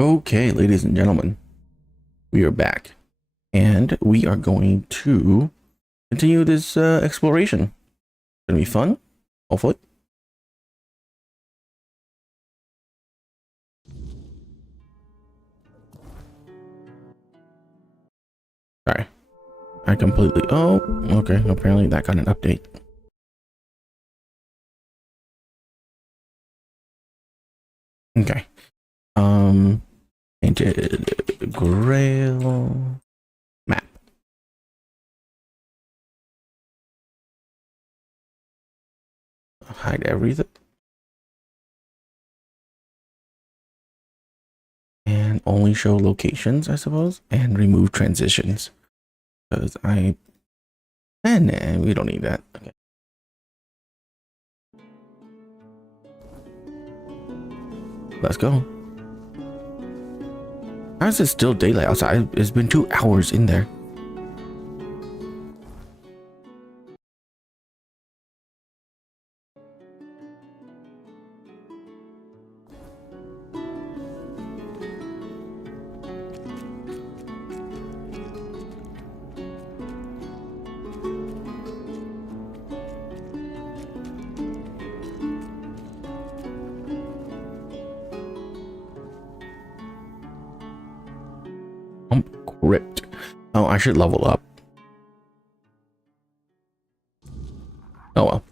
Okay, ladies and gentlemen, we are back and we are going to continue this exploration. It's gonna be fun, hopefully. Sorry, I completely. Oh, okay. Apparently that got an update. Okay. Tainted Grail map. Hide everything. And only show locations, I suppose, and remove transitions. Because nah, we don't need that. Okay. Let's go. How is it still daylight outside? It's been 2 hours in there. Crypt. Oh, I should level up. Oh well.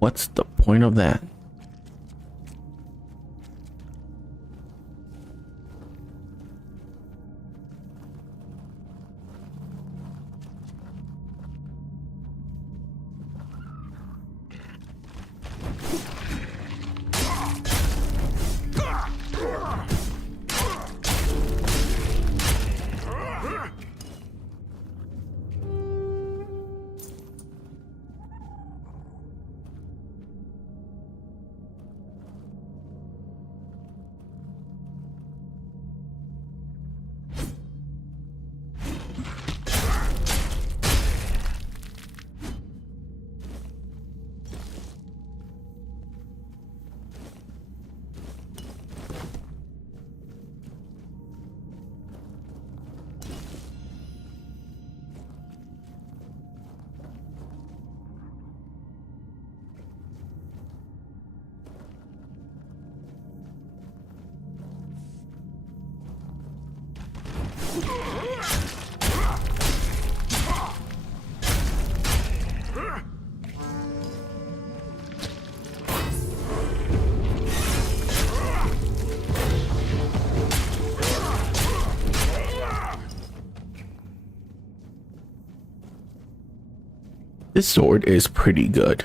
What's the point of that? This sword is pretty good.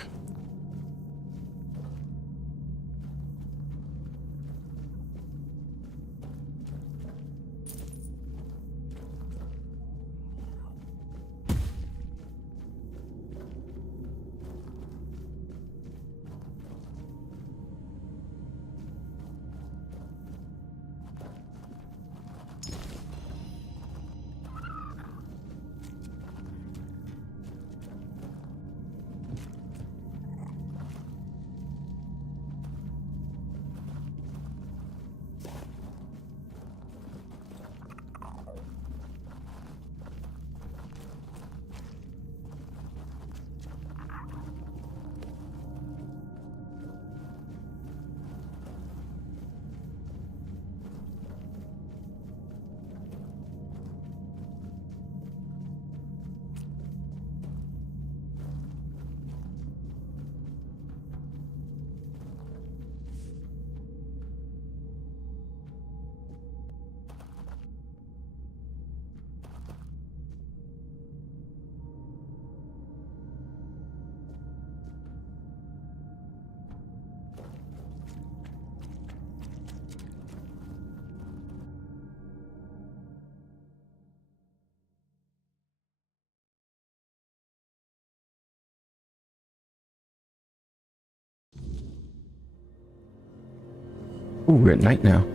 Ooh, we're at night now.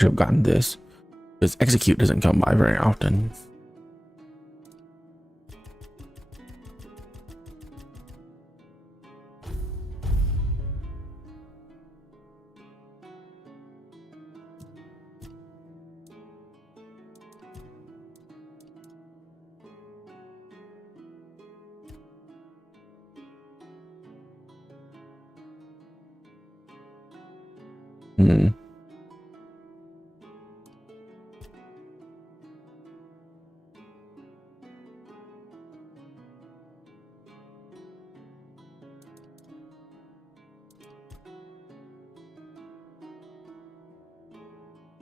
Should have gotten this. Because execute doesn't come by very often. Hmm.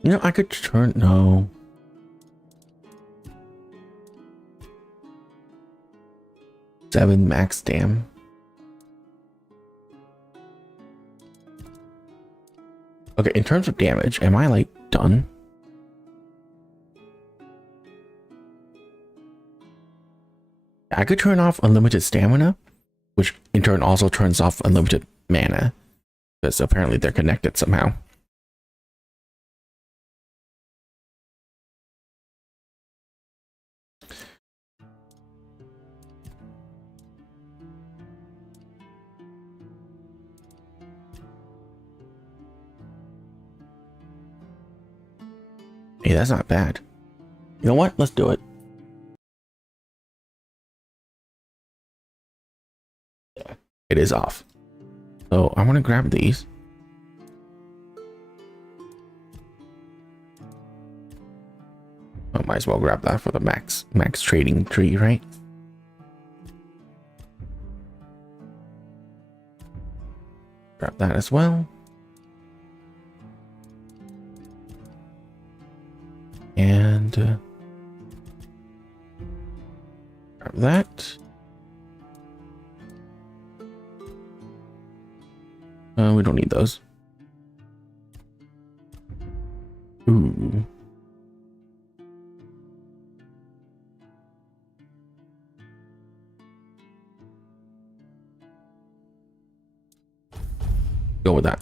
You know, I could turn, no. Seven max dam. Okay, in terms of damage, am I like done? I could turn off unlimited stamina, which in turn also turns off unlimited mana, because apparently they're connected somehow. Hey, that's not bad. You know what? Let's do it. Yeah, it is off. So I want to grab these. I might as well grab that for the max trading tree, right? Grab that as well. And grab that. We don't need those. Ooh. Go with that.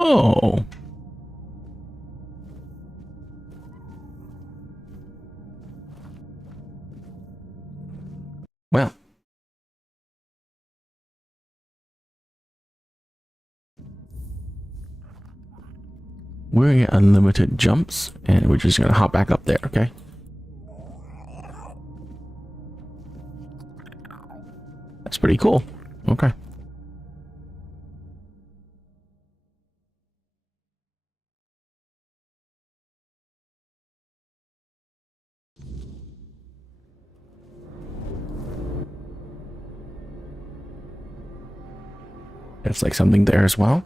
Oh. Well. We're gonna get unlimited jumps, and we're just gonna hop back up there, okay? That's pretty cool. Okay. There's like something there as well.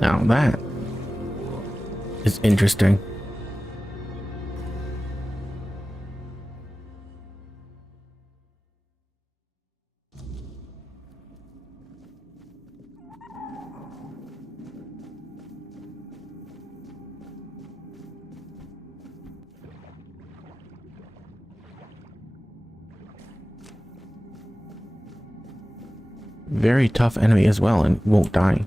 Now that is interesting. Very tough enemy as well, and won't die.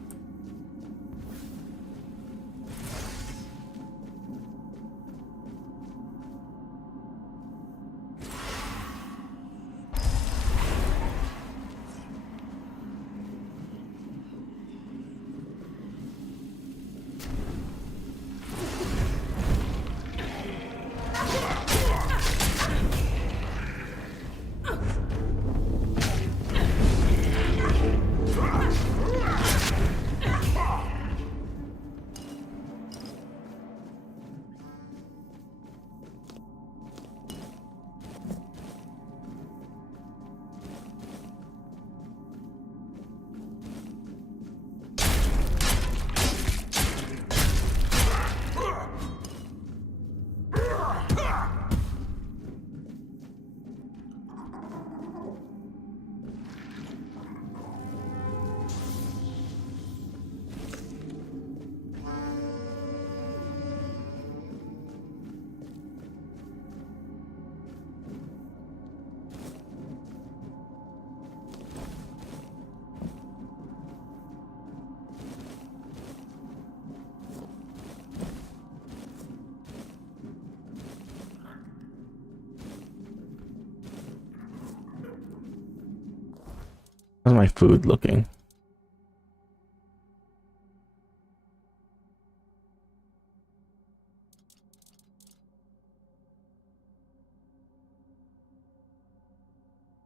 How's my food looking?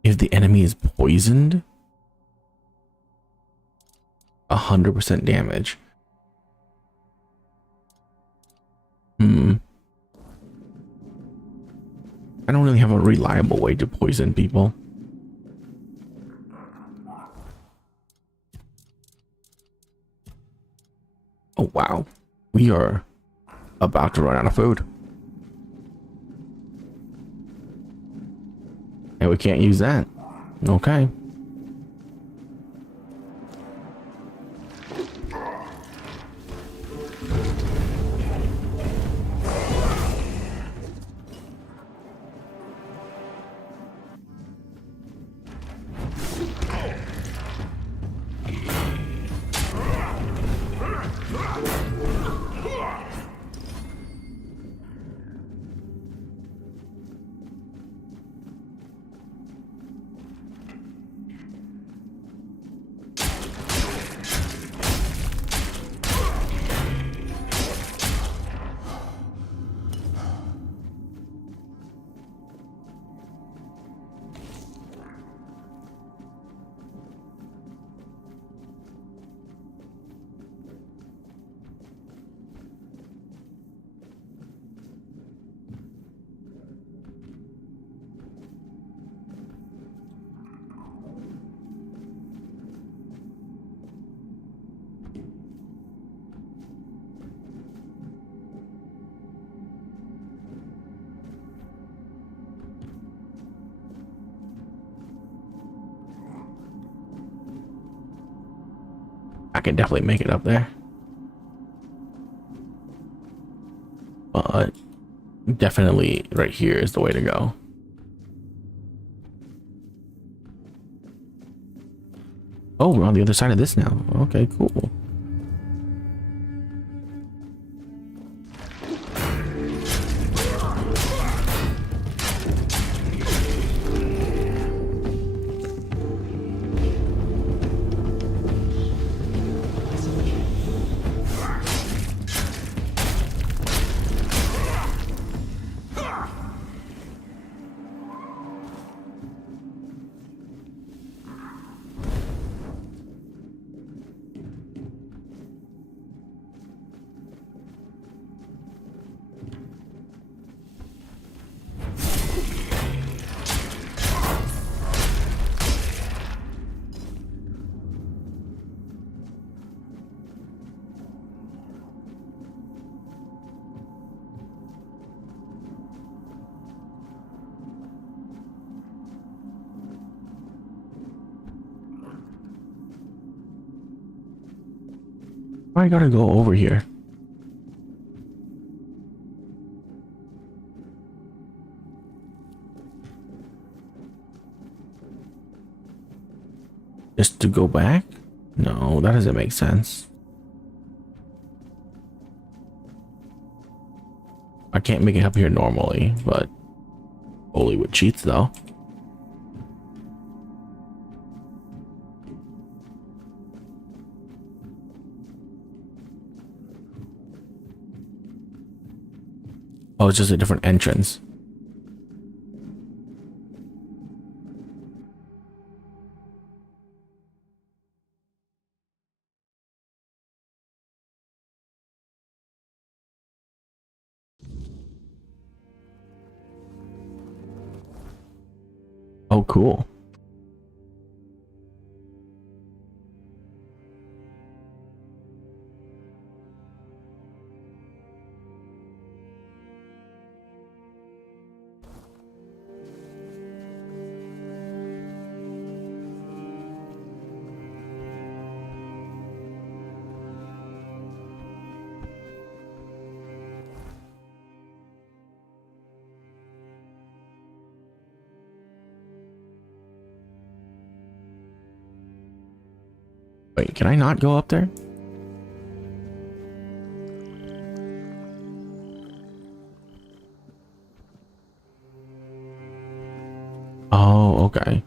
If the enemy is poisoned, 100% damage. I don't really have a reliable way to poison people. Oh wow, we are about to run out of food. And we can't use that. Okay. I can definitely make it up there. But definitely right here is the way to go. Oh, we're on the other side of this now. Okay, cool. I gotta go over here. Just to go back? No, that doesn't make sense. I can't make it up here normally, but only with cheats though. Oh, it's just a different entrance. Oh, cool. Wait, can I not go up there? Oh, okay.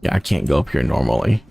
Yeah, I can't go up here normally.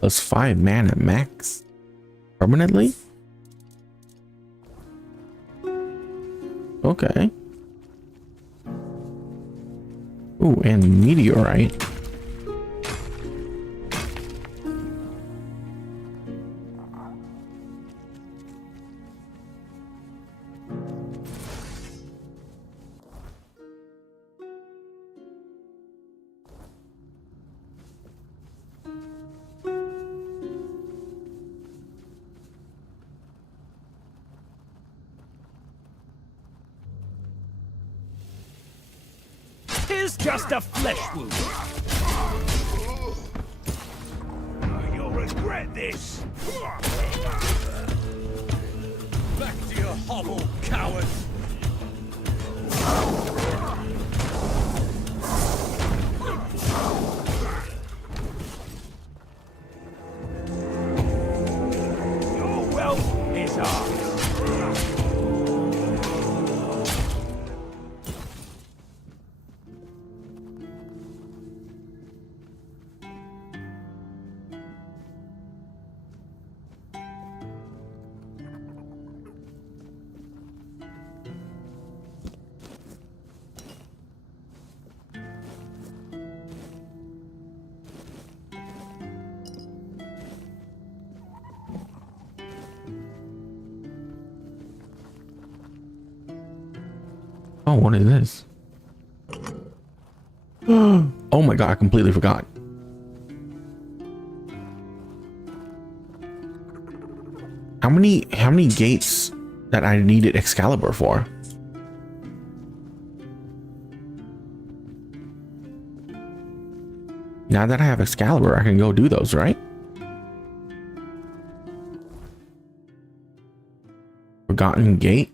Plus 5 mana max permanently. Okay. Ooh, and meteorite. was just a flesh wound. You'll regret this. Back to your hovel, coward. Your wealth is ours. Oh, what is this? Oh my god, I completely forgot. How many gates that I needed Excalibur for? Now that I have Excalibur, I can go do those, right? Forgotten Gate.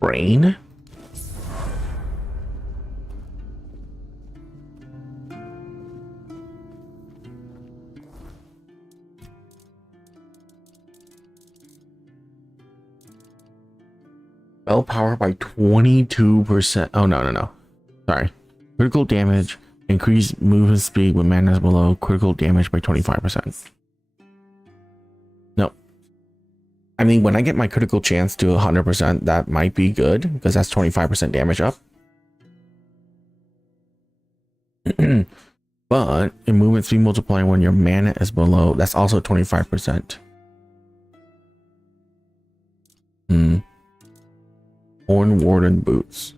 Brain. Spell power by 22%. Oh, no. Sorry. Critical damage. Increase movement speed when mana is below. Critical damage by 25%. No. I mean, when I get my critical chance to 100%, that might be good because that's 25% damage up. But in movement speed multiplier when your mana is below, that's also 25%. Horn Warden boots.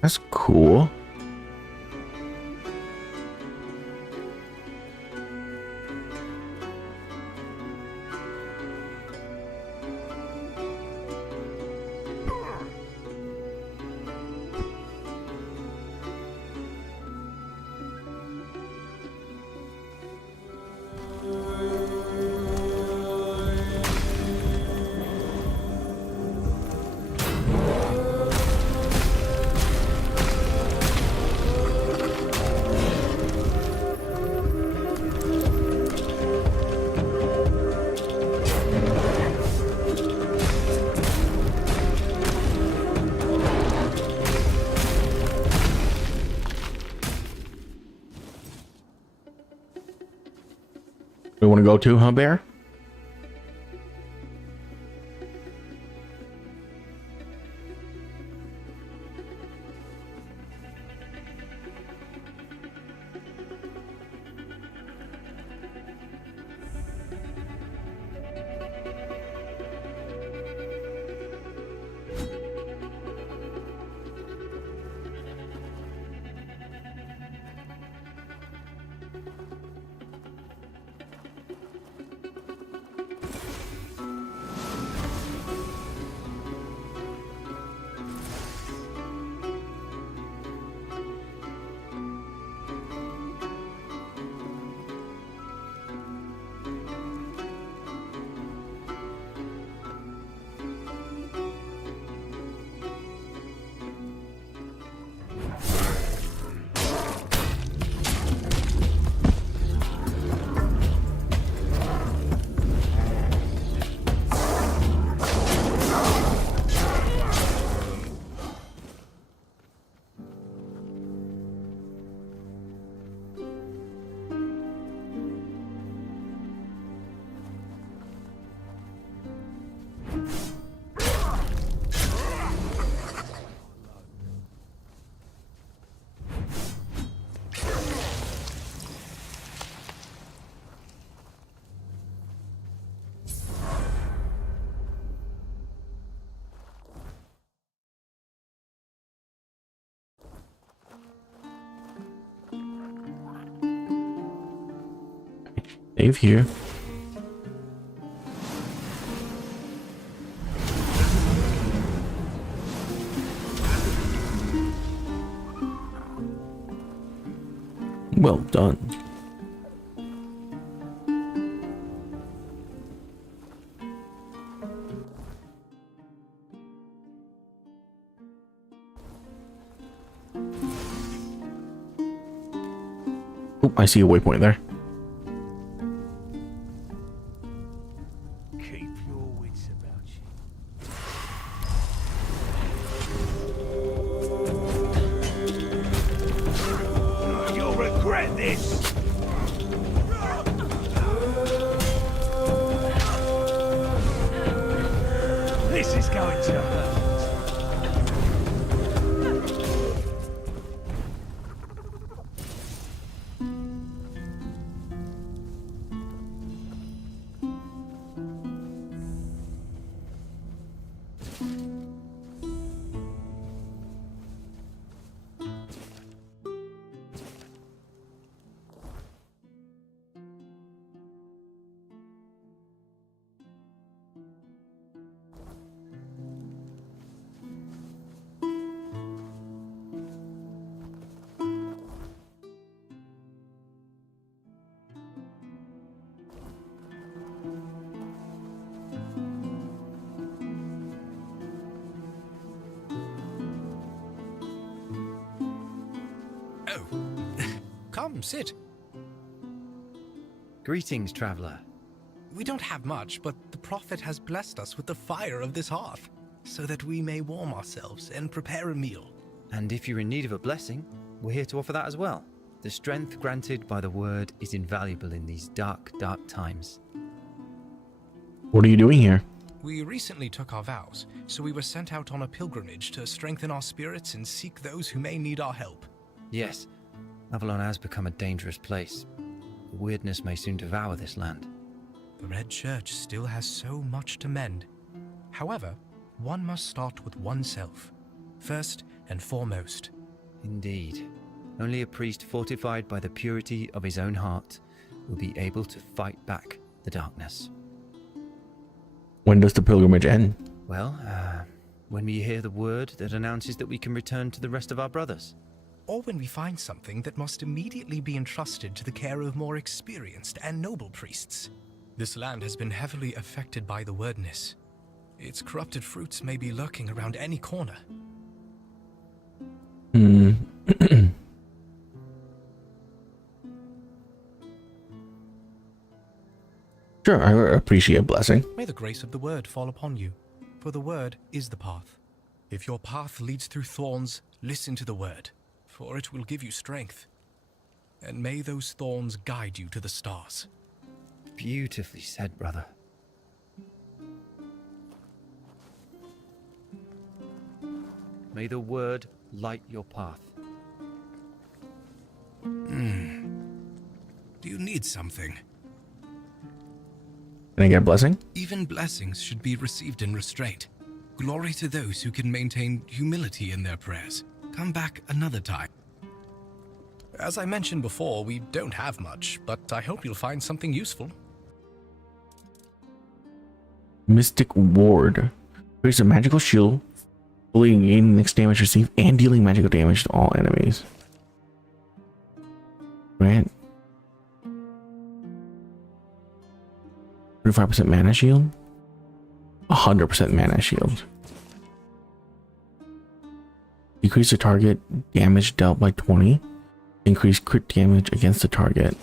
That's cool. We want to go to, huh, Bear? Save here. Well done. Oh, I see a waypoint there. Keep your wits about you. You'll regret this. This is going to hurt. Oh, come, sit. Greetings, traveler. We don't have much, but the Prophet has blessed us with the fire of this hearth, so that we may warm ourselves and prepare a meal. And if you're in need of a blessing, we're here to offer that as well. The strength granted by the word is invaluable in these dark, dark times. What are you doing here? We recently took our vows, so we were sent out on a pilgrimage to strengthen our spirits and seek those who may need our help. Yes, Avalon has become a dangerous place. The weirdness may soon devour this land. The Red Church still has so much to mend. However, one must start with oneself, first and foremost. Indeed. Only a priest fortified by the purity of his own heart will be able to fight back the darkness. When does the pilgrimage end? Well, when we hear the word that announces that we can return to the rest of our brothers. Or when we find something that must immediately be entrusted to the care of more experienced and noble priests. This land has been heavily affected by the wordness. Its corrupted fruits may be lurking around any corner. Sure, I appreciate a blessing. May the grace of the word fall upon you, for the word is the path. If your path leads through thorns, listen to the word, for it will give you strength. And may those thorns guide you to the stars. Beautifully said, brother. May the word light your path. Do you need something? Can I get a blessing? Even blessings should be received in restraint. Glory to those who can maintain humility in their prayers. Come back another time. As I mentioned before, we don't have much, but I hope you'll find something useful. Mystic Ward. Creates a magical shield, fully gaining next damage received and dealing magical damage to all enemies. Grant 35% mana shield, 100% mana shield. Decrease the target damage dealt by 20. Increase crit damage against the target.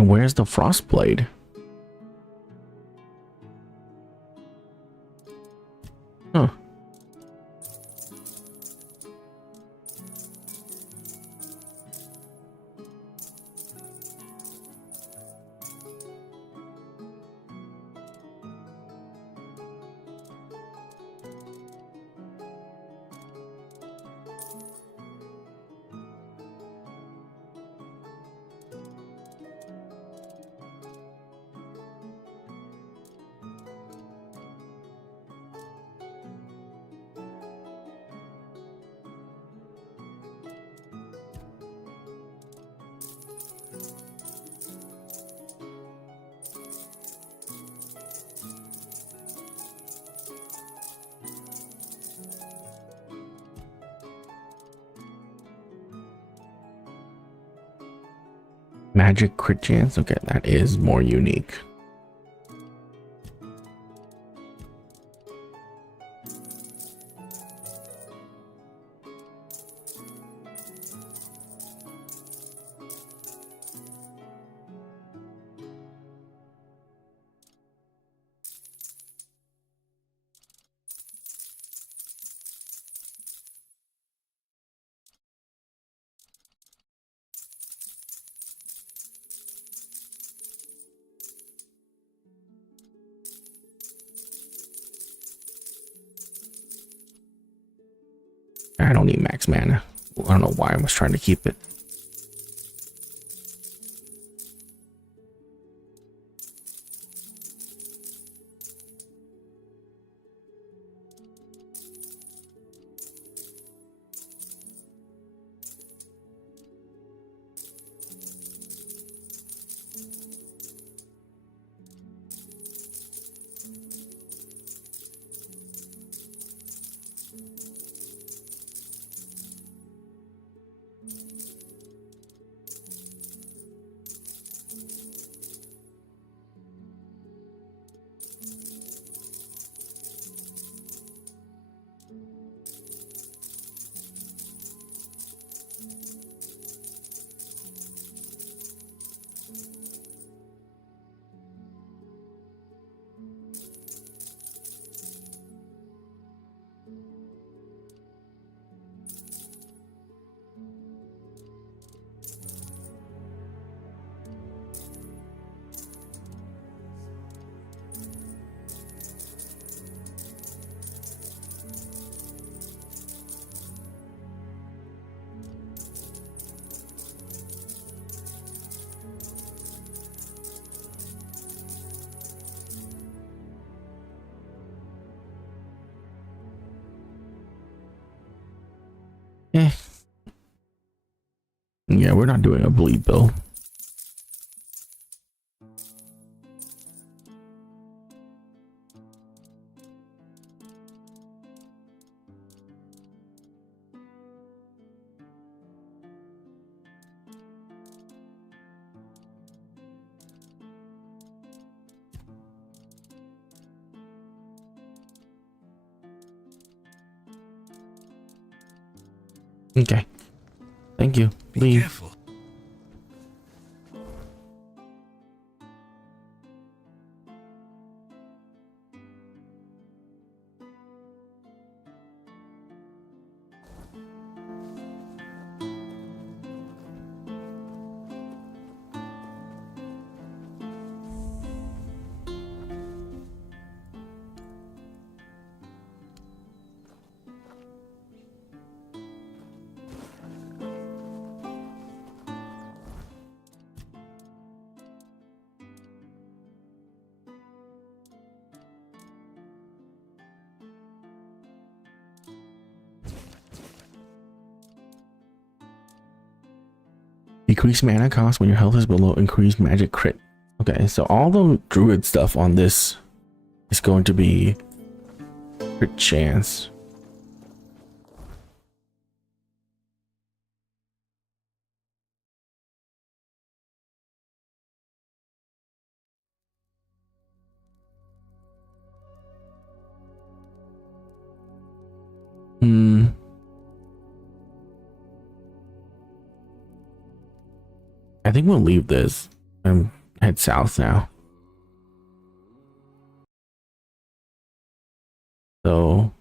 And where's the frost blade? Huh. Magic crit chance. Okay, that is more unique. I don't need max mana. I don't know why I was trying to keep it. Eh. Yeah, we're not doing a bleed bill. Okay. Thank you. Be Leave. careful. Decrease mana cost when your health is below increased magic crit. Okay, so all the druid stuff on this is going to be crit chance. I think we'll leave this. I'm head south now. So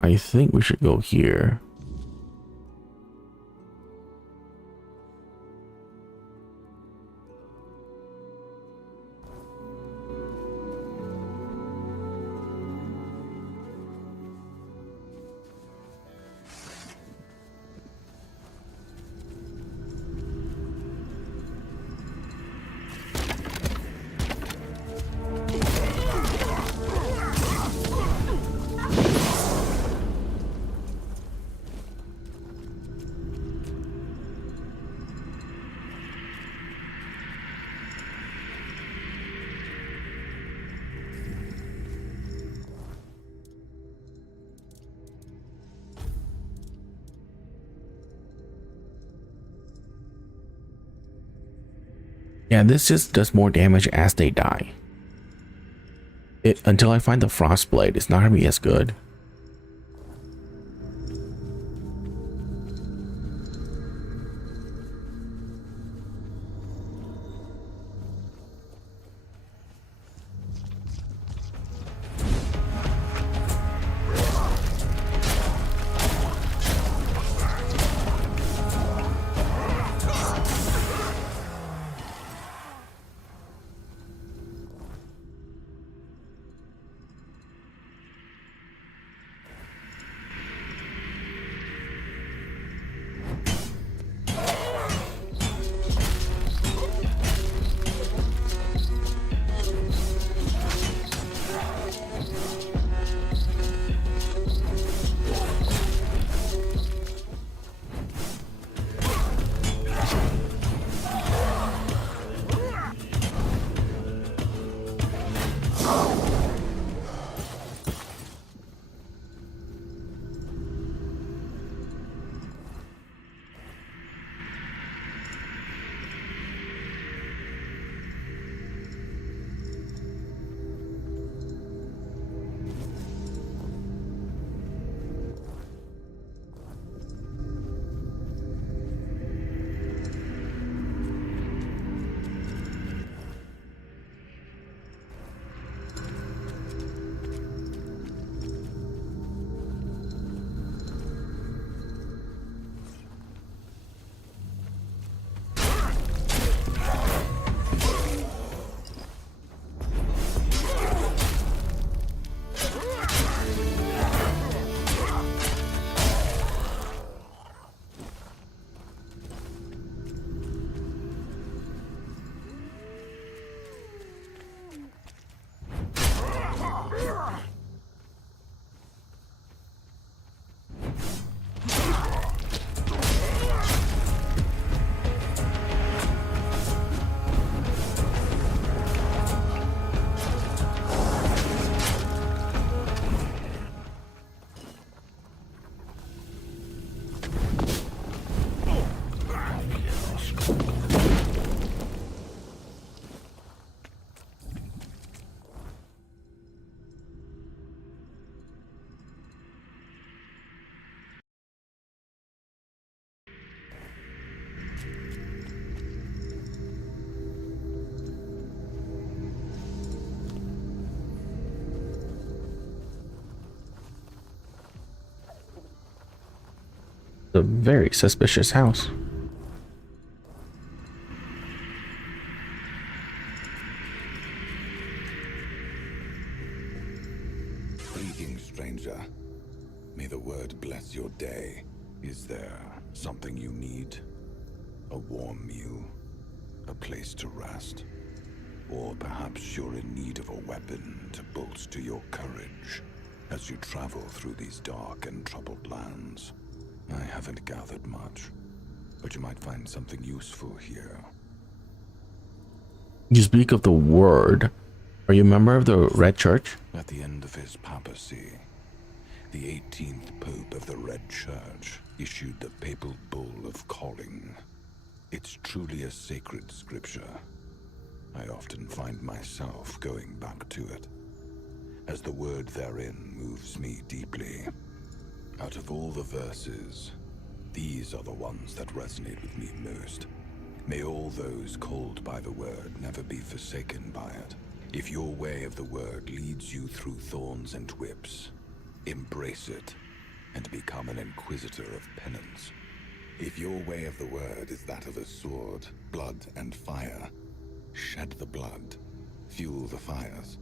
I think we should go here. Yeah, this just does more damage as they die. Until I find the frost blade, it's not gonna be as good. A very suspicious house. Greetings, stranger. May the word bless your day. Is there something you need? A warm meal? A place to rest? Or perhaps you're in need of a weapon to bolster your courage as you travel through these dark and troubled lands? I haven't gathered much, but you might find something useful here. You speak of the word. Are you a member of the Red Church? At the end of his papacy, the 18th Pope of the Red Church issued the papal bull of calling. It's truly a sacred scripture. I often find myself going back to it, as the word therein moves me deeply. Out of all the verses, these are the ones that resonate with me most. May all those called by the word never be forsaken by it. If your way of the word leads you through thorns and whips, embrace it and become an inquisitor of penance. If your way of the word is that of a sword, blood, and fire, shed the blood, fuel the fires,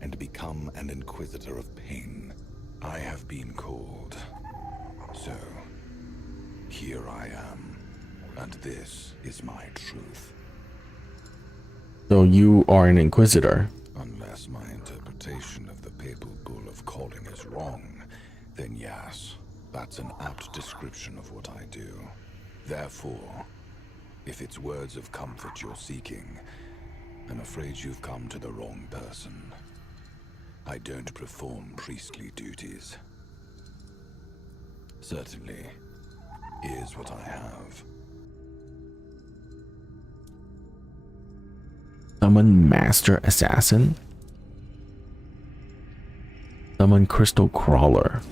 and become an inquisitor of pain. I have been called, so here I am, and this is my truth. So you are an inquisitor. Unless my interpretation of the papal bull of calling is wrong, then yes, that's an apt description of what I do. Therefore, if it's words of comfort you're seeking, I'm afraid you've come to the wrong person. I don't perform priestly duties. Certainly, here's what I have. Summon Master Assassin. Summon Crystal Crawler.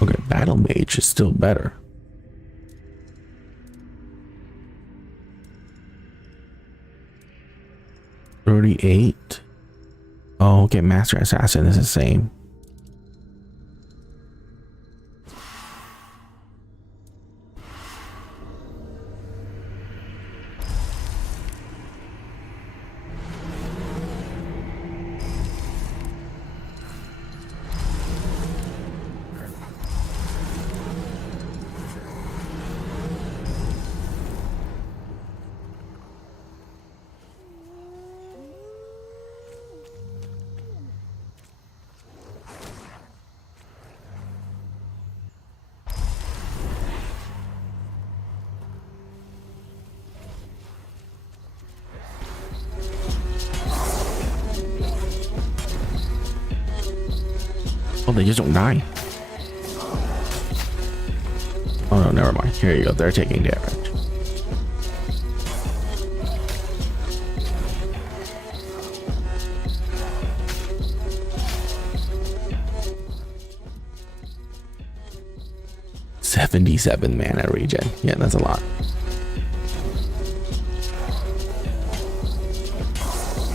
Okay, Battle Mage is still better. $38. Oh, okay, Master Assassin is the same. Oh, they just don't die. Oh no, never mind. Here you go. They're taking damage. $77 mana regen. Yeah, that's a lot.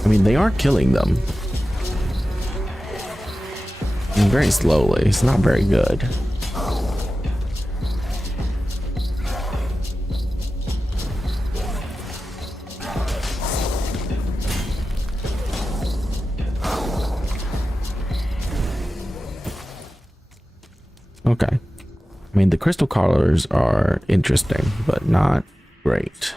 I mean, they are killing them. Very slowly. It's not very good. Okay. I mean, the crystal collars are interesting, but not great.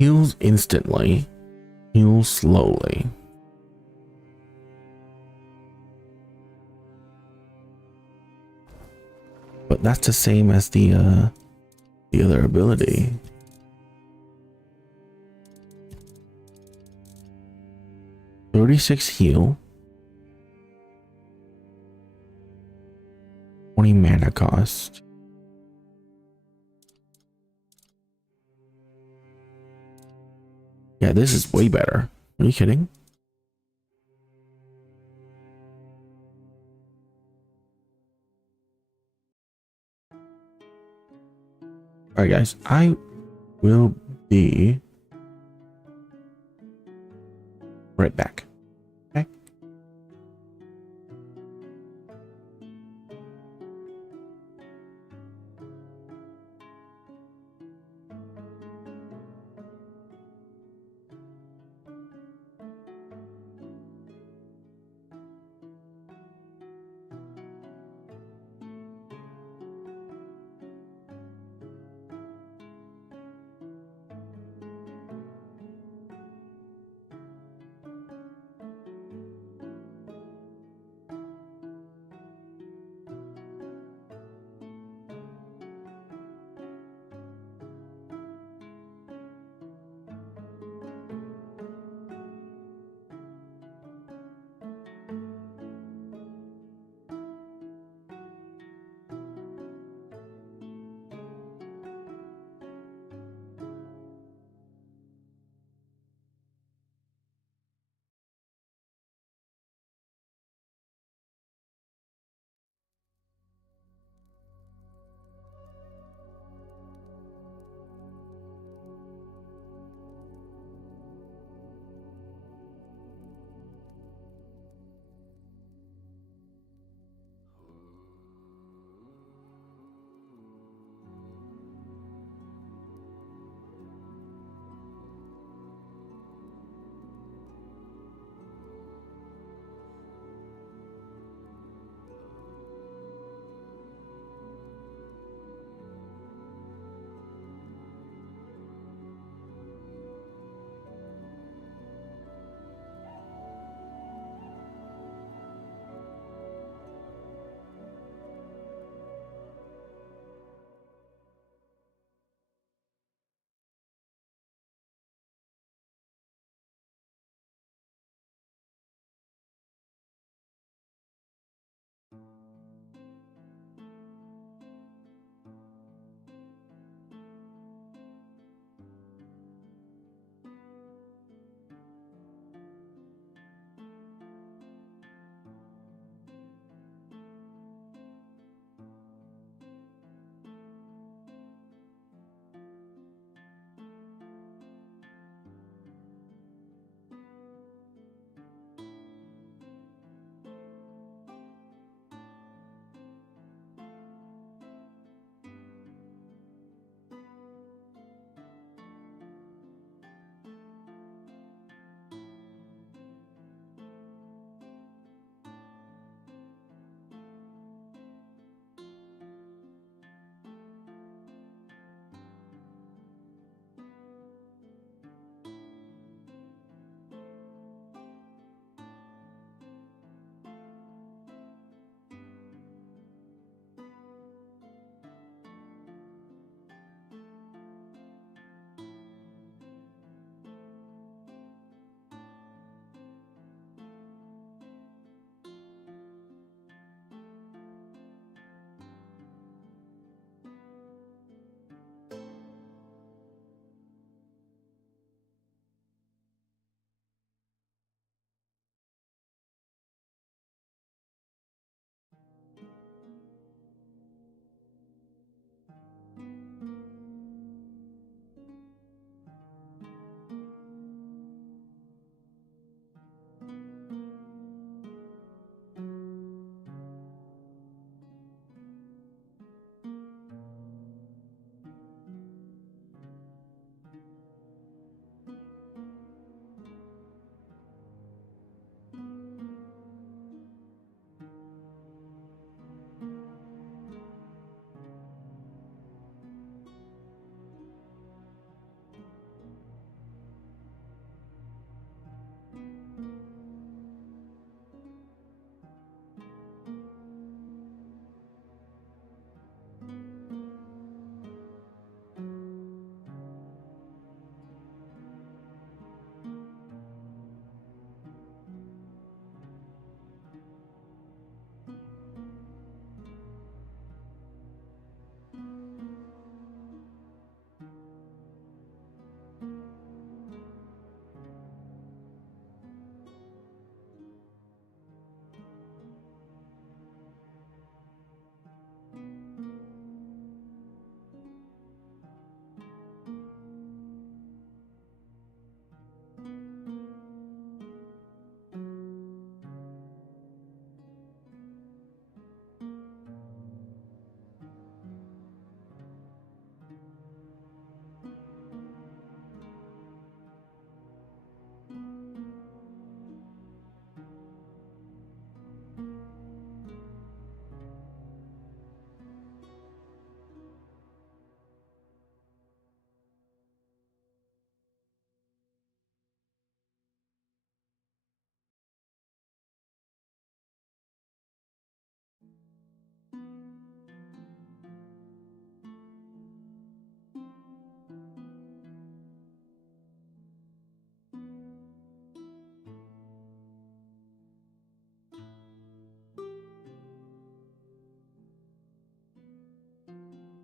Heals instantly. Heals slowly. But that's the same as the other ability. $36 heal. 20 mana cost. Yeah, this is way better. Are you kidding? All right, guys, I will be right back. Okay.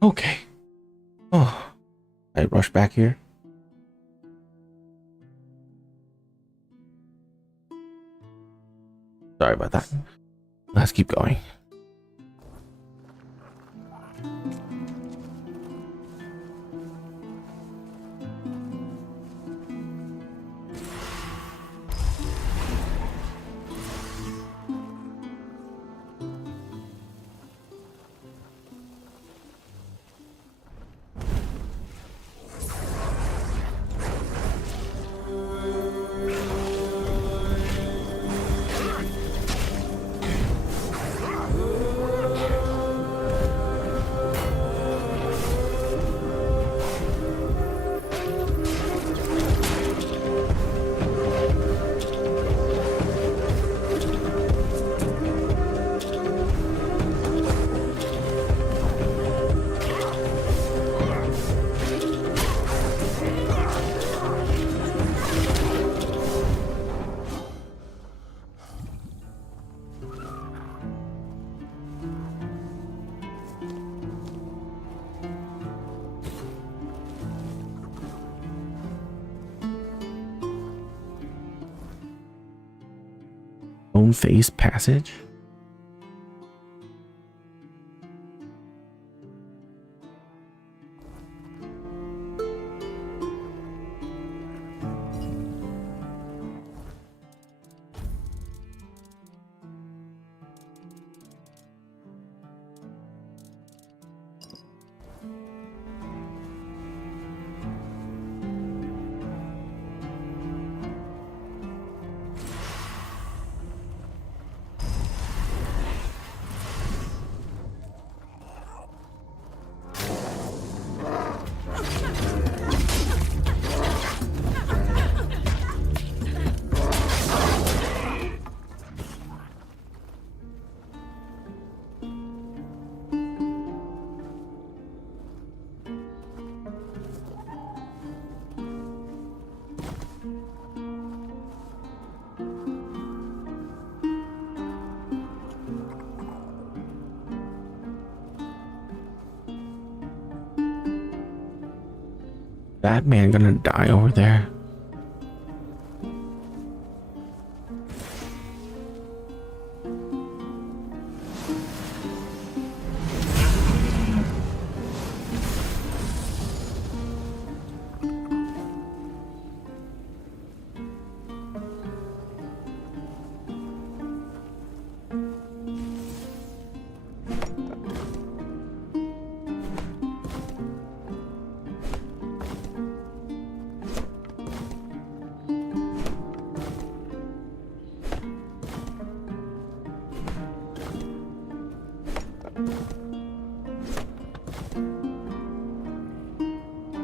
Okay. Oh, I rush back here. Sorry about that. Let's keep going. Stone face passage. That man gonna die over there.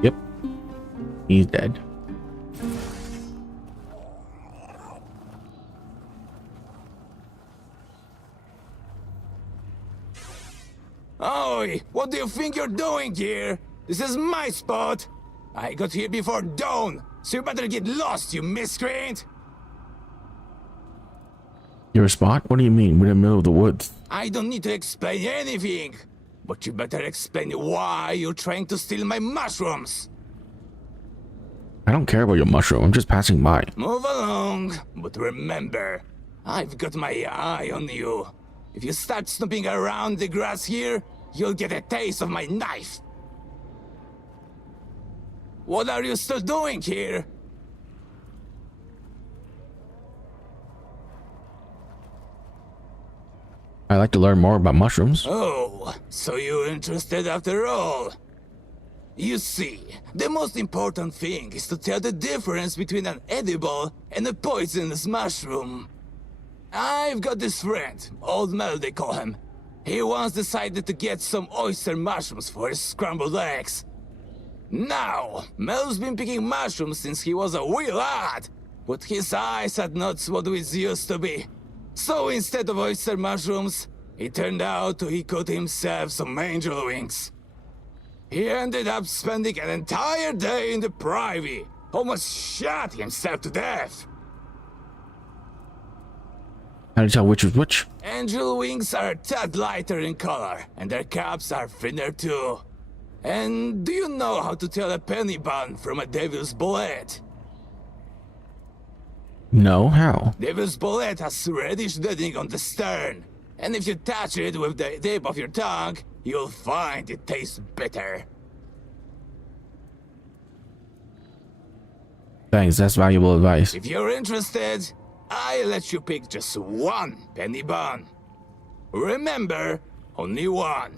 Yep, he's dead. Oi! What do you think you're doing here? This is my spot! I got here before dawn, so you better get lost, you miscreant! Your spot? What do you mean? We're in the middle of the woods. I don't need to explain anything, but you better explain why you're trying to steal my mushrooms! I don't care about your mushroom. I'm just passing by. Move along, but remember, I've got my eye on you. If you start snooping around the grass here, you'll get a taste of my knife. What are you still doing here? I'd like to learn more about mushrooms. Oh, so you're interested after all? You see, the most important thing is to tell the difference between an edible and a poisonous mushroom. I've got this friend, Old Mel they call him. He once decided to get some oyster mushrooms for his scrambled eggs. Now, Mel's been picking mushrooms since he was a wee lad, but his eyes had not what it used to be. So instead of oyster mushrooms, it turned out he caught himself some angel wings. He ended up spending an entire day in the privy, almost shot himself to death. How do you tell which is which? Angel wings are a tad lighter in color, and their caps are thinner too. And do you know how to tell a penny bun from a devil's bullet? No, how? Devil's bullet has reddish netting on the stern, and if you touch it with the tip of your tongue, you'll find it tastes bitter. Thanks, that's valuable advice. If you're interested, I'll let you pick just one penny bun. Remember, only one.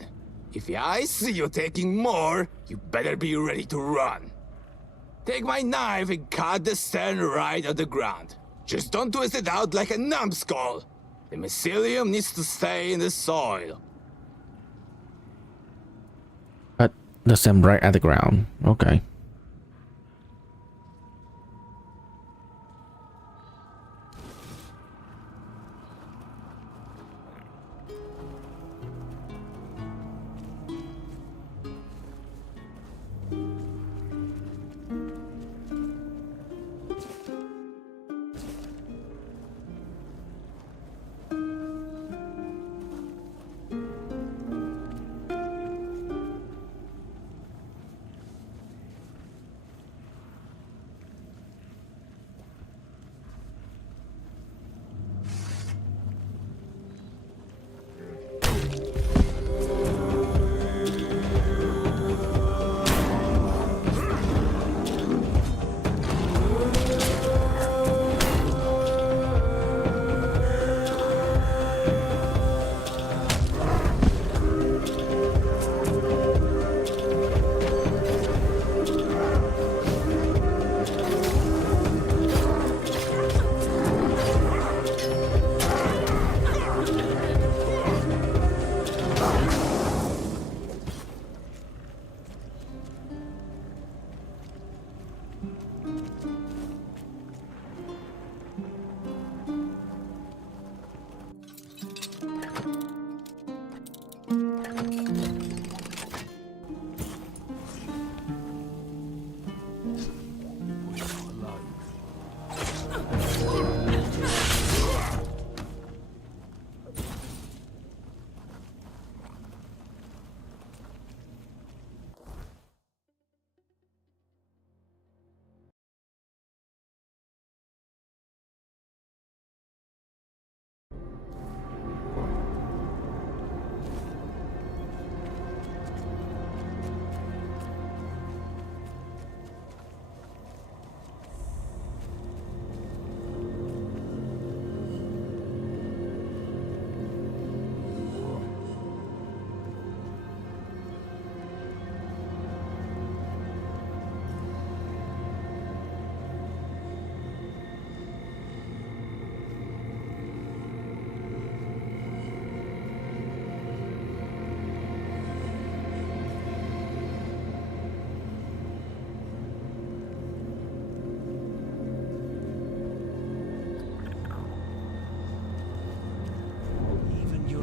If I see you taking more, you better be ready to run. Take my knife and cut the stern right at the ground. Just don't twist it out like a numbskull. The mycelium needs to stay in the soil. Cut the stem right at the ground. Okay.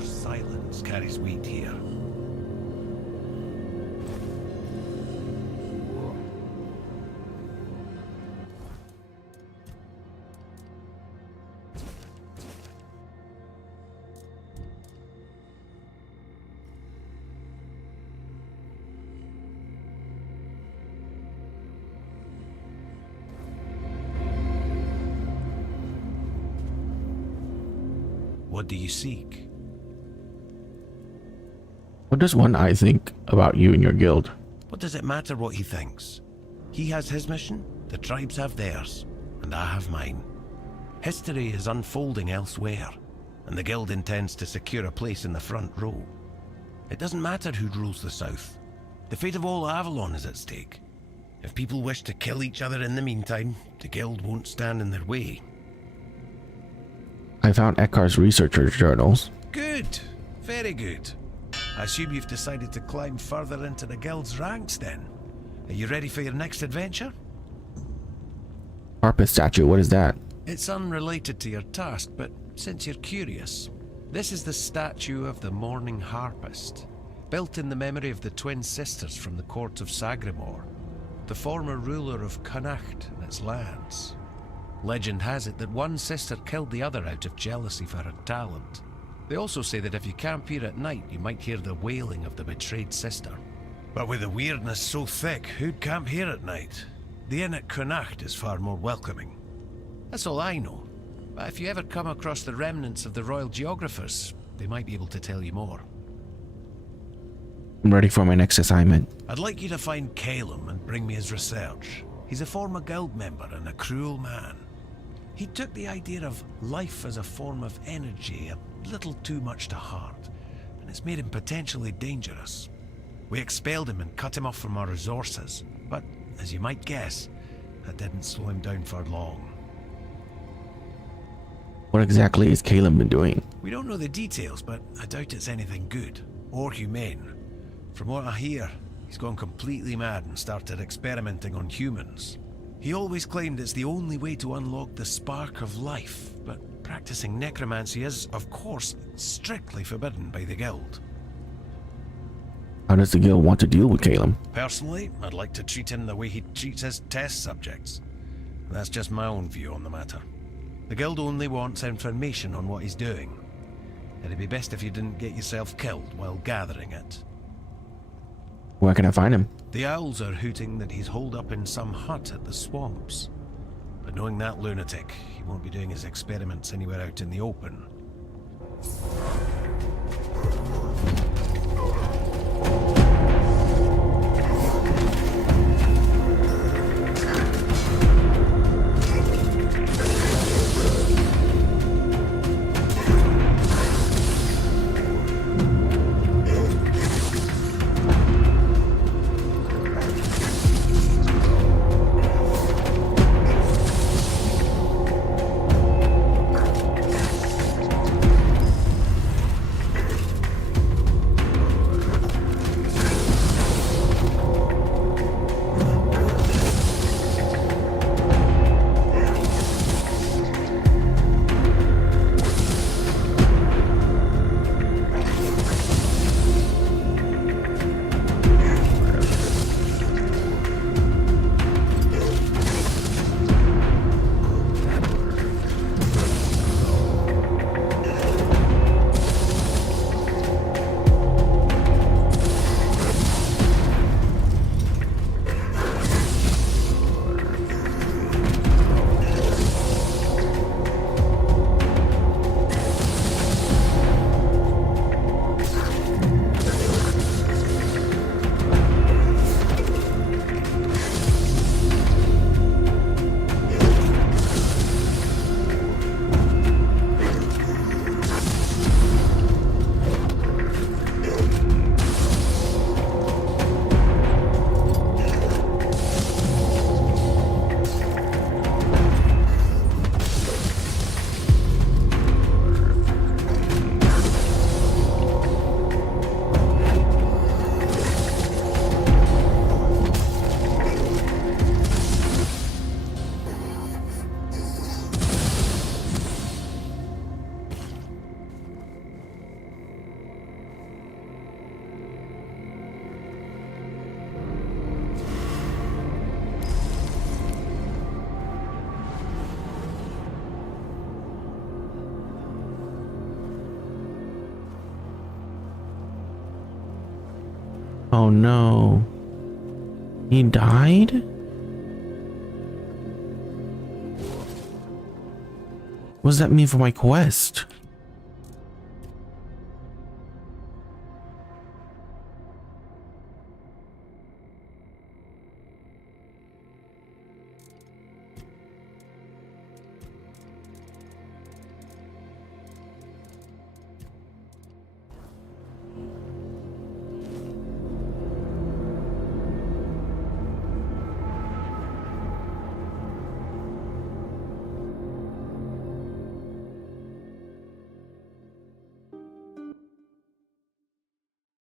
Silence carries weight here. What do you seek? What does One Eye think about you and your guild? What does it matter what he thinks? He has his mission, the tribes have theirs, and I have mine. History is unfolding elsewhere, and the guild intends to secure a place in the front row. It doesn't matter who rules the south. The fate of all Avalon is at stake. If people wish to kill each other in the meantime, the guild won't stand in their way. I found Ekkar's researcher's journals. Good, very good. I assume you've decided to climb further into the guild's ranks then. Are you ready for your next adventure? Harpist statue, what is that? It's unrelated to your task, but since you're curious, this is the statue of the Morning Harpist, built in the memory of the twin sisters from the court of Sagramore, the former ruler of Connacht and its lands. Legend has it that one sister killed the other out of jealousy for her talent. They also say that if you camp here at night, you might hear the wailing of the betrayed sister. But with the weirdness so thick, who'd camp here at night? The inn at Cronacht is far more welcoming. That's all I know. But if you ever come across the remnants of the royal geographers, they might be able to tell you more. I'm ready for my next assignment. I'd like you to find Calum and bring me his research. He's a former guild member and a cruel man. He took the idea of life as a form of energy a little too much to heart, and it's made him potentially dangerous. We expelled him and cut him off from our resources, but as you might guess, that didn't slow him down for long. What exactly has Caleb been doing? We don't know the details, but I doubt it's anything good or humane. From what I hear, he's gone completely mad and started experimenting on humans. He always claimed it's the only way to unlock the spark of life, but practicing necromancy is, of course, strictly forbidden by the guild. How does the guild want to deal with Caleb? Personally, I'd like to treat him the way he treats his test subjects. That's just my own view on the matter. The guild only wants information on what he's doing. It'd be best if you didn't get yourself killed while gathering it. Where can I find him? The owls are hooting that he's holed up in some hut at the swamps. But knowing that lunatic, he won't be doing his experiments anywhere out in the open. Oh no. He died? What does that mean for my quest?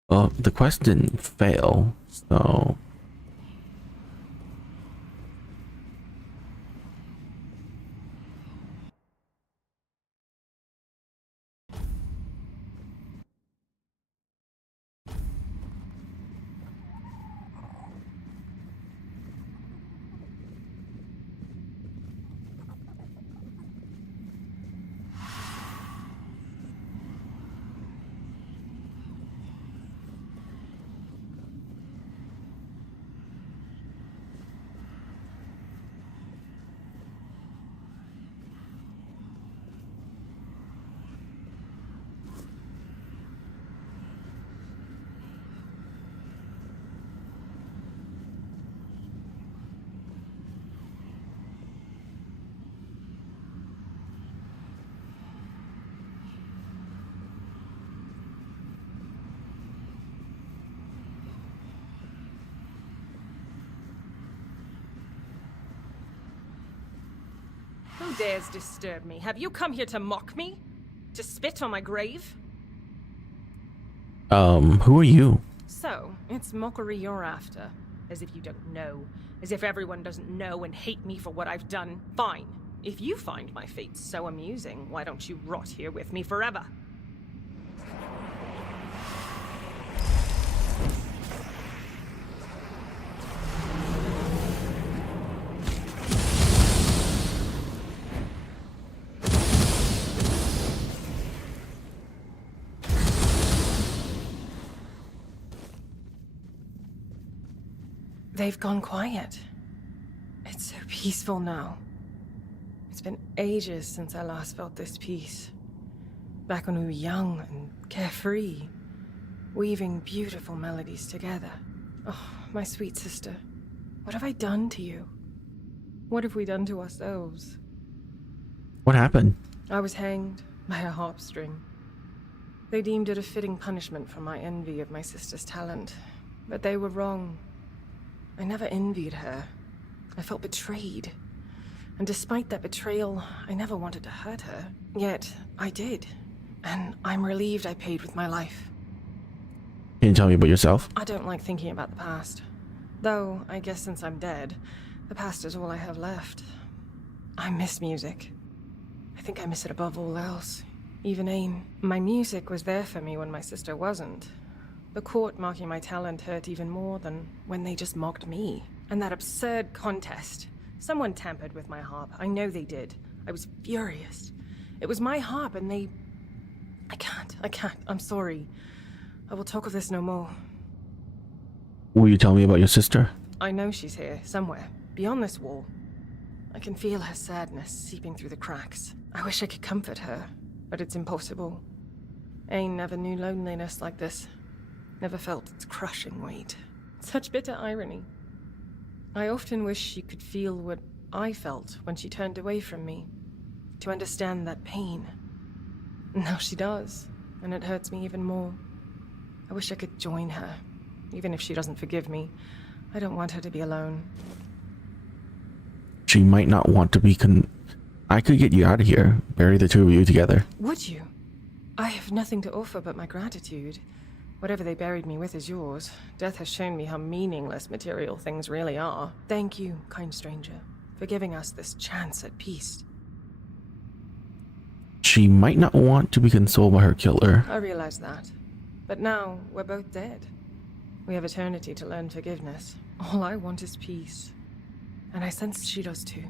Well, the quest didn't fail, so... dares disturb me? Have you come here to mock me? To spit on my grave? Who are you? So, it's mockery you're after. As if you don't know. As if everyone doesn't know and hate me for what I've done. Fine. If you find my fate so amusing, why don't you rot here with me forever? They've gone quiet. It's so peaceful now. It's been ages since I last felt this peace. Back when we were young and carefree, weaving beautiful melodies together. Oh, my sweet sister, what have I done to you? What have we done to ourselves? What happened? I was hanged by a harp string. They deemed it a fitting punishment for my envy of my sister's talent, but they were wrong. I never envied her. I felt betrayed. And despite that betrayal, I never wanted to hurt her. Yet, I did. And I'm relieved I paid with my life. Can you tell me about yourself? I don't like thinking about the past. Though, I guess since I'm dead, the past is all I have left. I miss music. I think I miss it above all else. Even aim. My music was there for me when my sister wasn't. The court mocking my talent hurt even more than when they just mocked me. And that absurd contest. Someone tampered with my harp. I know they did. I was furious. It was my harp and they... I can't. I'm sorry. I will talk of this no more. Will you tell me about your sister? I know she's here, somewhere, beyond this wall. I can feel her sadness seeping through the cracks. I wish I could comfort her, but it's impossible. Ain never knew loneliness like this. Never felt its crushing weight. Such bitter irony. I often wish she could feel what I felt when she turned away from me. To understand that pain. Now she does, and it hurts me even more. I wish I could join her, even if she doesn't forgive me. I don't want her to be alone. She might not want to be I could get you out of here. Bury the two of you together. Would you? I have nothing to offer but my gratitude. Whatever they buried me with is yours. Death has shown me how meaningless material things really are. Thank you, kind stranger, for giving us this chance at peace. She might not want to be consoled by her killer. I realize that. But now, we're both dead. We have eternity to learn forgiveness. All I want is peace. And I sense she does too.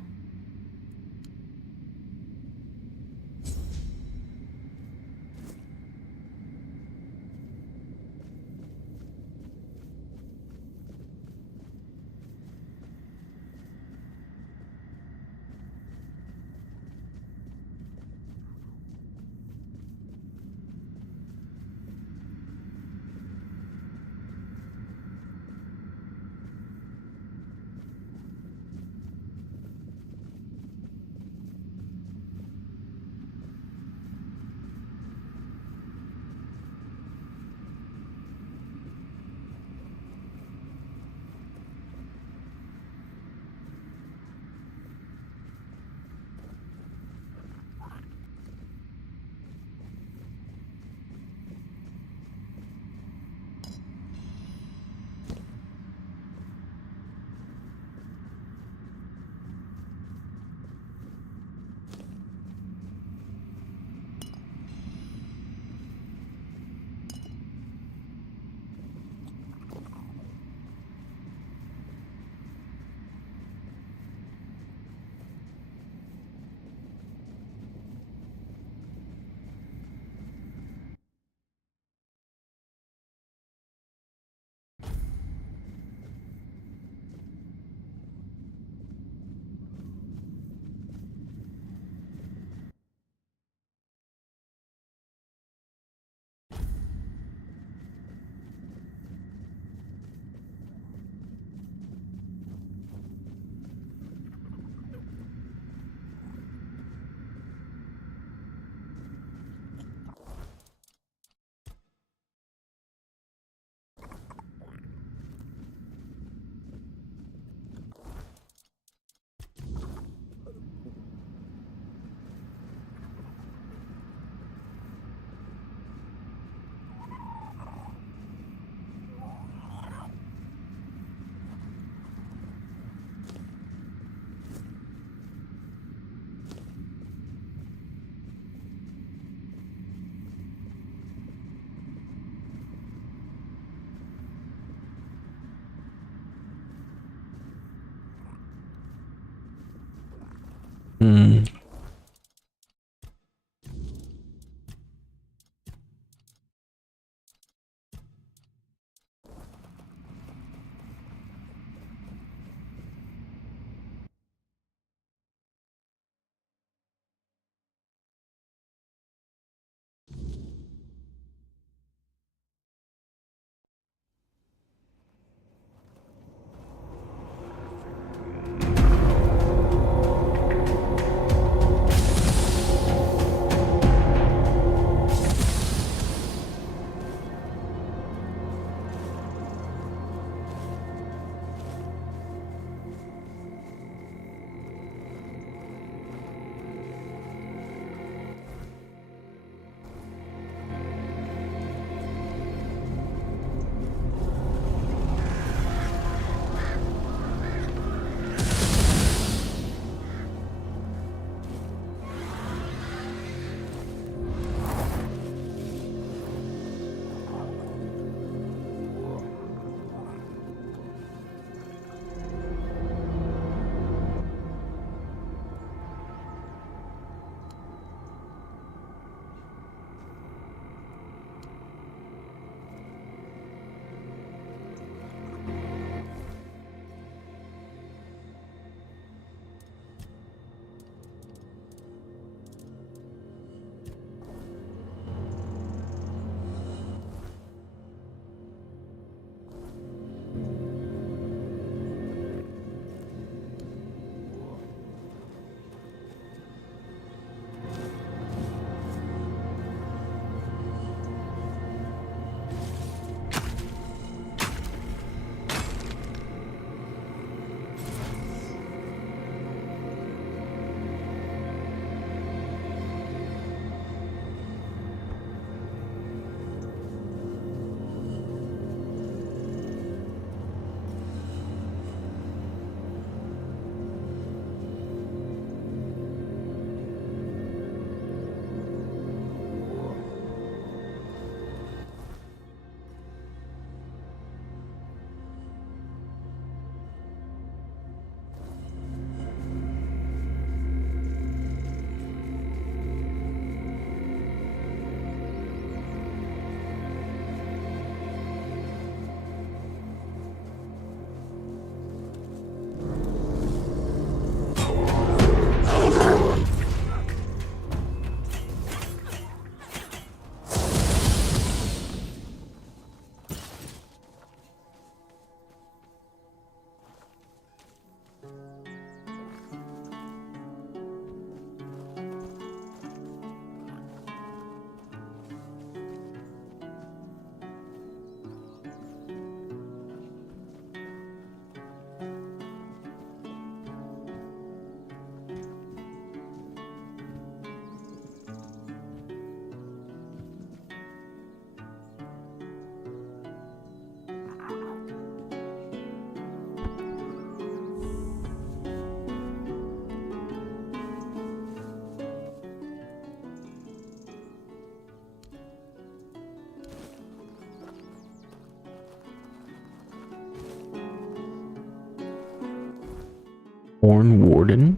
Horn Warden.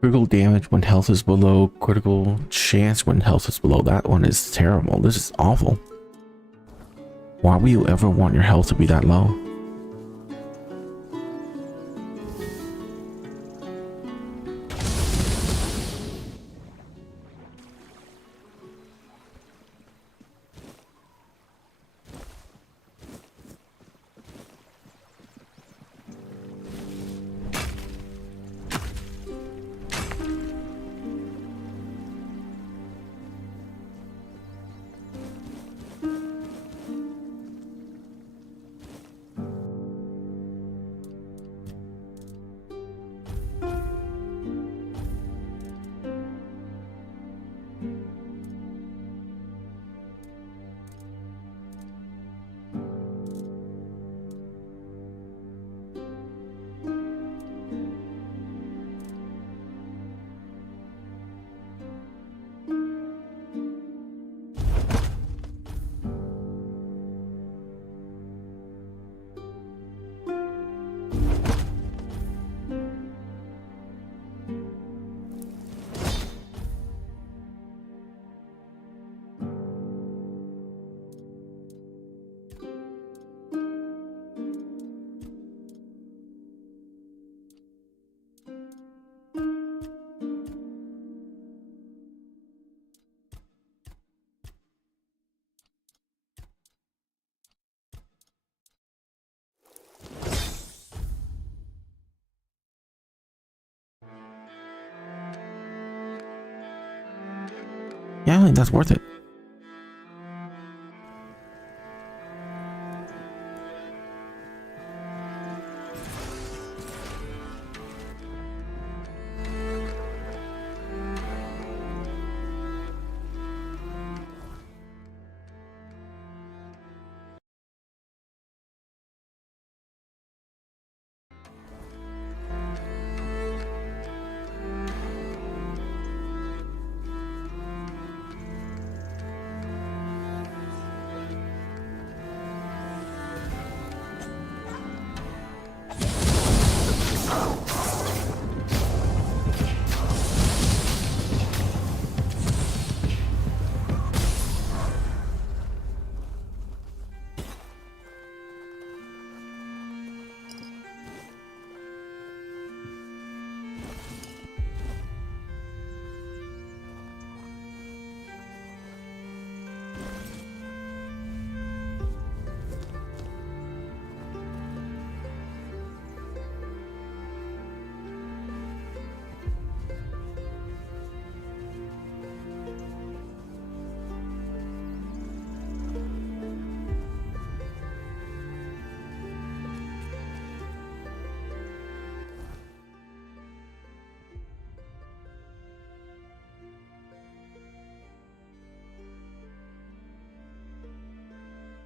Critical damage when health is below. Critical chance when health is below. That one is terrible. This is awful. Why would you ever want your health to be that low? Yeah, I think that's worth it.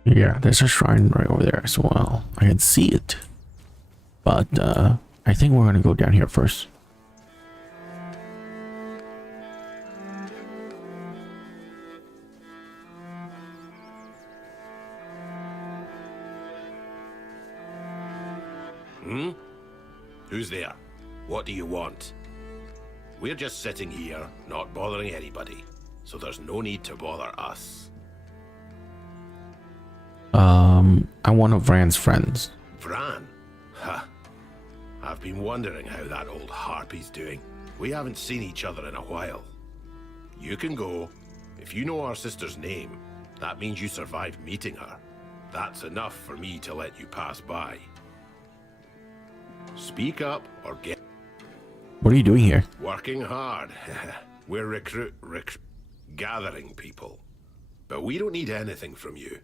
Yeah, there's a shrine right over there as well. I can see it. But I think we're gonna go down here first. Who's there? What do you want? We're just sitting here, not bothering anybody, so there's no need to bother us. I'm one of Vran's friends. Vran? Ha. I've been wondering how that old harpy's doing. We haven't seen each other in a while. You can go. If you know our sister's name, that means you survived meeting her. That's enough for me to let you pass by. Speak up or get... What are you doing here? Working hard. We're gathering people. But we don't need anything from you.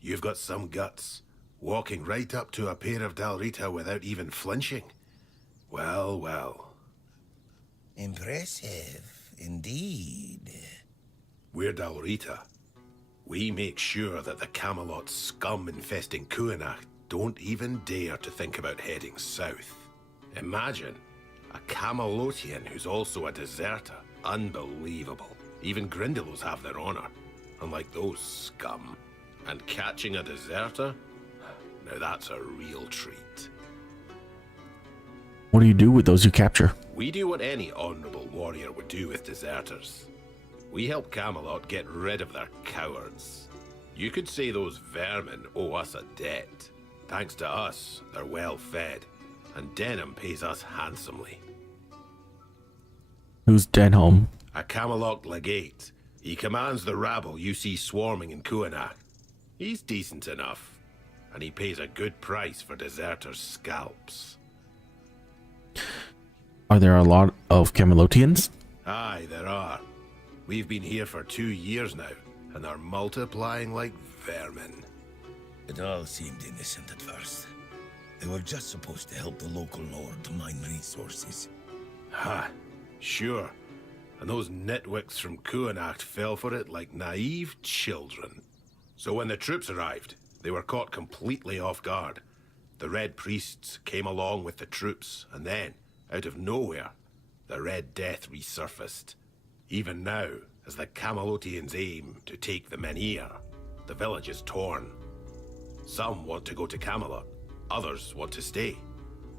You've got some guts. Walking right up to a pair of Dalrita without even flinching. Well, well. Impressive, indeed. We're Dalrita. We make sure that the Camelot scum infesting Kuanach don't even dare to think about heading south. Imagine, a Camelotian who's also a deserter. Unbelievable. Even Grindylows have their honor, unlike those scum. And catching a deserter? Now that's a real treat. What do you do with those you capture? We do what any honorable warrior would do with deserters. We help Camelot get rid of their cowards. You could say those vermin owe us a debt. Thanks to us, they're well fed, and Denham pays us handsomely. Who's Denham? A Camelot legate. He commands the rabble you see swarming in Kuanak. He's decent enough, and he pays a good price for deserters' scalps. Are there a lot of Camelotians? Aye, there are. We've been here for 2 years now, and are multiplying like vermin. It all seemed innocent at first. They were just supposed to help the local lord to mine resources. Ha, sure. And those nitwicks from Kuanacht fell for it like naive children. So when the troops arrived, they were caught completely off guard. The Red Priests came along with the troops, and then, out of nowhere, the Red Death resurfaced. Even now, as the Camelotians aim to take the Menhir, the village is torn. Some want to go to Camelot, others want to stay.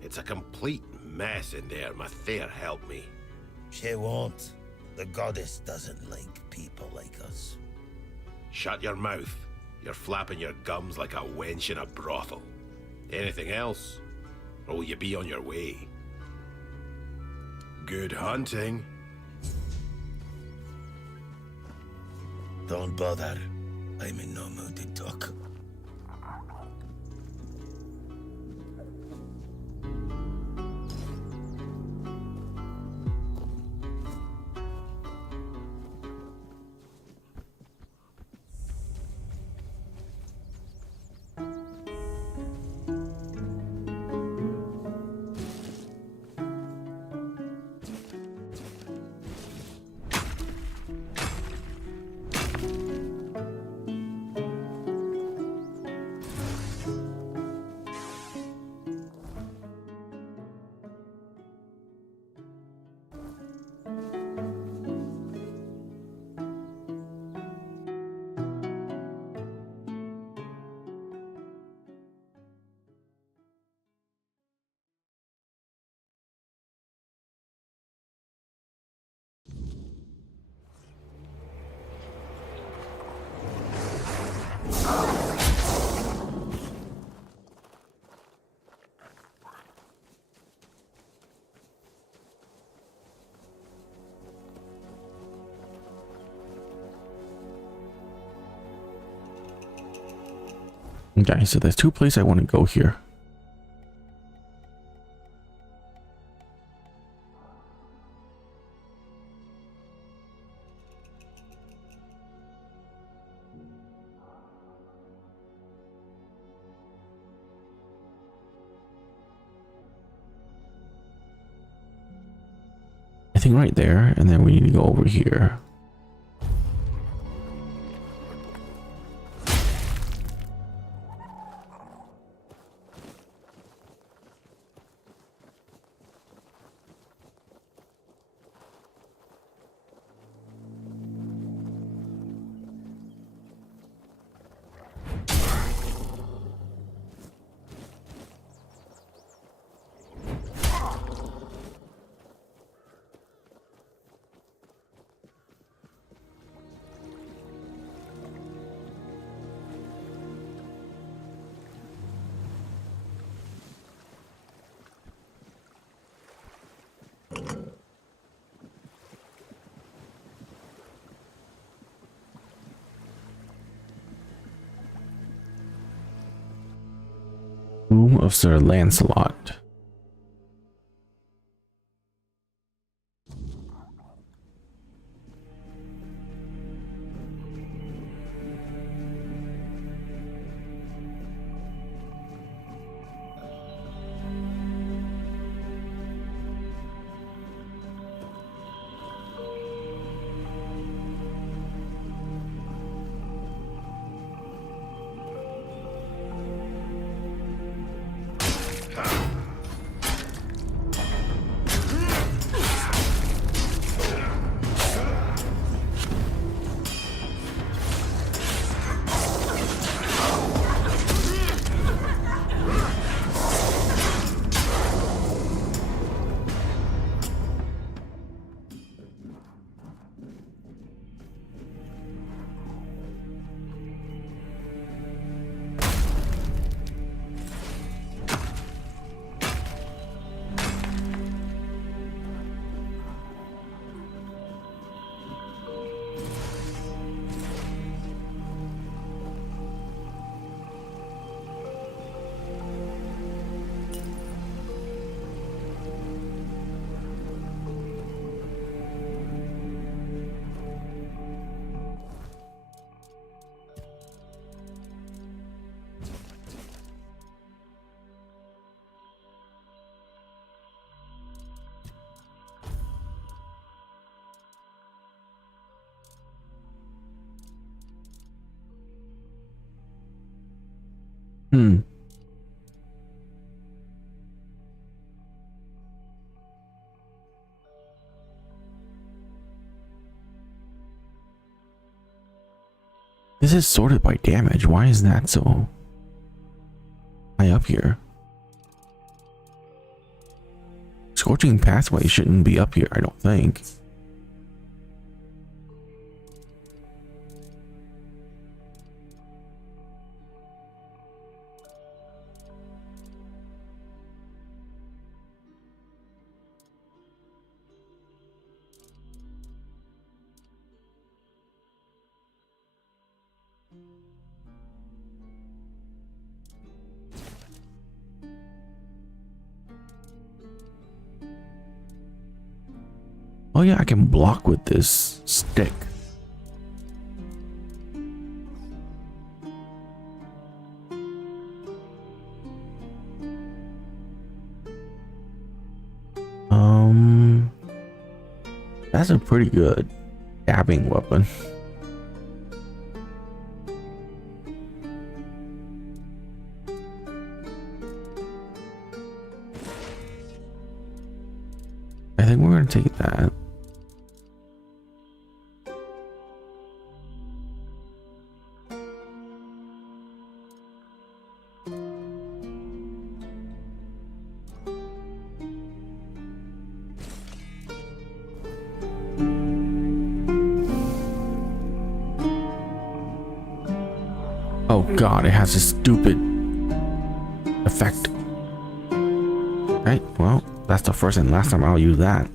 It's a complete mess in there, Mathair help me. She won't. The goddess doesn't like people like us. Shut your mouth. You're flapping your gums like a wench in a brothel. Anything else? Or will you be on your way? Good hunting. Don't bother. I'm in no mood to talk. Okay, so there's two places I want to go here. I think right there, and then we need to go over here. Tomb of Sir Lancelot. This is sorted by damage. Why is that so high up here? Scorching pathway shouldn't be up here, I don't think. Oh yeah, I can block with this stick. That's a pretty good dabbing weapon. I think we're gonna take that. Oh god, it has a stupid effect. Right, well, that's the first and last time I'll use that.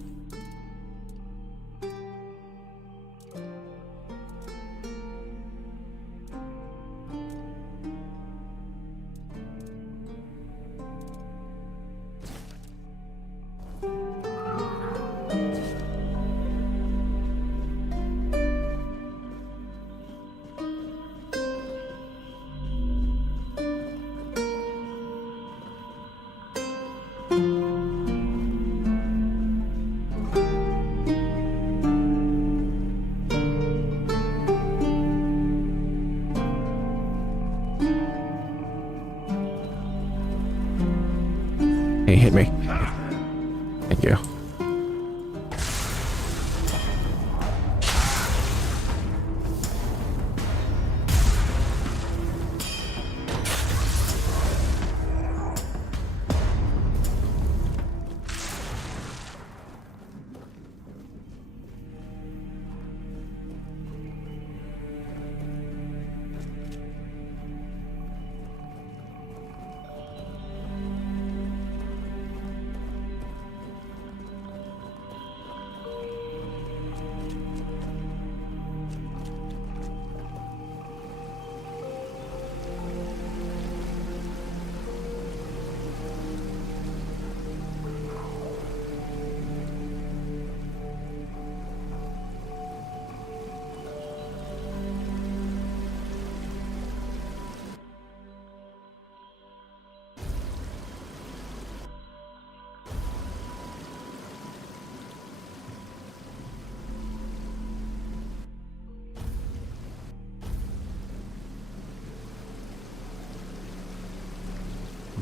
Hey, hit me. Thank you.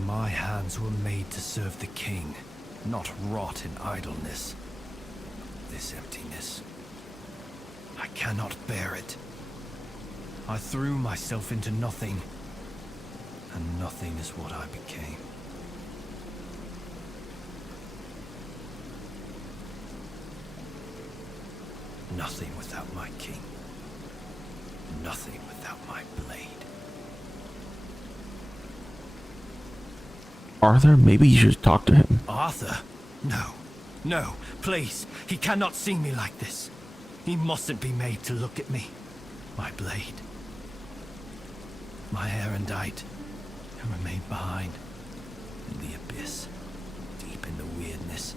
My hands were made to serve the king, not rot in idleness. This emptiness, I cannot bear it. I threw myself into nothing, and nothing is what I became. Nothing without my king. Nothing without my blade. Arthur, maybe you should talk to him. Arthur? No. No, please. He cannot see me like this. He mustn't be made to look at me. My blade. My erendite. Who remained behind. In the abyss. Deep in the weirdness.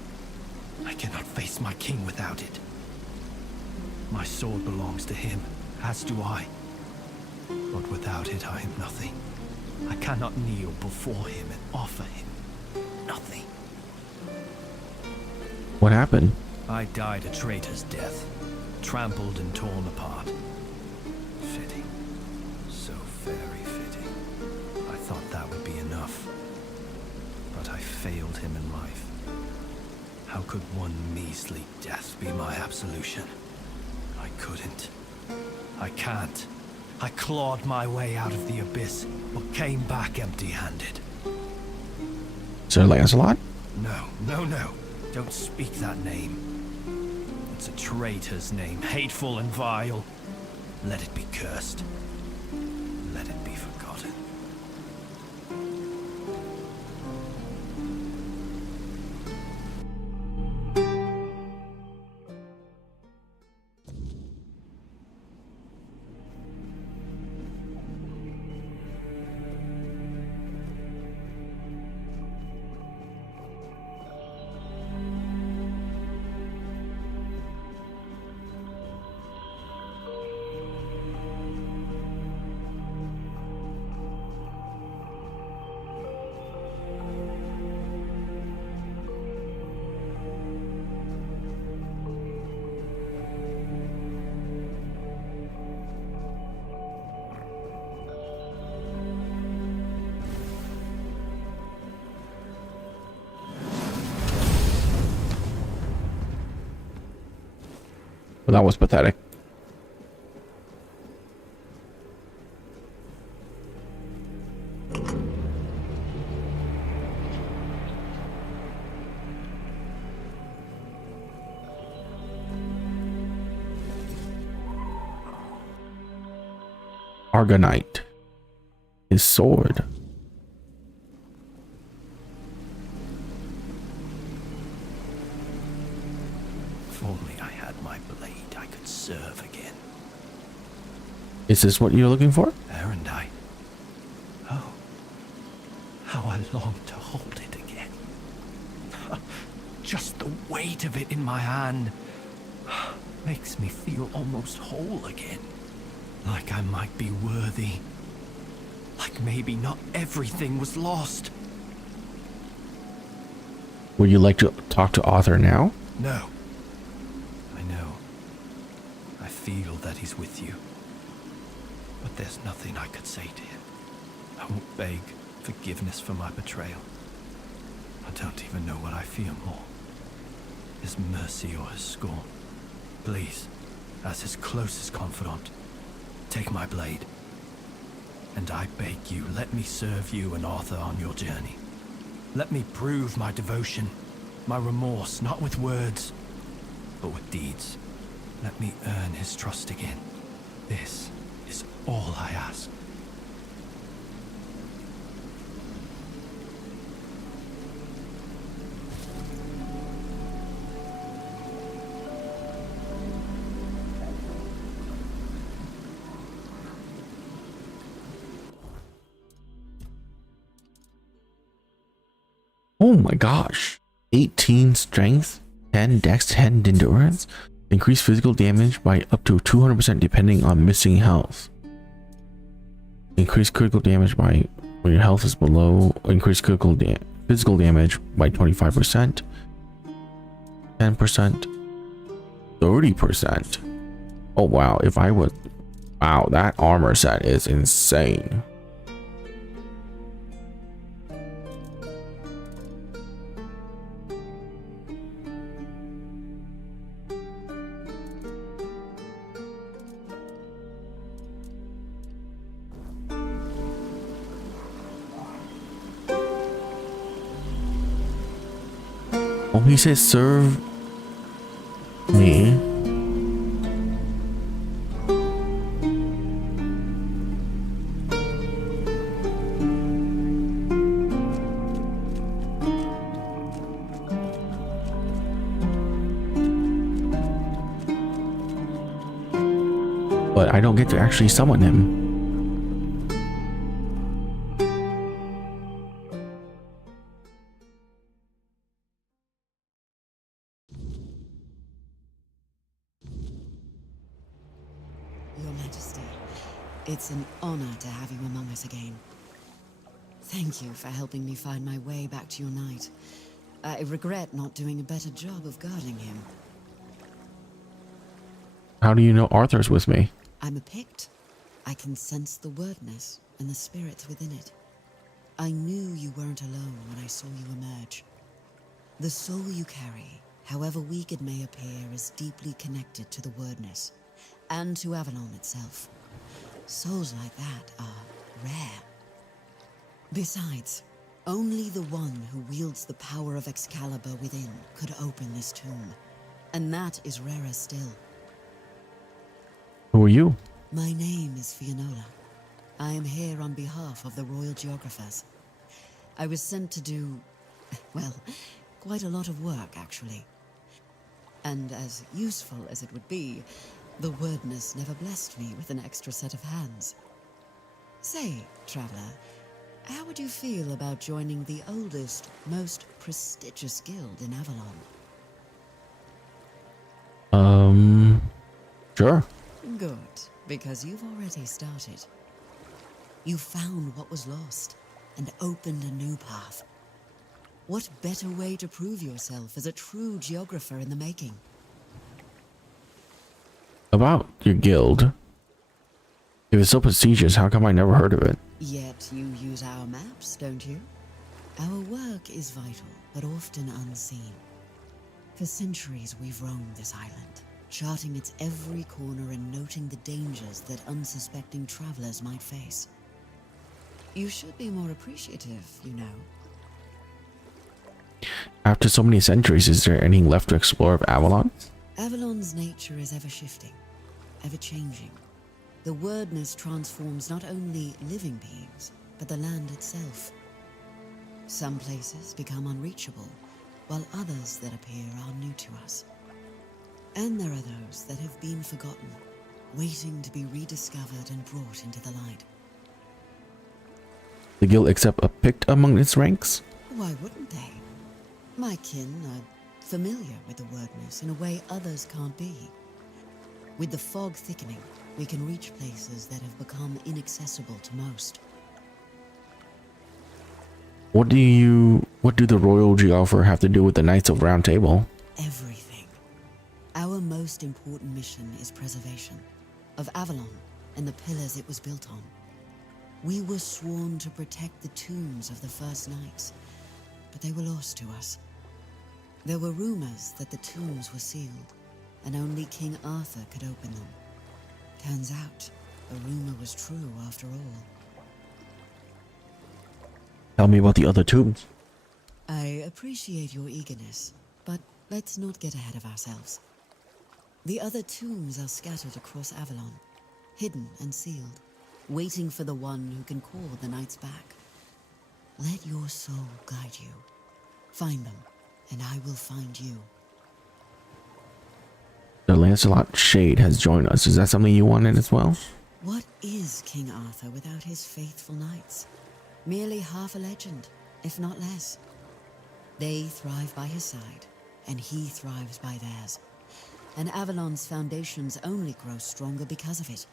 I cannot face my king without it. My sword belongs to him, as do I. But without it, I am nothing. I cannot kneel before him and offer him nothing. What happened? I died a traitor's death, trampled and torn apart. Fitting. So very fitting. I thought that would be enough. But I failed him in life. How could one measly death be my absolution? I couldn't. I can't. I clawed my way out of the abyss, but came back empty-handed. Sir Lancelot? No, no, no. Don't speak that name. It's a traitor's name, hateful and vile. Let it be cursed. Let it be forgotten. Well, that was pathetic. Argonite. His sword. If only I had my blade, I could serve again. Is this what you're looking for? And I... Oh, how I long to hold it again. Just the weight of it in my hand makes me feel almost whole again. Like I might be worthy. Like maybe not everything was lost. Would you like to talk to Arthur now? No. I know. I feel that he's with you. But there's nothing I could say to him. I won't beg forgiveness for my betrayal. I don't even know what I fear more. His mercy or his scorn. Please, as his closest confidant, take my blade. And I beg you, let me serve you and Arthur on your journey. Let me prove my devotion, my remorse, not with words, but with deeds. Let me earn his trust again. This is all I ask. Oh my gosh. 18 strength, 10 dex, 10 endurance. Increase physical damage by up to 200% depending on missing health. Increase critical damage by when your health is below. Increase physical damage by 25%. 10%. 30%. Oh wow, if I would... Wow, that armor set is insane. Oh, he says serve me. But I don't get to actually summon him. Your Majesty, it's an honor to have you among us again. Thank you for helping me find my way back to your knight. I regret not doing a better job of guarding him. How do you know Arthur's with me? I'm a Pict. I can sense the wordness and the spirits within it. I knew you weren't alone when I saw you emerge. The soul you carry, however weak it may appear, is deeply connected to the Wordness, and to Avalon itself. Souls like that are rare. Besides, only the one who wields the power of Excalibur within could open this tomb, and that is rarer still. Who are you? My name is Fianola. I am here on behalf of the Royal Geographers. I was sent to do, well, quite a lot of work, actually. And as useful as it would be, the Wordness never blessed me with an extra set of hands. Say, Traveler, how would you feel about joining the oldest, most prestigious guild in Avalon? Sure. Good, because you've already started. You found what was lost, and opened a new path. What better way to prove yourself as a true geographer in the making? About your guild. If it's so prestigious, how come I never heard of it? Yet you use our maps, don't you? Our work is vital, but often unseen. For centuries we've roamed this island, charting its every corner and noting the dangers that unsuspecting travelers might face. You should be more appreciative, you know. After so many centuries, is there anything left to explore of Avalon? Avalon's nature is ever shifting, ever changing. The Wordness transforms not only living beings, but the land itself. Some places become unreachable, while others that appear are new to us. And there are those that have been forgotten, waiting to be rediscovered and brought into the light. The guild accept a picked among its ranks? Why wouldn't they? My kin are familiar with the Wordness in a way others can't be. With the fog thickening, we can reach places that have become inaccessible to most. What do the Royal Geographer have to do with the Knights of Round Table? Everything. Our most important mission is preservation of Avalon and the pillars it was built on. We were sworn to protect the tombs of the first knights, but they were lost to us. There were rumors that the tombs were sealed, and only King Arthur could open them. Turns out, the rumor was true after all. Tell me about the other tombs. I appreciate your eagerness, but let's not get ahead of ourselves. The other tombs are scattered across Avalon, hidden and sealed, waiting for the one who can call the knights back. Let your soul guide you. Find them, and I will find you. The Lancelot Shade has joined us. Is that something you wanted as well? What is King Arthur without his faithful knights? Merely half a legend, if not less. They thrive by his side, and he thrives by theirs. And Avalon's foundations only grow stronger because of it.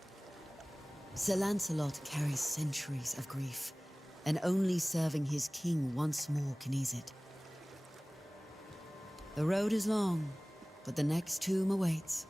Sir Lancelot carries centuries of grief, and only serving his king once more can ease it. The road is long, but the next tomb awaits.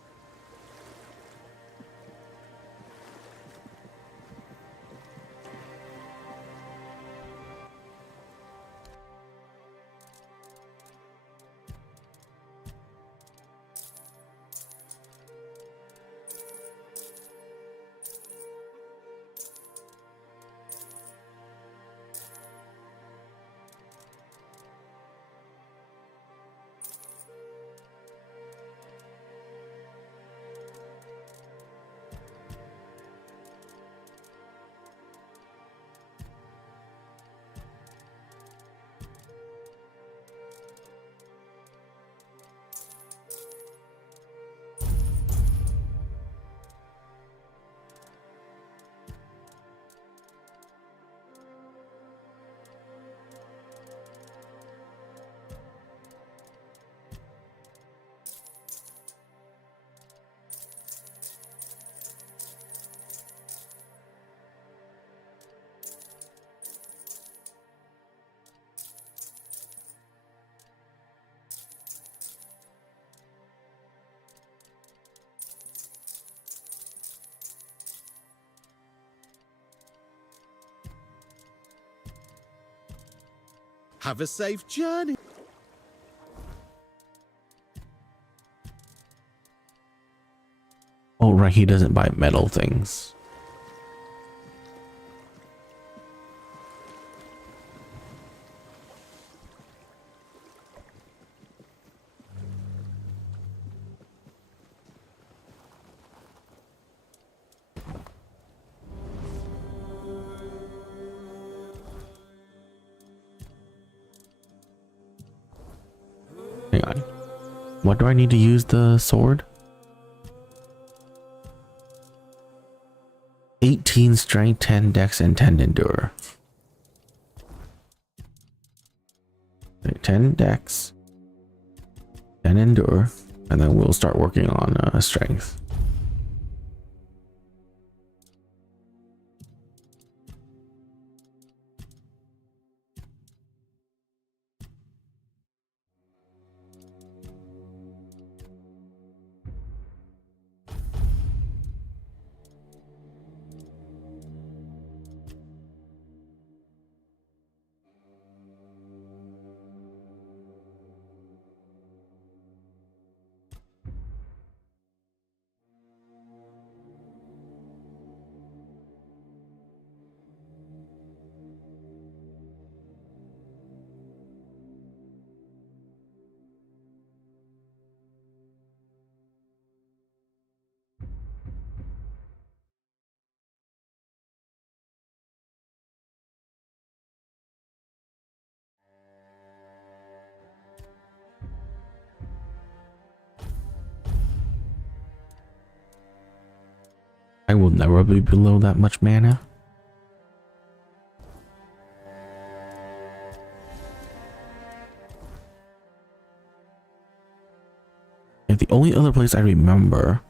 Have a safe journey. Oh, right, he doesn't buy metal things. Hang on. What do I need to use the sword? 18 strength, 10 dex, and 10 endure. Okay, 10 dex, 10 endure, and then we'll start working on strength. I will never be below that much mana. And the only other place I remember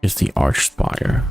is the Archspire.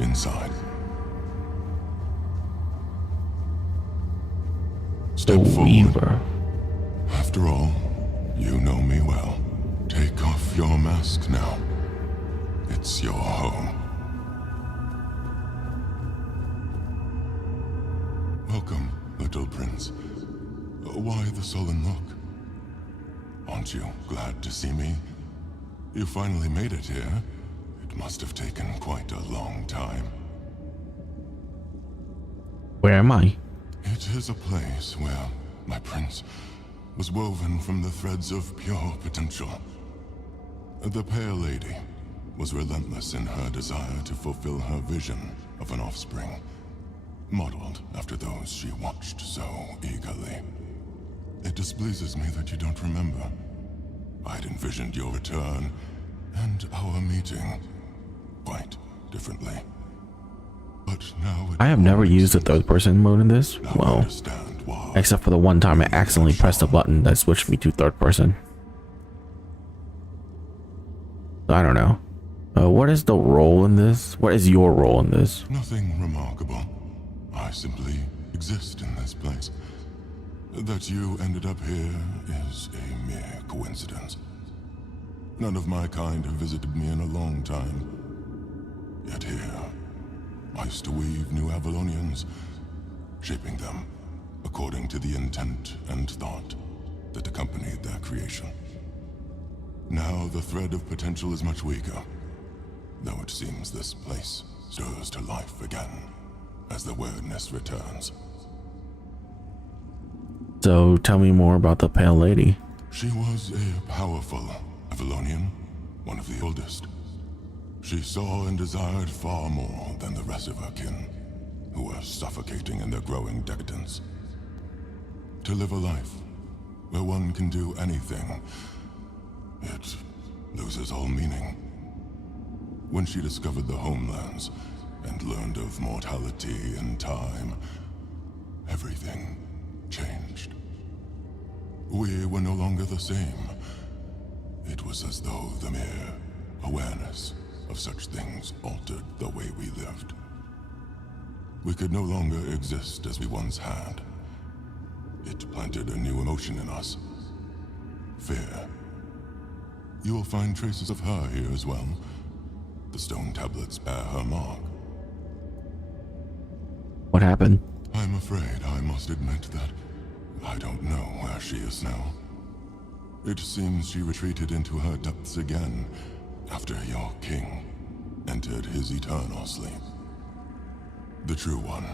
Inside. Step forward. After all, you know me well. Take off your mask now. It's your home. Welcome, little prince. Why the sullen look? Aren't you glad to see me? You finally made it here. It must have taken quite a long time. Where am I? It is a place where my prince was woven from the threads of pure potential. The Pale Lady was relentless in her desire to fulfill her vision of an offspring, modeled after those she watched so eagerly. It displeases me that you don't remember. I'd envisioned your return and our meeting quite differently. But now I have never used the third person mode in this. I Well, understand why. except for the one time I accidentally pressed a button that switched me to third person. So I don't know. What is the role in this? What is your role in this? Nothing remarkable. I simply exist in this place. That you ended up here is a mere coincidence. None of my kind have visited me in a long time. Yet here, I used to weave new Avalonians, shaping them according to the intent and thought that accompanied their creation. Now the thread of potential is much weaker, though it seems this place stirs to life again as the weirdness returns. So tell me more about the Pale Lady. She was a powerful Avalonian, one of the oldest. She saw and desired far more than the rest of her kin, who were suffocating in their growing decadence. To live a life where one can do anything, it loses all meaning. When she discovered the homelands and learned of mortality and time, everything changed. We were no longer the same. It was as though the mere awareness of such things altered the way we lived. We could no longer exist as we once had. It planted a new emotion in us. Fear. You will find traces of her here as well. The stone tablets bear her mark. What happened? I'm afraid I must admit that I don't know where she is now. It seems she retreated into her depths again after your king entered his eternal sleep. The true one,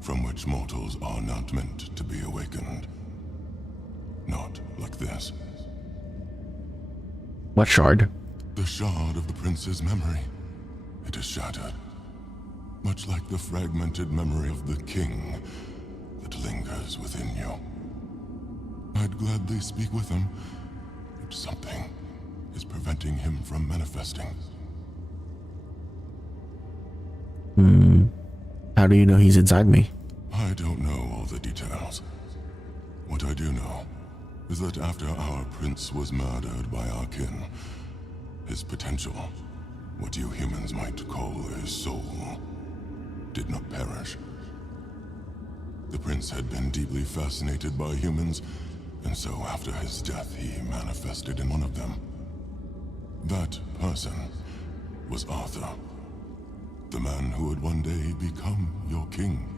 from which mortals are not meant to be awakened. Not like this. What shard? The shard of the prince's memory. It is shattered. Much like the fragmented memory of the king that lingers within you. I'd gladly speak with him, but something is preventing him from manifesting. How do you know he's inside me? I don't know all the details. What I do know is that after our prince was murdered by our kin, his potential, what you humans might call his soul, did not perish. The prince had been deeply fascinated by humans, and so after his death he manifested in one of them. That person was Arthur, the man who would one day become your king.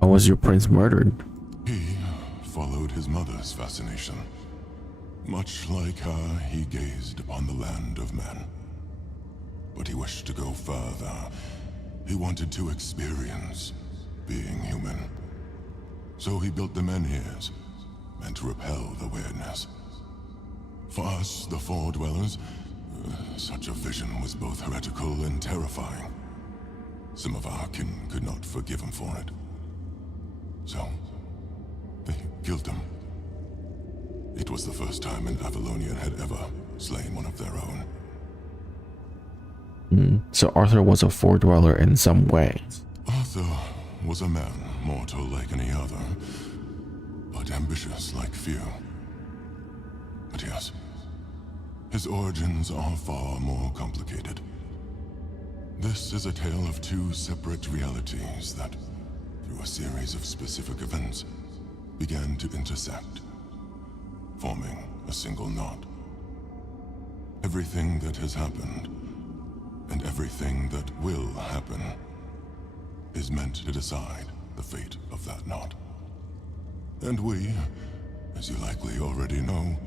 How was your prince murdered? He followed his mother's fascination. Much like her, he gazed upon the land of men. But he wished to go further. He wanted to experience being human. So he built the menhirs, meant to repel the weirdness. For us, the Four Dwellers, such a vision was both heretical and terrifying. Some of our kin could not forgive him for it. So, they killed him. It was the first time an Avalonian had ever slain one of their own. So Arthur was a Four Dweller in some way. Arthur was a man, mortal like any other, but ambitious like few. But yes, his origins are far more complicated. This is a tale of two separate realities that, through a series of specific events, began to intersect, forming a single knot. Everything that has happened, and everything that will happen, is meant to decide the fate of that knot. And we, as you likely already know,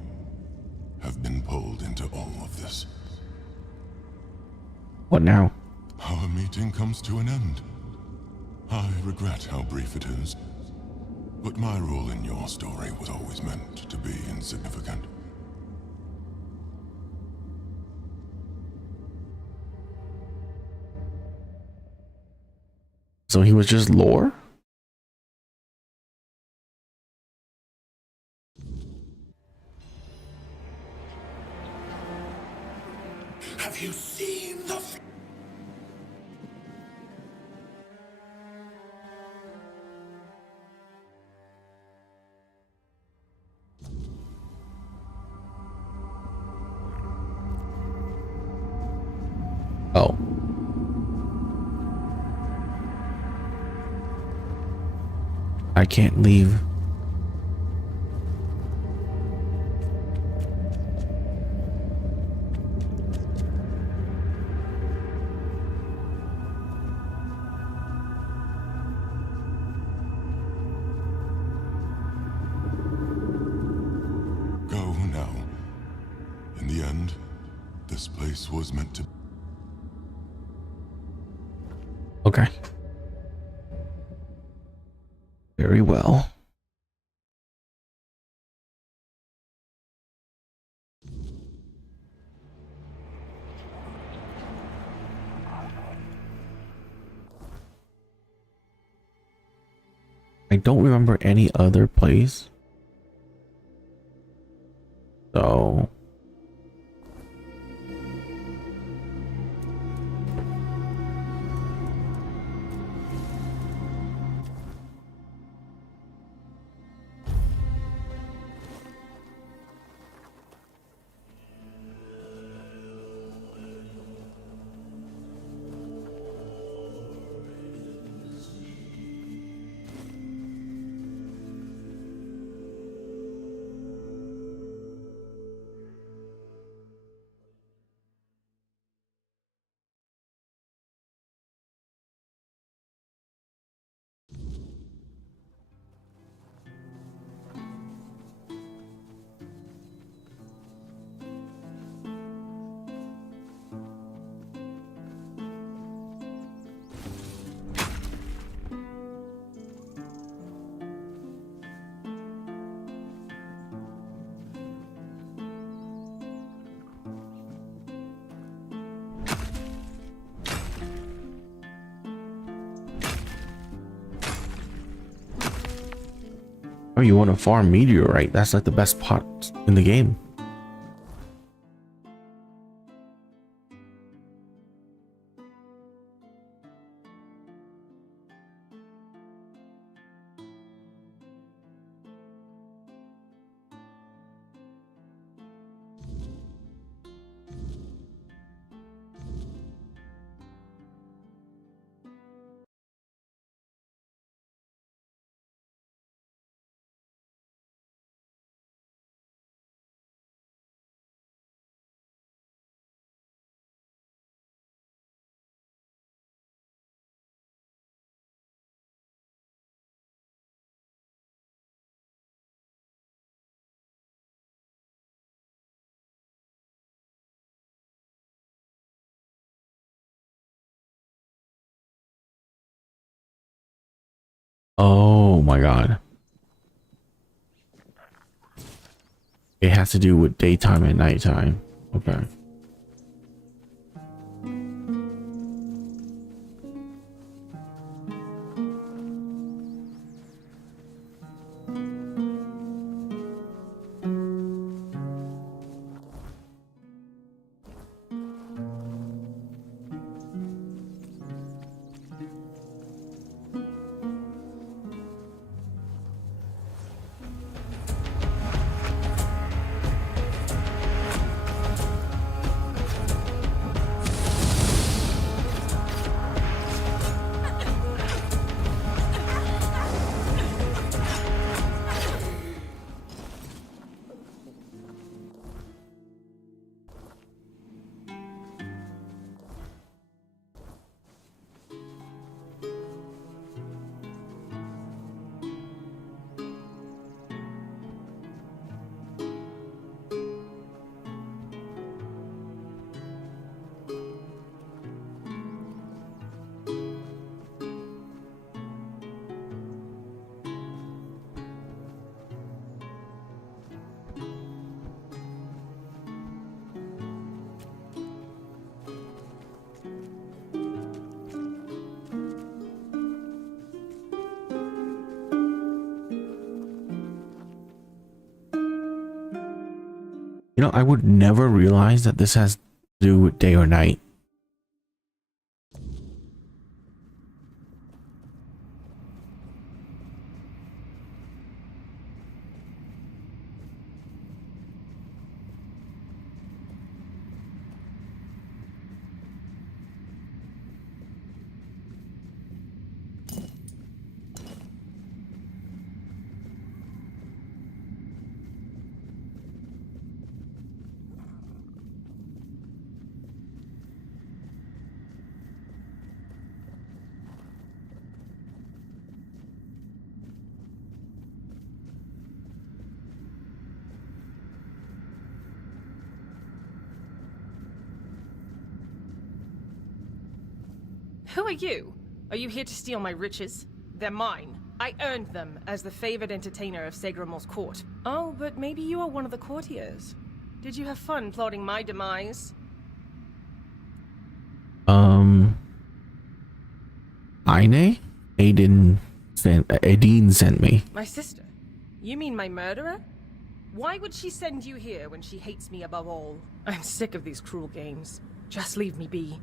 have been pulled into all of this. What now? Our meeting comes to an end. I regret how brief it is, but my role in your story was always meant to be insignificant. So he was just lore? Have you seen the... Oh. I can't leave. Go now. In the end, this place was meant to... Okay. Very well. I don't remember any other place. So oh, you want to farm meteorite? That's like the best pot in the game. Oh my god. It has to do with daytime and nighttime. Okay. You know, I would never realize that this has do day or night. Who are you? Are you here to steal my riches? They're mine. I earned them as the favored entertainer of Segramor's court. Oh, but maybe you are one of the courtiers. Did you have fun plotting my demise? Aine? Aideen sent me. My sister? You mean my murderer? Why would she send you here when she hates me above all? I'm sick of these cruel games. Just leave me be.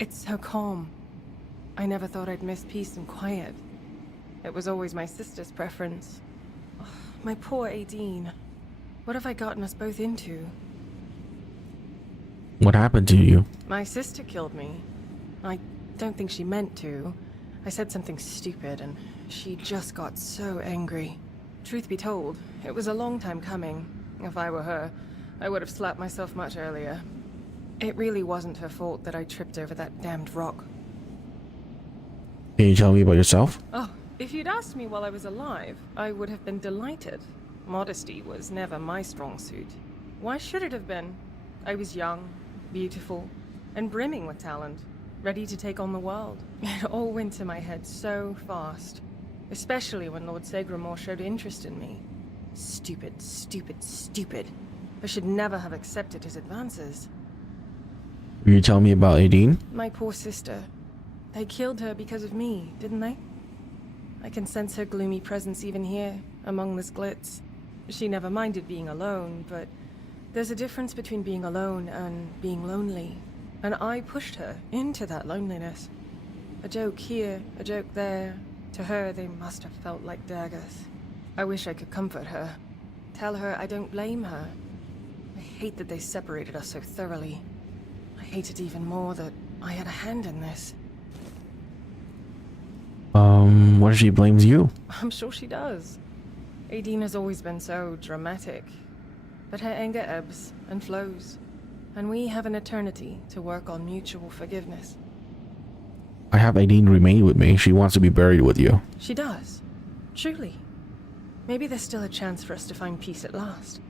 It's so calm. I never thought I'd miss peace and quiet. It was always my sister's preference. Oh, my poor Aideen. What have I gotten us both into? What happened to you? My sister killed me. I don't think she meant to. I said something stupid and she just got so angry. Truth be told, it was a long time coming. If I were her, I would have slapped myself much earlier. It really wasn't her fault that I tripped over that damned rock. Can you tell me about yourself? Oh, if you'd asked me while I was alive, I would have been delighted. Modesty was never my strong suit. Why should it have been? I was young, beautiful, and brimming with talent, ready to take on the world. It all went to my head so fast, especially when Lord Segramor showed interest in me. Stupid, stupid, stupid. I should never have accepted his advances. Will you tell me about Aideen? My poor sister. They killed her because of me, didn't they? I can sense her gloomy presence even here, among this glitz. She never minded being alone, but there's a difference between being alone and being lonely. And I pushed her into that loneliness. A joke here, a joke there. To her, they must have felt like daggers. I wish I could comfort her. Tell her I don't blame her. I hate that they separated us so thoroughly. I hate it even more that I had a hand in this. What if she blames you? I'm sure she does. Aideen has always been so dramatic. But her anger ebbs and flows. And we have an eternity to work on mutual forgiveness. I have Aideen remain with me. She wants to be buried with you. She does. Truly. Maybe there's still a chance for us to find peace at last.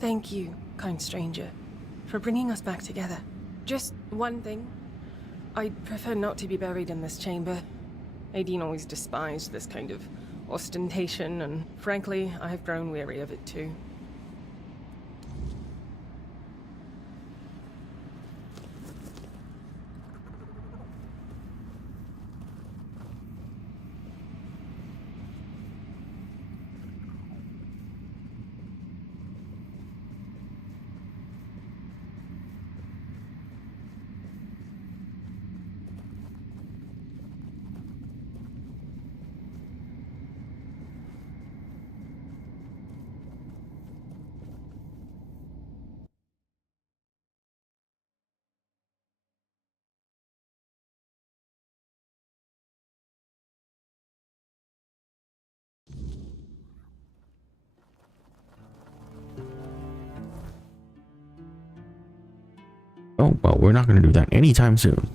Thank you, kind stranger, for bringing us back together. Just one thing. I'd prefer not to be buried in this chamber. Aideen always despised this kind of ostentation, and frankly, I have grown weary of it too. Oh, well, we're not going to do that anytime soon.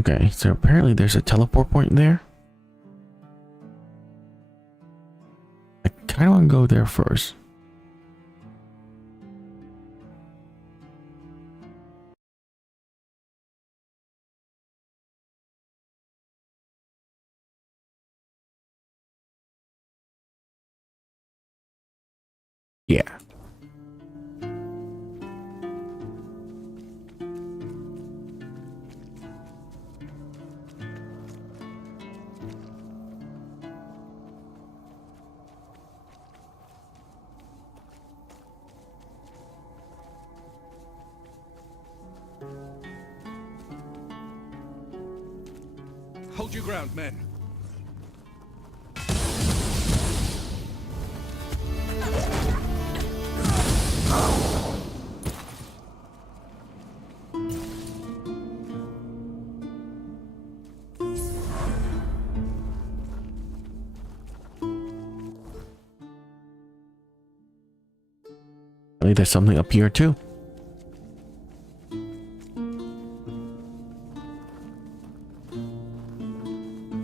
Okay, so apparently there's a teleport point there. kind of want to go there first. Yeah. Hold your ground, men. I think there's something up here too.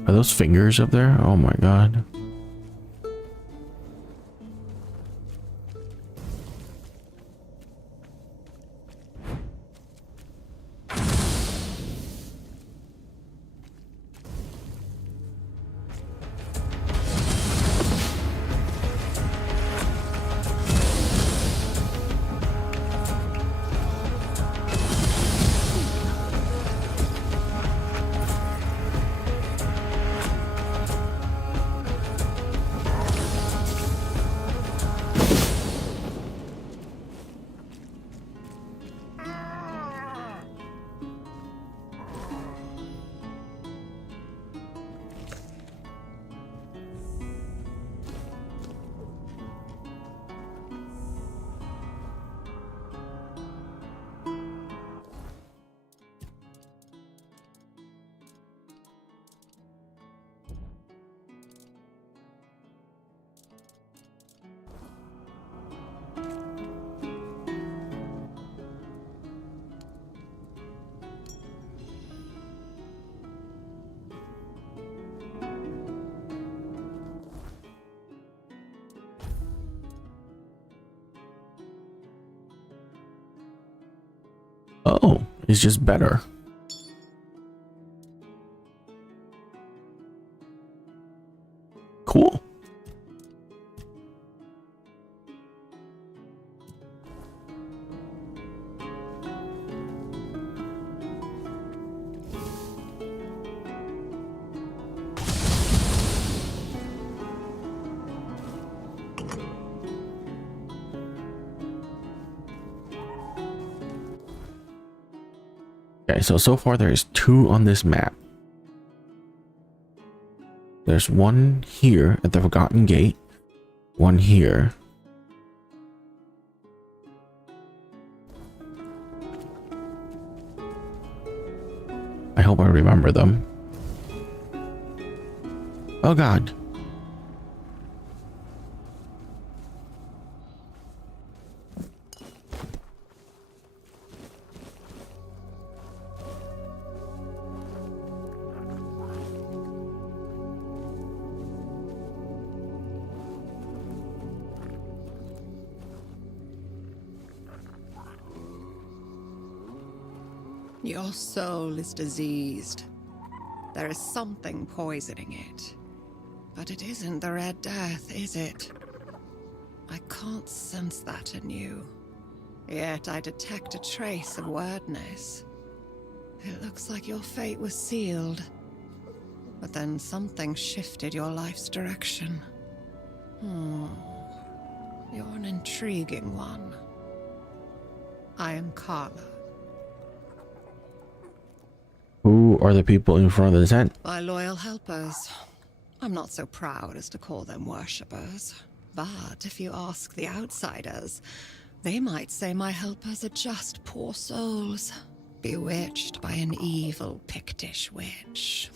Are those fingers up there? Oh my god. Oh, it's just better. Cool. Okay, so far there's 2 on this map. There's one here at the Forgotten Gate, one here. I hope I remember them. Oh god. Your soul is diseased. There is something poisoning it. But it isn't the Red Death, is it? I can't sense that in you. Yet I detect a trace of wordness. It looks like your fate was sealed. But then something shifted your life's direction. You're an intriguing one. I am Carla. Who are the people in front of the tent? My loyal helpers. I'm not so proud as to call them worshippers. But if you ask the outsiders, they might say my helpers are just poor souls, bewitched by an evil Pictish witch.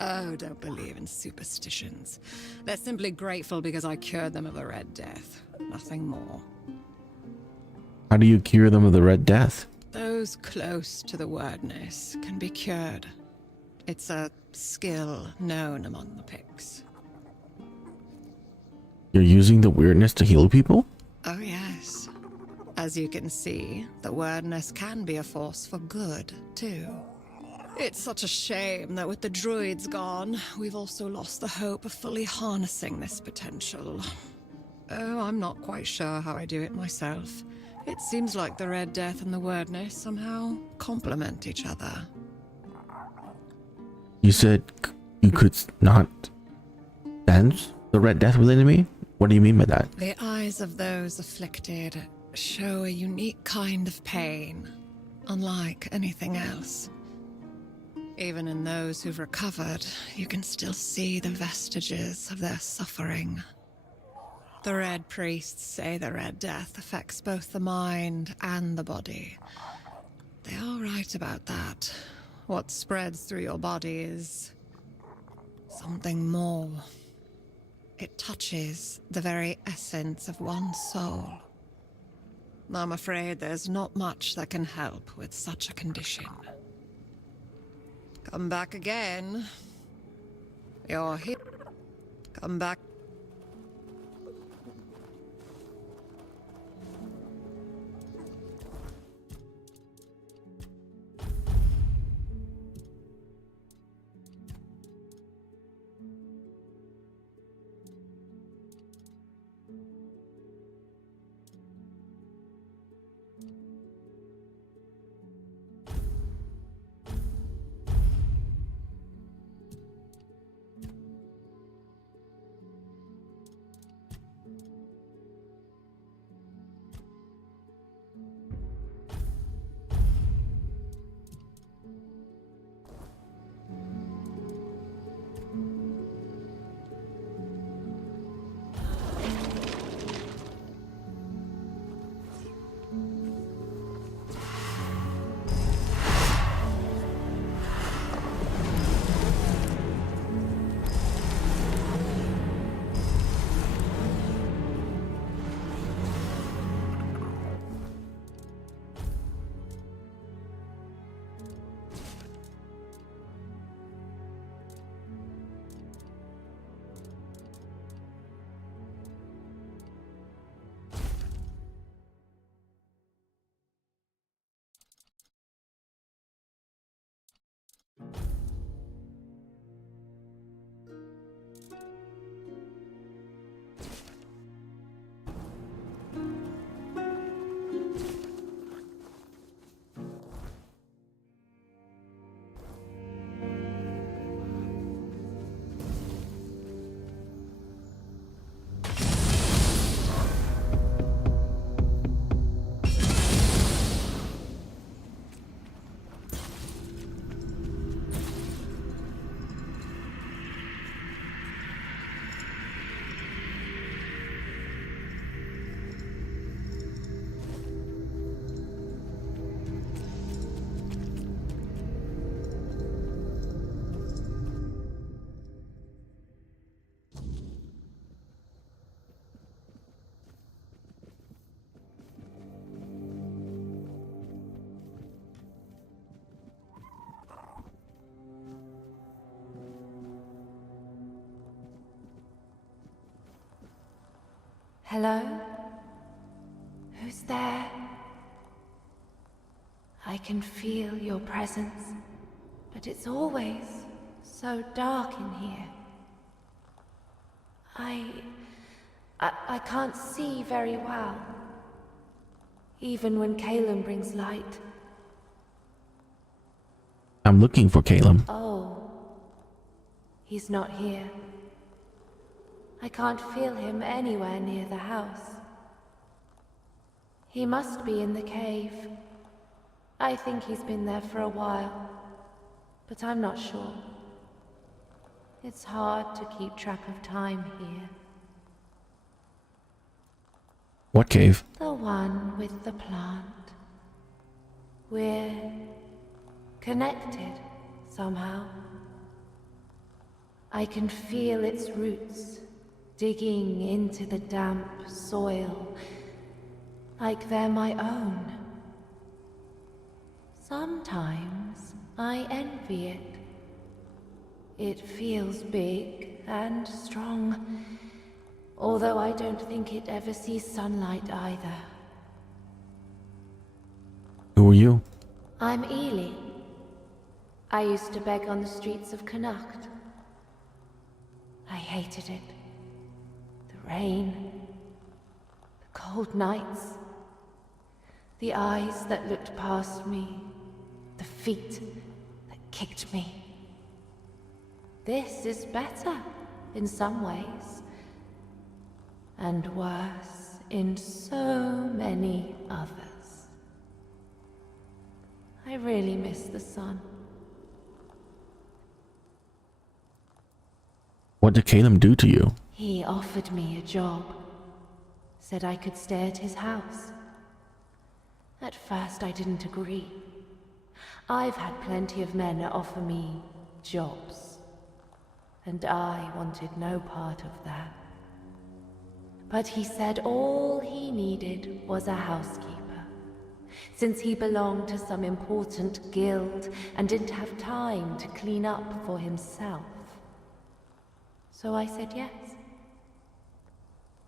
Oh, don't believe in superstitions. They're simply grateful because I cured them of the Red Death. Nothing more. How do you cure them of the Red Death? Those close to the wordness can be cured. It's a skill known among the Picts. You're using the weirdness to heal people? Oh, yes. As you can see, the weirdness can be a force for good, too. It's such a shame that with the druids gone, we've also lost the hope of fully harnessing this potential. Oh, I'm not quite sure how I do it myself. It seems like the Red Death and the weirdness somehow complement each other. You said you could not sense the Red Death within me? What do you mean by that? The eyes of those afflicted show a unique kind of pain, unlike anything else. Even in those who've recovered, you can still see the vestiges of their suffering. The Red Priests say the Red Death affects both the mind and the body. They are right about that. What spreads through your body is something more. It touches the very essence of one's soul. I'm afraid there's not much that can help with such a condition. Come back again. You're here. Come back. Hello? Who's there? I can feel your presence, but it's always so dark in here. I can't see very well, even when Calum brings light. I'm looking for Calum. Oh, he's not here. I can't feel him anywhere near the house. He must be in the cave. I think he's been there for a while, but I'm not sure. It's hard to keep track of time here. What cave? The one with the plant. We're connected somehow. I can feel its roots digging into the damp soil, like they're my own. Sometimes I envy it. It feels big and strong, Although I don't think it ever sees sunlight either. Who are you? I'm Ely. I used to beg on the streets of Connacht. I hated it. The rain, the cold nights, the eyes that looked past me, the feet that kicked me. This is better in some ways, and worse in so many others. I really miss the sun. What did Caleb do to you? He offered me a job. Said I could stay at his house. At first I didn't agree. I've had plenty of men offer me jobs. And I wanted no part of that. But he said all he needed was a housekeeper. Since he belonged to some important guild and didn't have time to clean up for himself. So I said yes.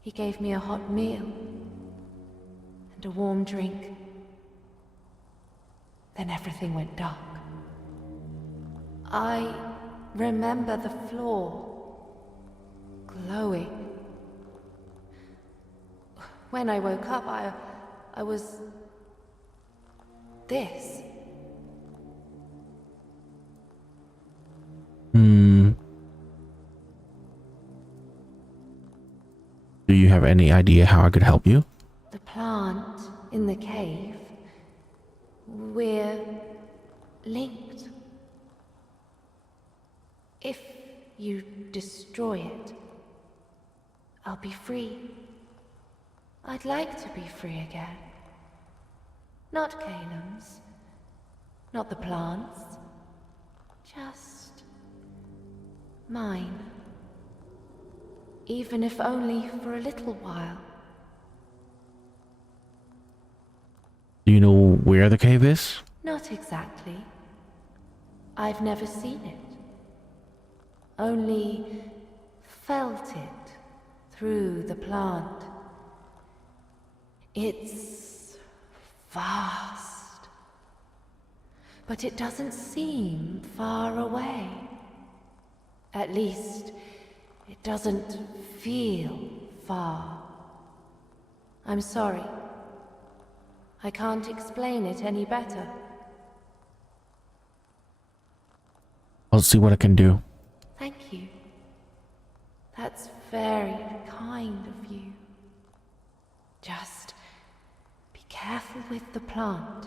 He gave me a hot meal and a warm drink. Then everything went dark. I remember the floor glowing. When I woke up, I was this. Do you have any idea how I could help you? The plant in the cave. We're linked. If you destroy it, I'll be free. I'd like to be free again. Not Caleb's. Not the plant's. Just mine. Even if only for a little while. Do you know where the cave is? Not exactly. I've never seen it. Only felt it through the plant. It's vast. But it doesn't seem far away. At least, it doesn't feel far. I'm sorry. I can't explain it any better. I'll see what I can do. Thank you. That's very kind of you. Just be careful with the plant.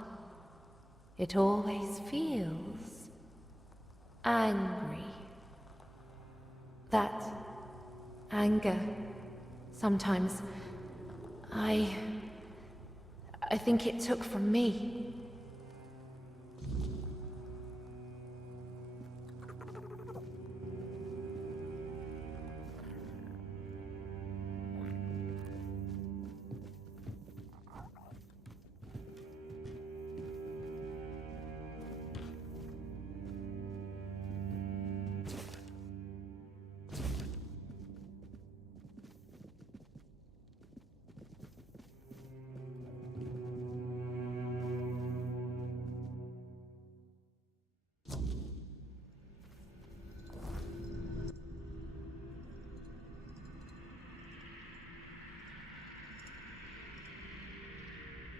It always feels angry. That anger, sometimes, I think it took from me.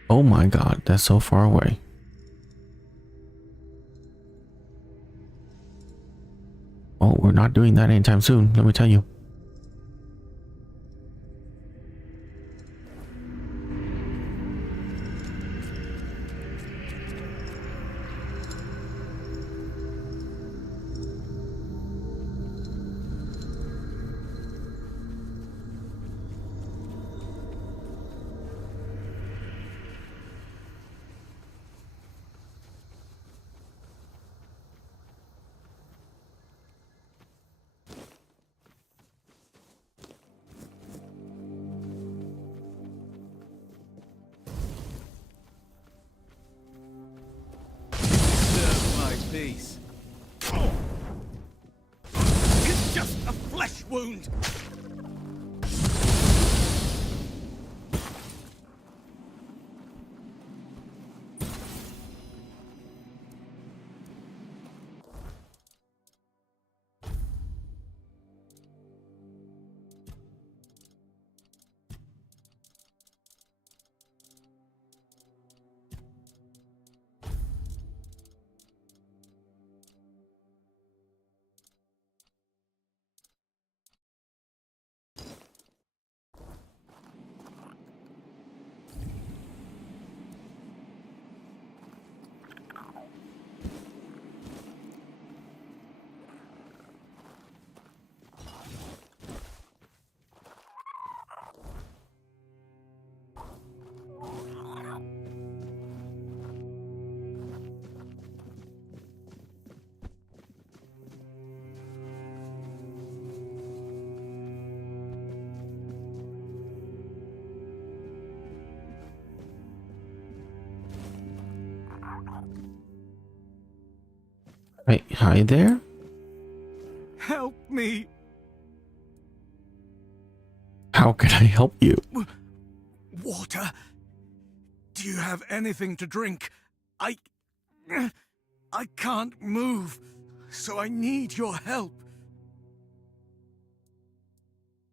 Oh my god, that's so far away. Oh, we're not doing that anytime soon, let me tell you. Peace. It's just a flesh wound. Wait, hi there? Help me! How can I help you? Water? Do you have anything to drink? I can't move, so I need your help.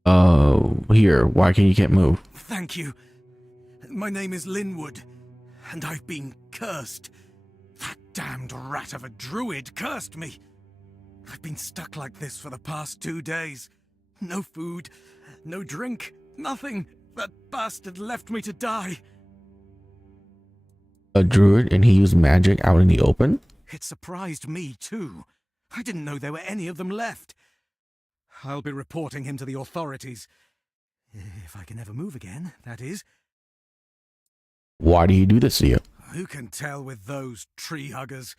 Oh, here. Why can you can't move? Thank you. My name is Linwood, and I've been cursed. That damned rat of a druid cursed me. I've been stuck like this for the past 2 days. No food, no drink, nothing. That bastard left me to die. A druid and he used magic out in the open? It surprised me, too. I didn't know there were any of them left. I'll be reporting him to the authorities. If I can ever move again, that is. Why do you do this to you? Who can tell with those tree huggers?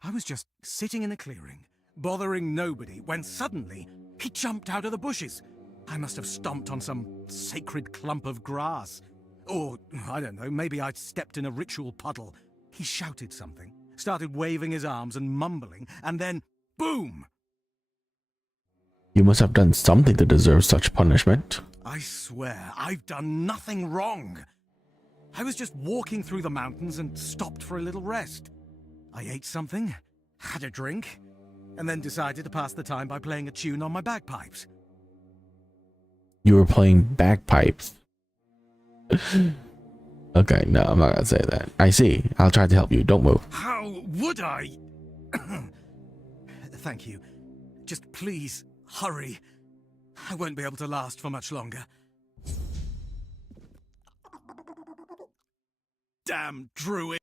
I was just sitting in a clearing, bothering nobody, when suddenly he jumped out of the bushes. I must have stomped on some sacred clump of grass. Or, I don't know, maybe I'd stepped in a ritual puddle. He shouted something, started waving his arms and mumbling, and then, boom! You must have done something to deserve such punishment. I swear, I've done nothing wrong. I was just walking through the mountains and stopped for a little rest. I ate something, had a drink, and then decided to pass the time by playing a tune on my bagpipes. You were playing bagpipes. Okay, no, I'm not gonna say that. I see. I'll try to help you. Don't move. How would I? Thank you. Just please, hurry. I won't be able to last for much longer. Damn druid.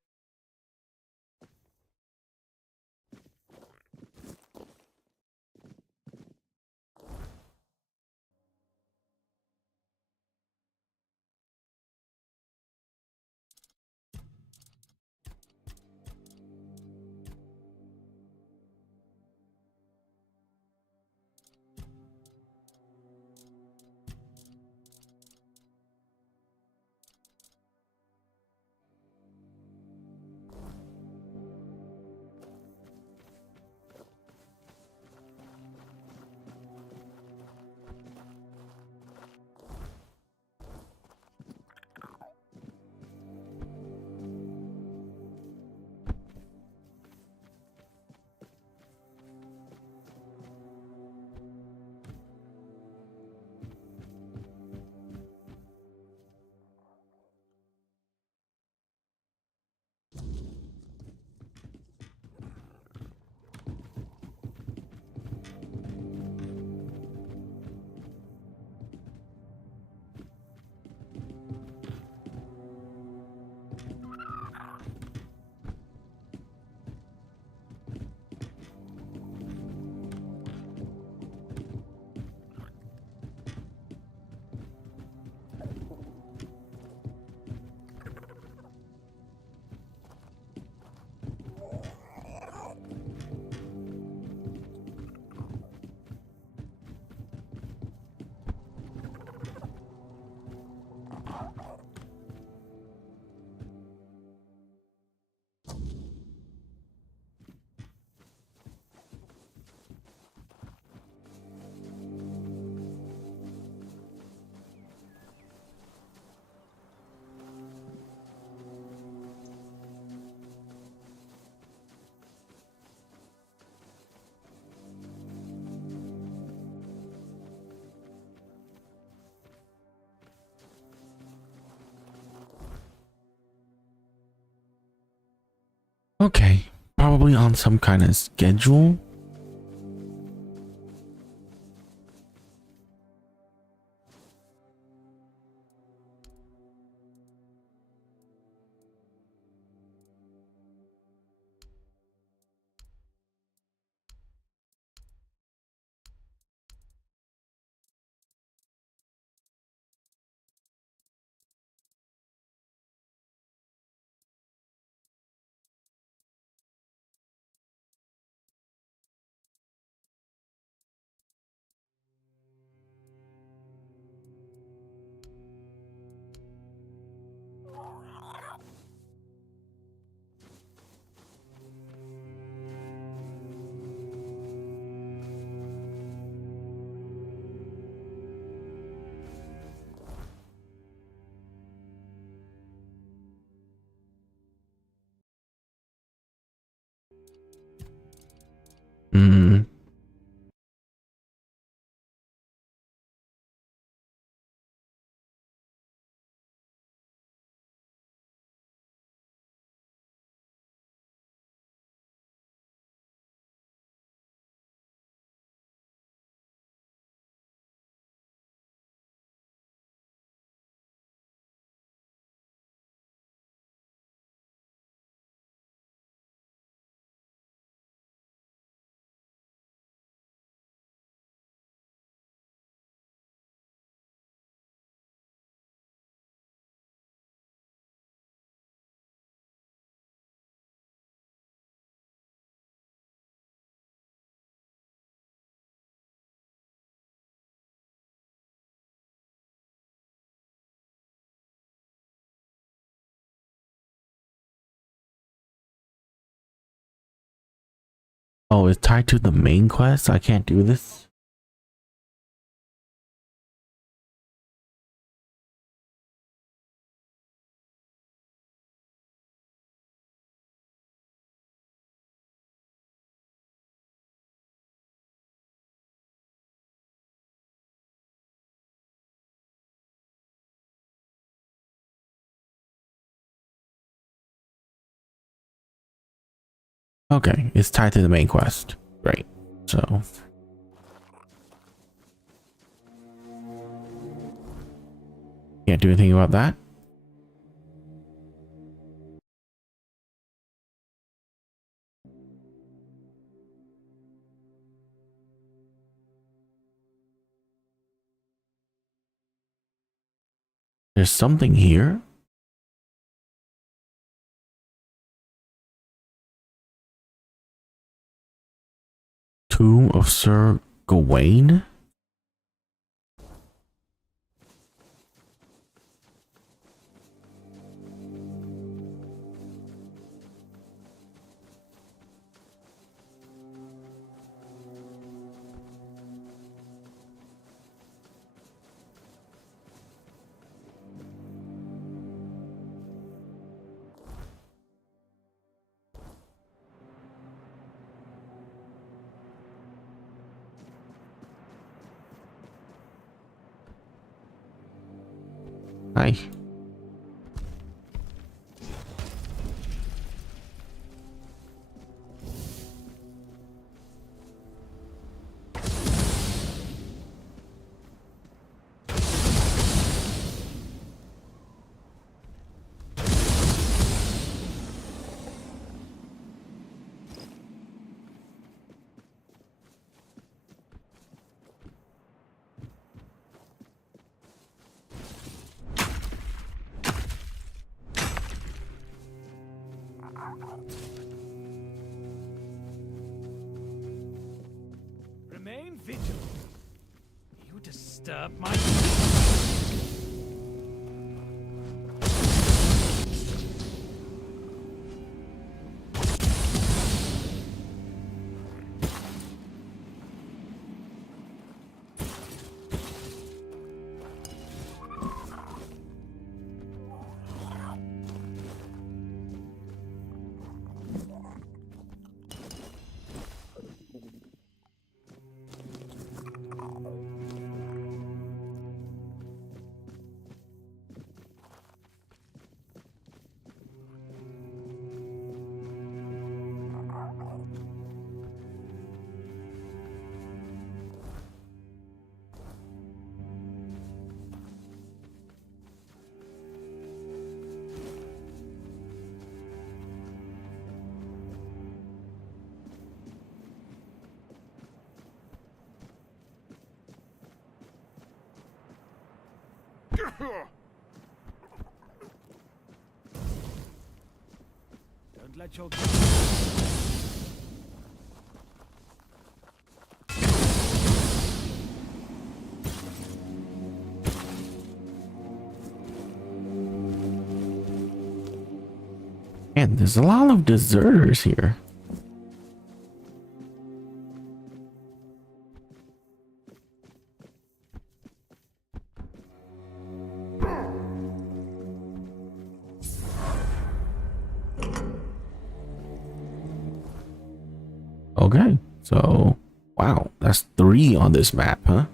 Okay, probably on some kind of schedule. Oh, it's tied to the main quest? I can't do this? Okay, it's tied to the main quest. Great. So can't do anything about that. There's something here. Tomb of Sir Gawain. Hi. Remain vigilant. You disturb my... Don't let your... Man, there's a lot of deserters here. Okay, so wow, that's 3 on this map, huh?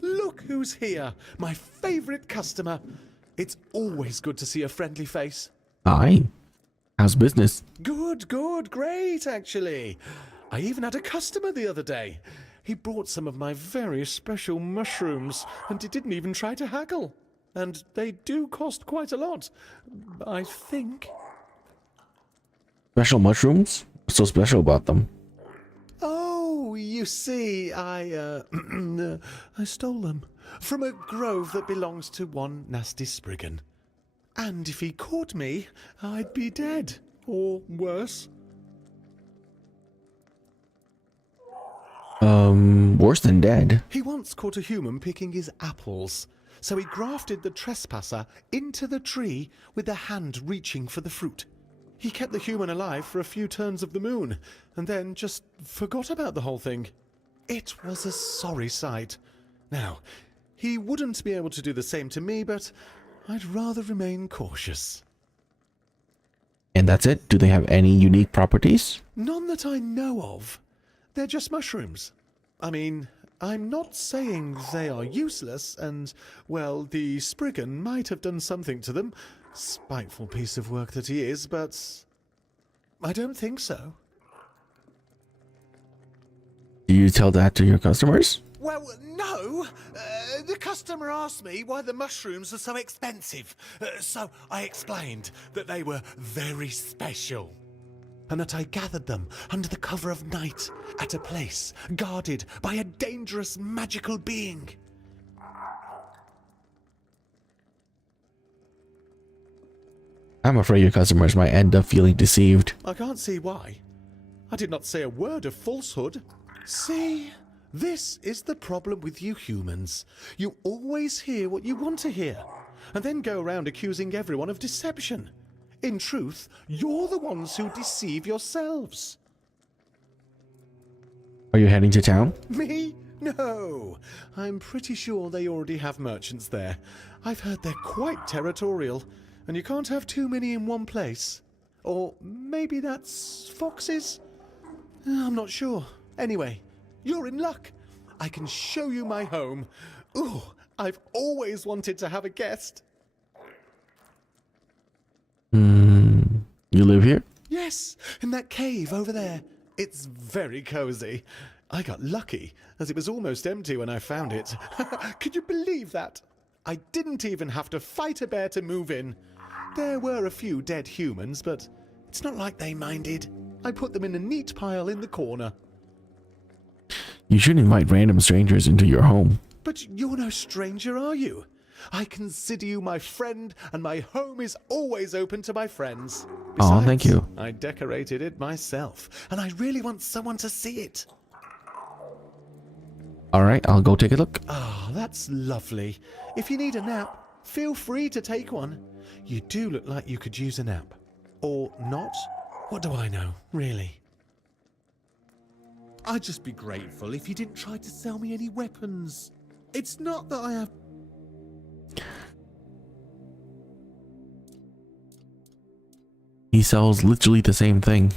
Look who's here, my favorite customer. It's always good to see a friendly face. Hi. How's business? Good, great, actually. I even had a customer the other day. He brought some of my very special mushrooms, and he didn't even try to haggle. And they do cost quite a lot, I think. Special mushrooms? What's so special about them? Oh, you see, I stole them from a grove that belongs to one nasty Spriggan. And if he caught me, I'd be dead, or worse. Worse than dead. He once caught a human picking his apples, so he grafted the trespasser into the tree with a hand reaching for the fruit. He kept the human alive for a few turns of the moon, and then just forgot about the whole thing. It was a sorry sight. Now, he wouldn't be able to do the same to me, but I'd rather remain cautious. And that's it? Do they have any unique properties? None that I know of. They're just mushrooms. I mean, I'm not saying they are useless, and, well, the Spriggan might have done something to them. Spiteful piece of work that he is, but I don't think so. Do you tell that to your customers? Well, no. The customer asked me why the mushrooms are so expensive, so I explained that they were very special, and that I gathered them under the cover of night at a place guarded by a dangerous magical being. I'm afraid your customers might end up feeling deceived. I can't see why. I did not say a word of falsehood. See, this is the problem with you humans. You always hear what you want to hear, and then go around accusing everyone of deception. In truth, you're the ones who deceive yourselves. Are you heading to town? Me? No. I'm pretty sure they already have merchants there. I've heard they're quite territorial, and you can't have too many in one place. Or maybe that's foxes? I'm not sure. Anyway, you're in luck. I can show you my home. Ooh, I've always wanted to have a guest. You live here? Yes, in that cave over there. It's very cozy. I got lucky, as it was almost empty when I found it. Could you believe that? I didn't even have to fight a bear to move in. There were a few dead humans, but it's not like they minded. I put them in a neat pile in the corner. You should invite random strangers into your home. But you're no stranger, are you? I consider you my friend, and my home is always open to my friends. Oh, thank you. I decorated it myself, and I really want someone to see it. Alright, I'll go take a look. Ah, that's lovely. If you need a nap, feel free to take one. You do look like you could use a nap. Or not? What do I know, really? I'd just be grateful if you didn't try to sell me any weapons. It's not that I have... He sells literally the same thing.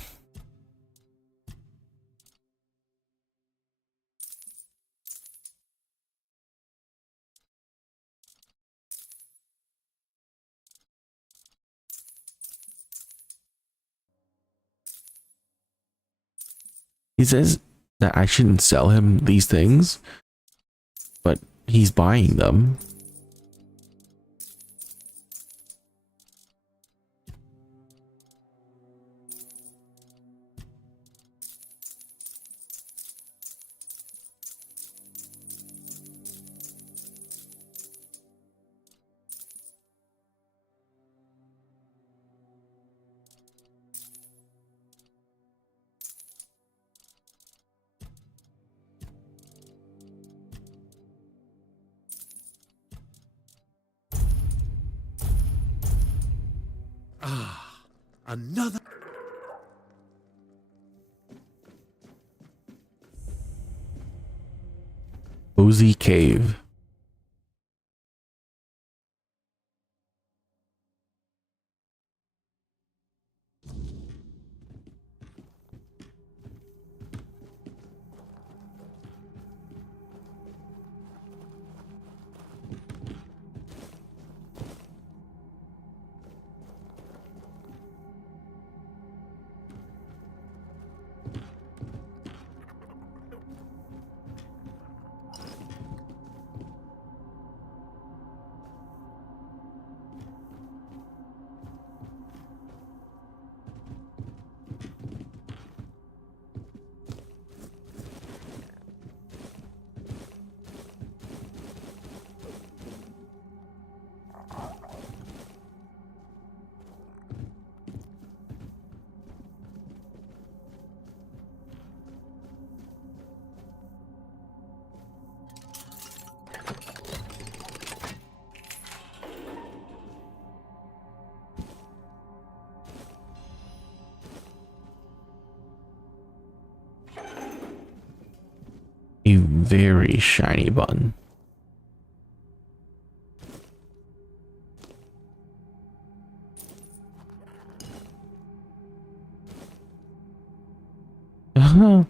He says that I shouldn't sell him these things, but he's buying them. Ah, another... Cozy Cave. very shiny button. Uh-huh.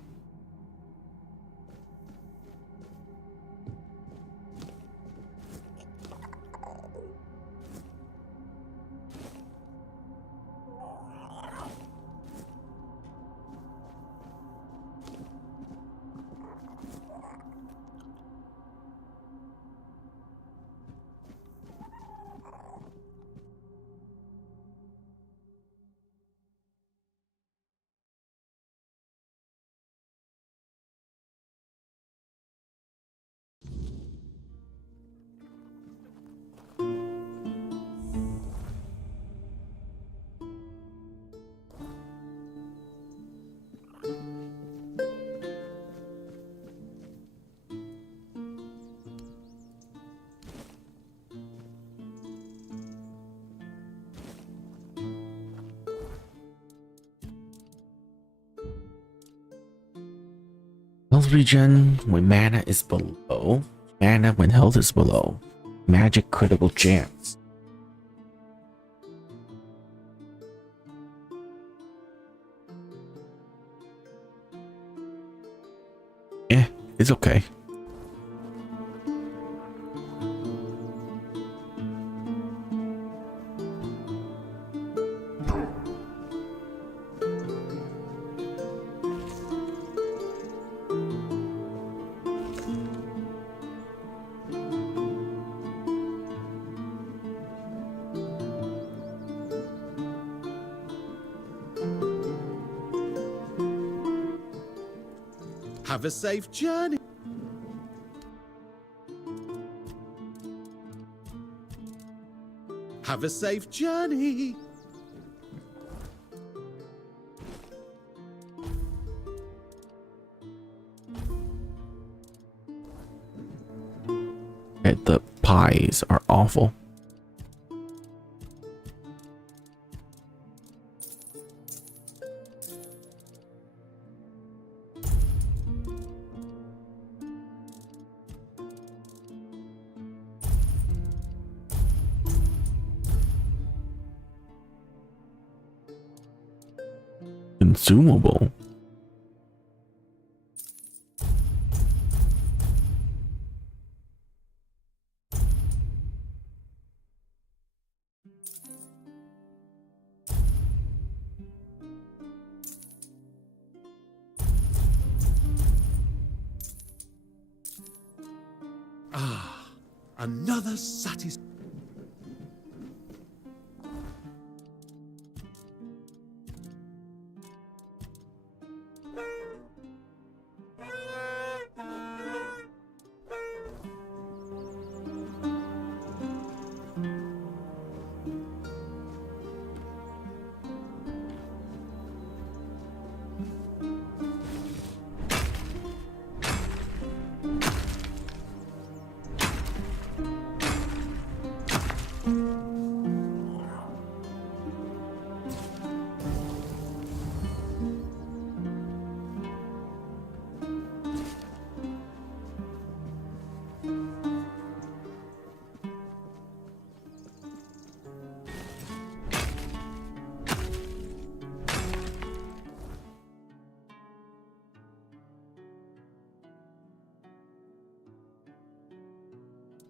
Health regen when mana is below. Mana when health is below. Magic critical chance. It's okay. Have a safe journey. Have a safe journey. The pies are awful. Consumable. Another satisfaction.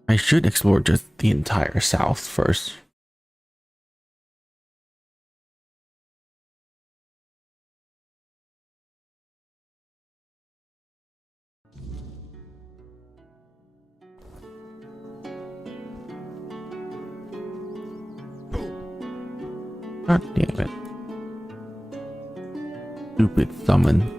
I should explore just the entire south first. God damn it. Stupid summon.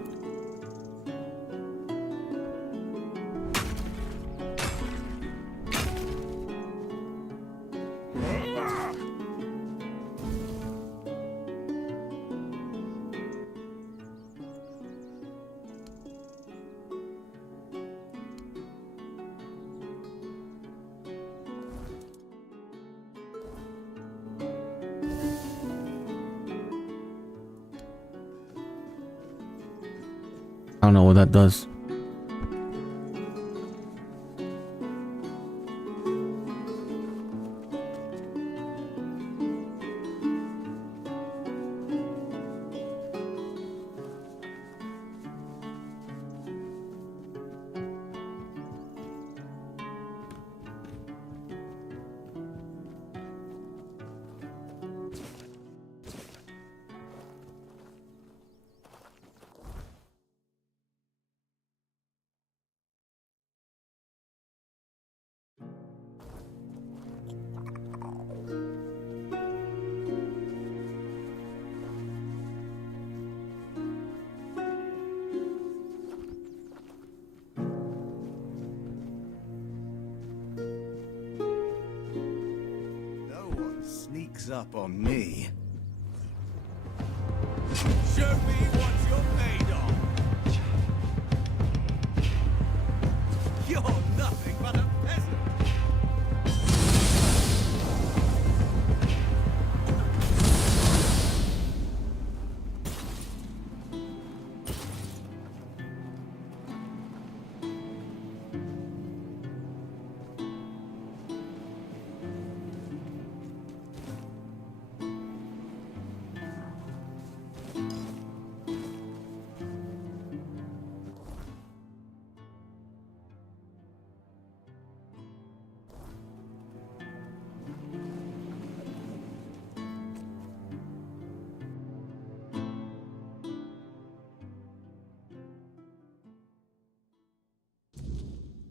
I don't know what that does. up on me. Show me what you're made of. You're nothing but a peasant.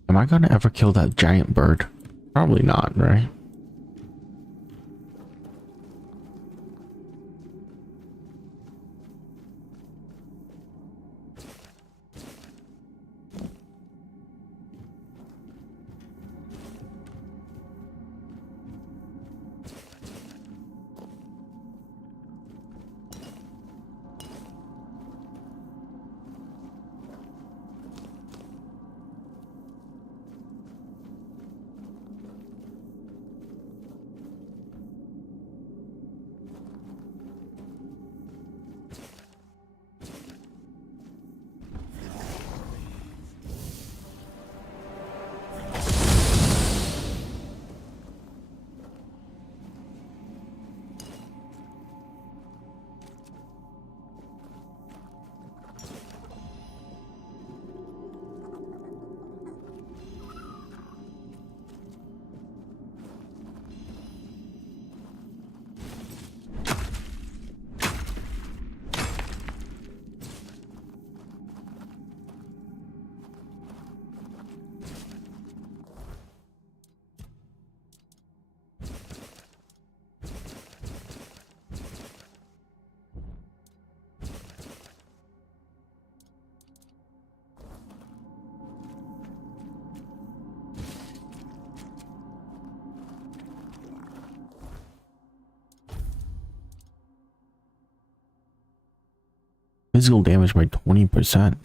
Am I gonna ever kill that giant bird? Probably not, right? Physical damage by 20%.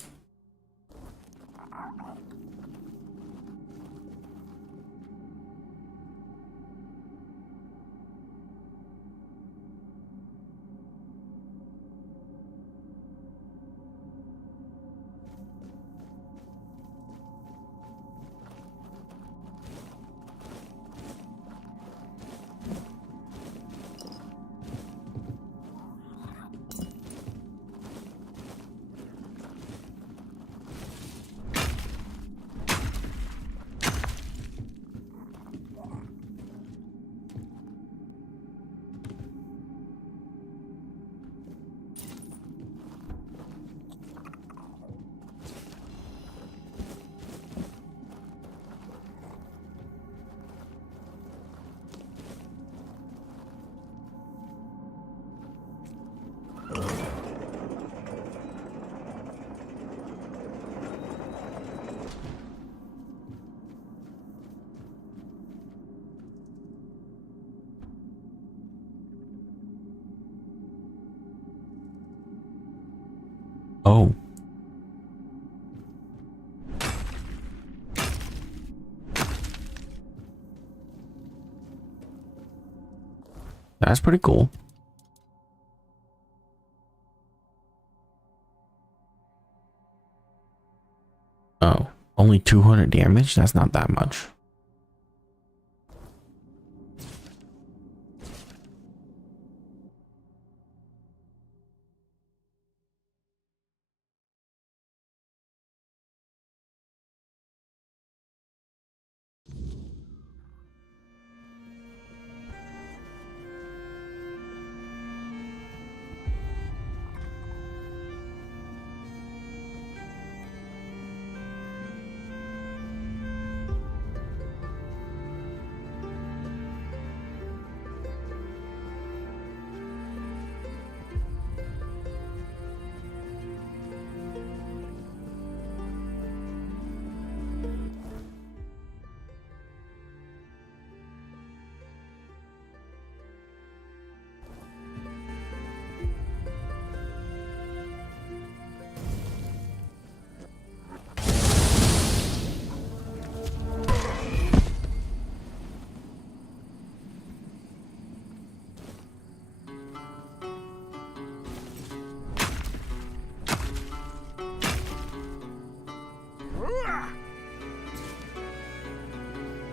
Oh. That's pretty cool. Oh, only 200 damage? That's not that much.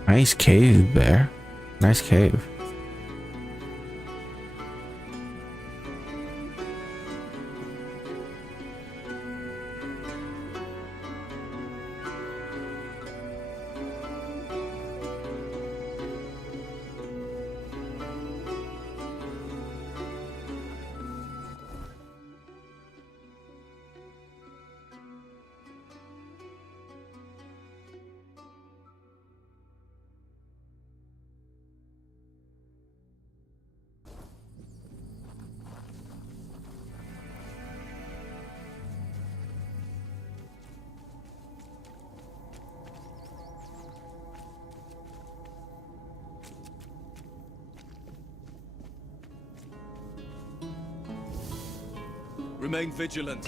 Nice cave, Bear. Nice cave. Remain vigilant.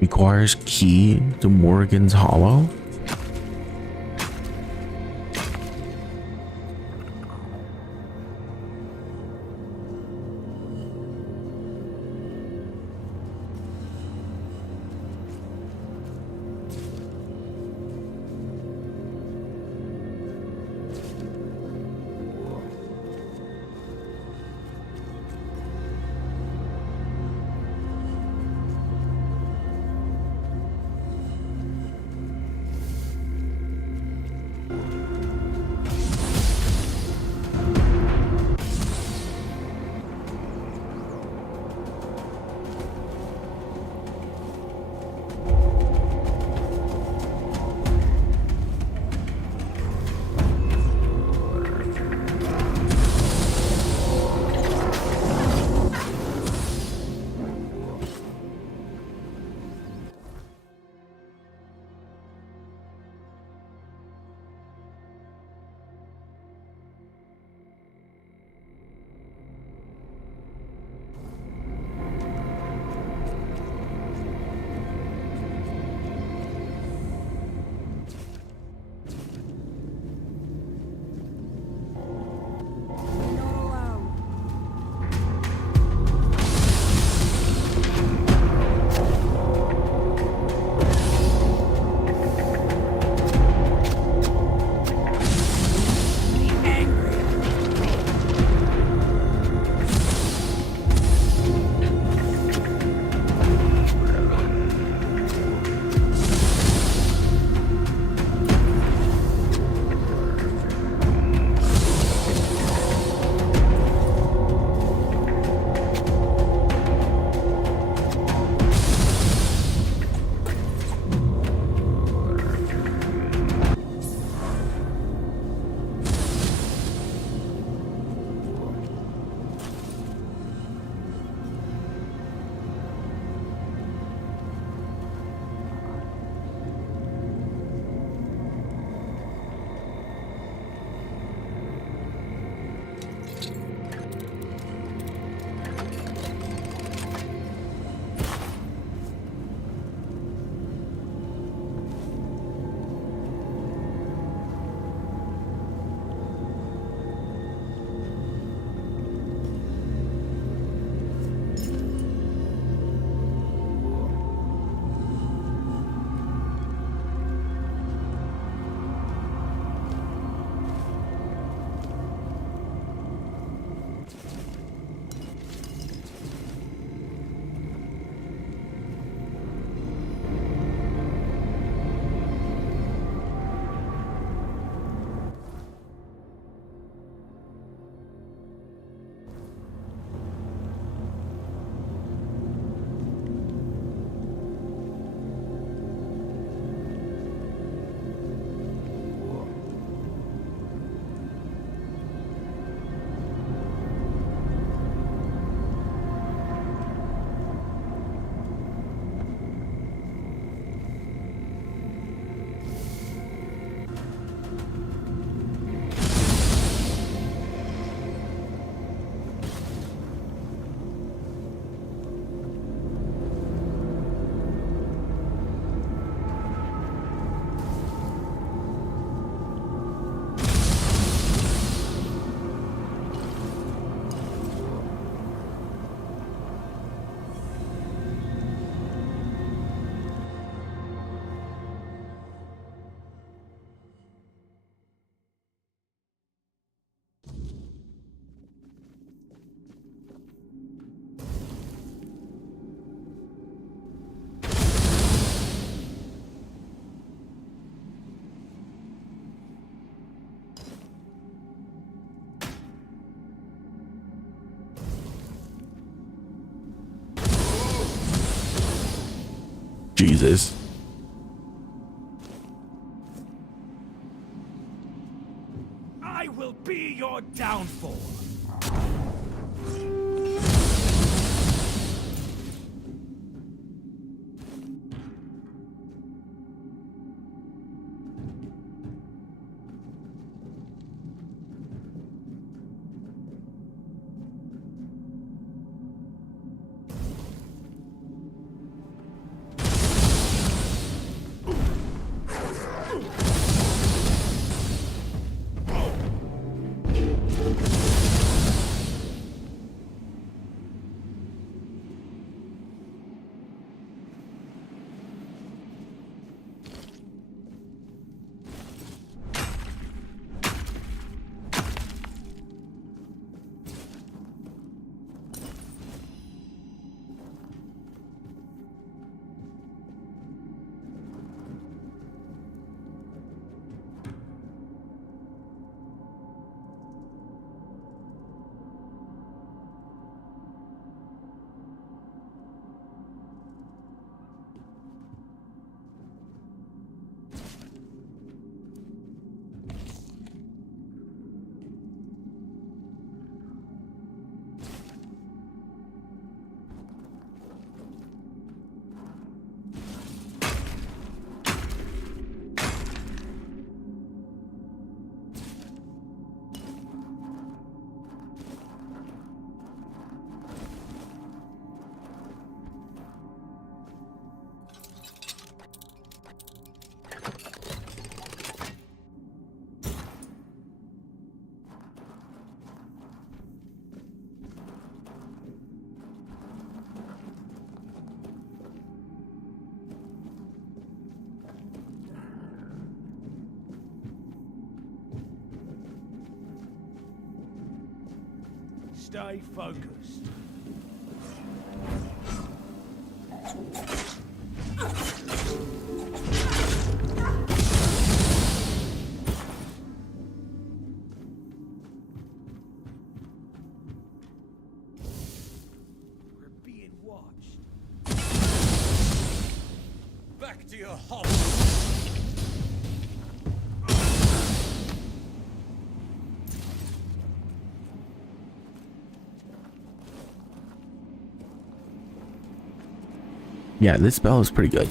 Requires key to Morgan's Hollow. Jesus. I will be your downfall. Stay focused. We're being watched. Back to your hovel. Yeah, this spell is pretty good.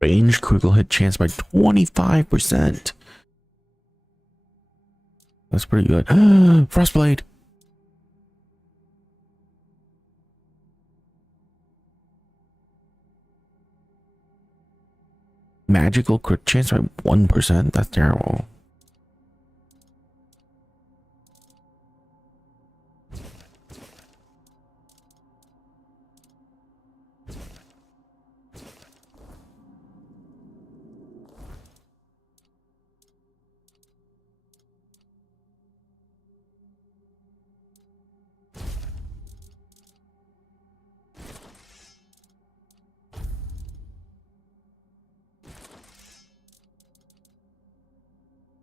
Range critical hit chance by 25%. That's pretty good. Frostblade. Magical crit chance by 1%. That's terrible.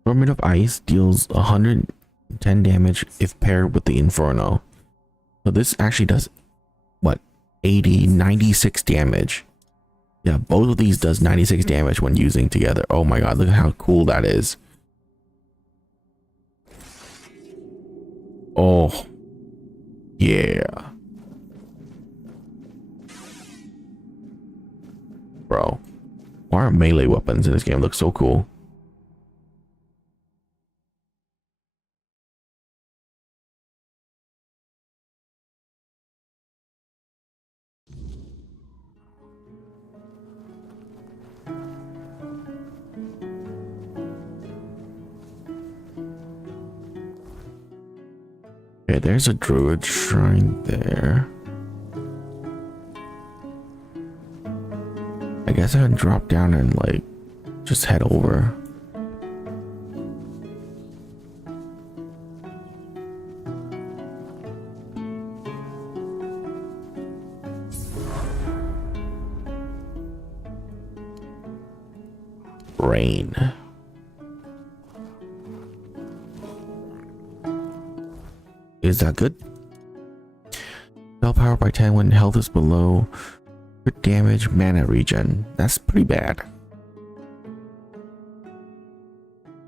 Torment of Ice deals 100 10 damage if paired with the Inferno. So this actually does what, 80, 96 damage. Yeah, both of these does 96 damage when using together. Oh my god, look at how cool that is. Oh yeah, bro. Why are melee weapons in this game look so cool? Okay, there's a druid shrine there. I guess I can drop down and like just head over. Rain. Is that good? Spell power by 10 when health is below. Crit damage, mana regen. That's pretty bad.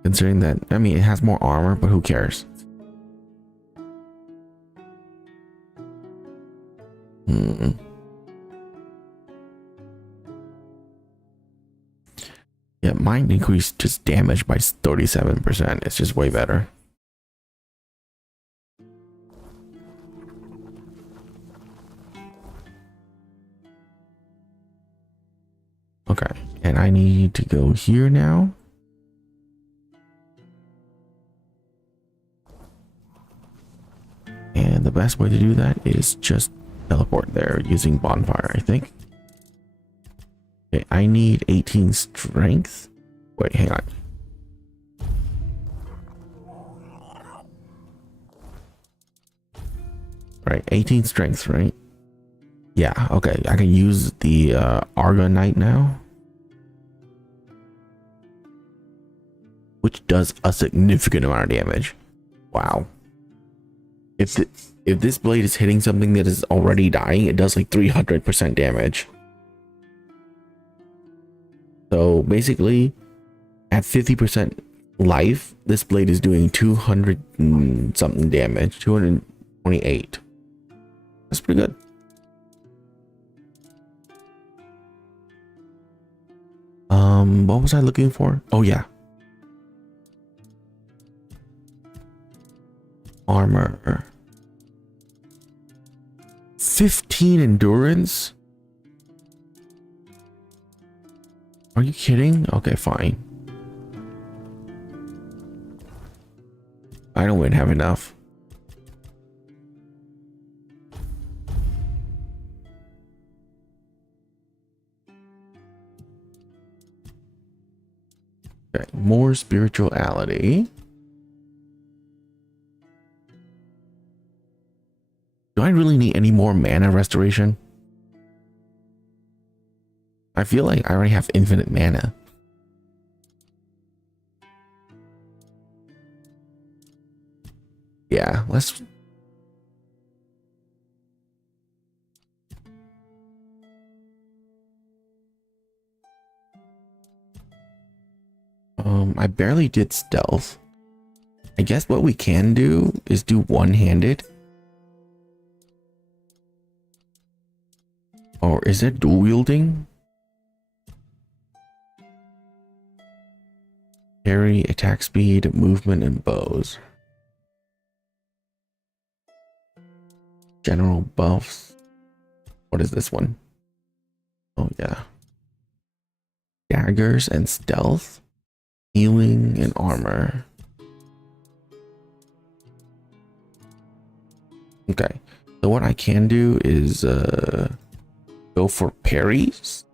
Considering that, I mean, it has more armor, but who cares? Yeah, mine increased just damage by 37%. It's just way better. Okay, and I need to go here now. And the best way to do that is just teleport there using bonfire, I think. Okay, I need 18 strength. Wait, hang on. Right, 18 strength, right? Yeah, okay. I can use the Argonite now, which does a significant amount of damage. Wow. If this blade is hitting something that is already dying, it does like 300% damage. So basically, at 50% life, this blade is doing 200 something damage, 228. That's pretty good. What was I looking for? Oh yeah. Armor. 15 endurance? Are you kidding? Okay, fine. I don't even have enough. Okay, more spirituality. Do I really need any more mana restoration? I feel like I already have infinite mana. Yeah, let's... I barely did stealth. I guess what we can do is do one-handed. Or is it dual wielding? Parry, attack speed, movement, and bows. General buffs. What is this one? Oh yeah. Daggers and stealth. Healing and armor. Okay. So what I can do is go for parries.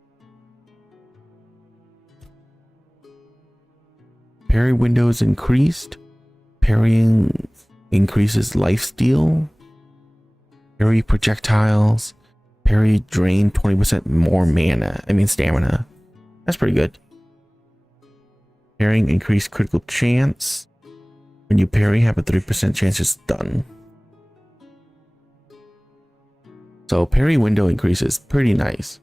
Parry window is increased. Parrying increases lifesteal. Parry projectiles. Parry drain 20% more mana. I mean stamina. That's pretty good. Parrying increased critical chance. When you parry, have a 3% chance it's done. So parry window increases, pretty nice.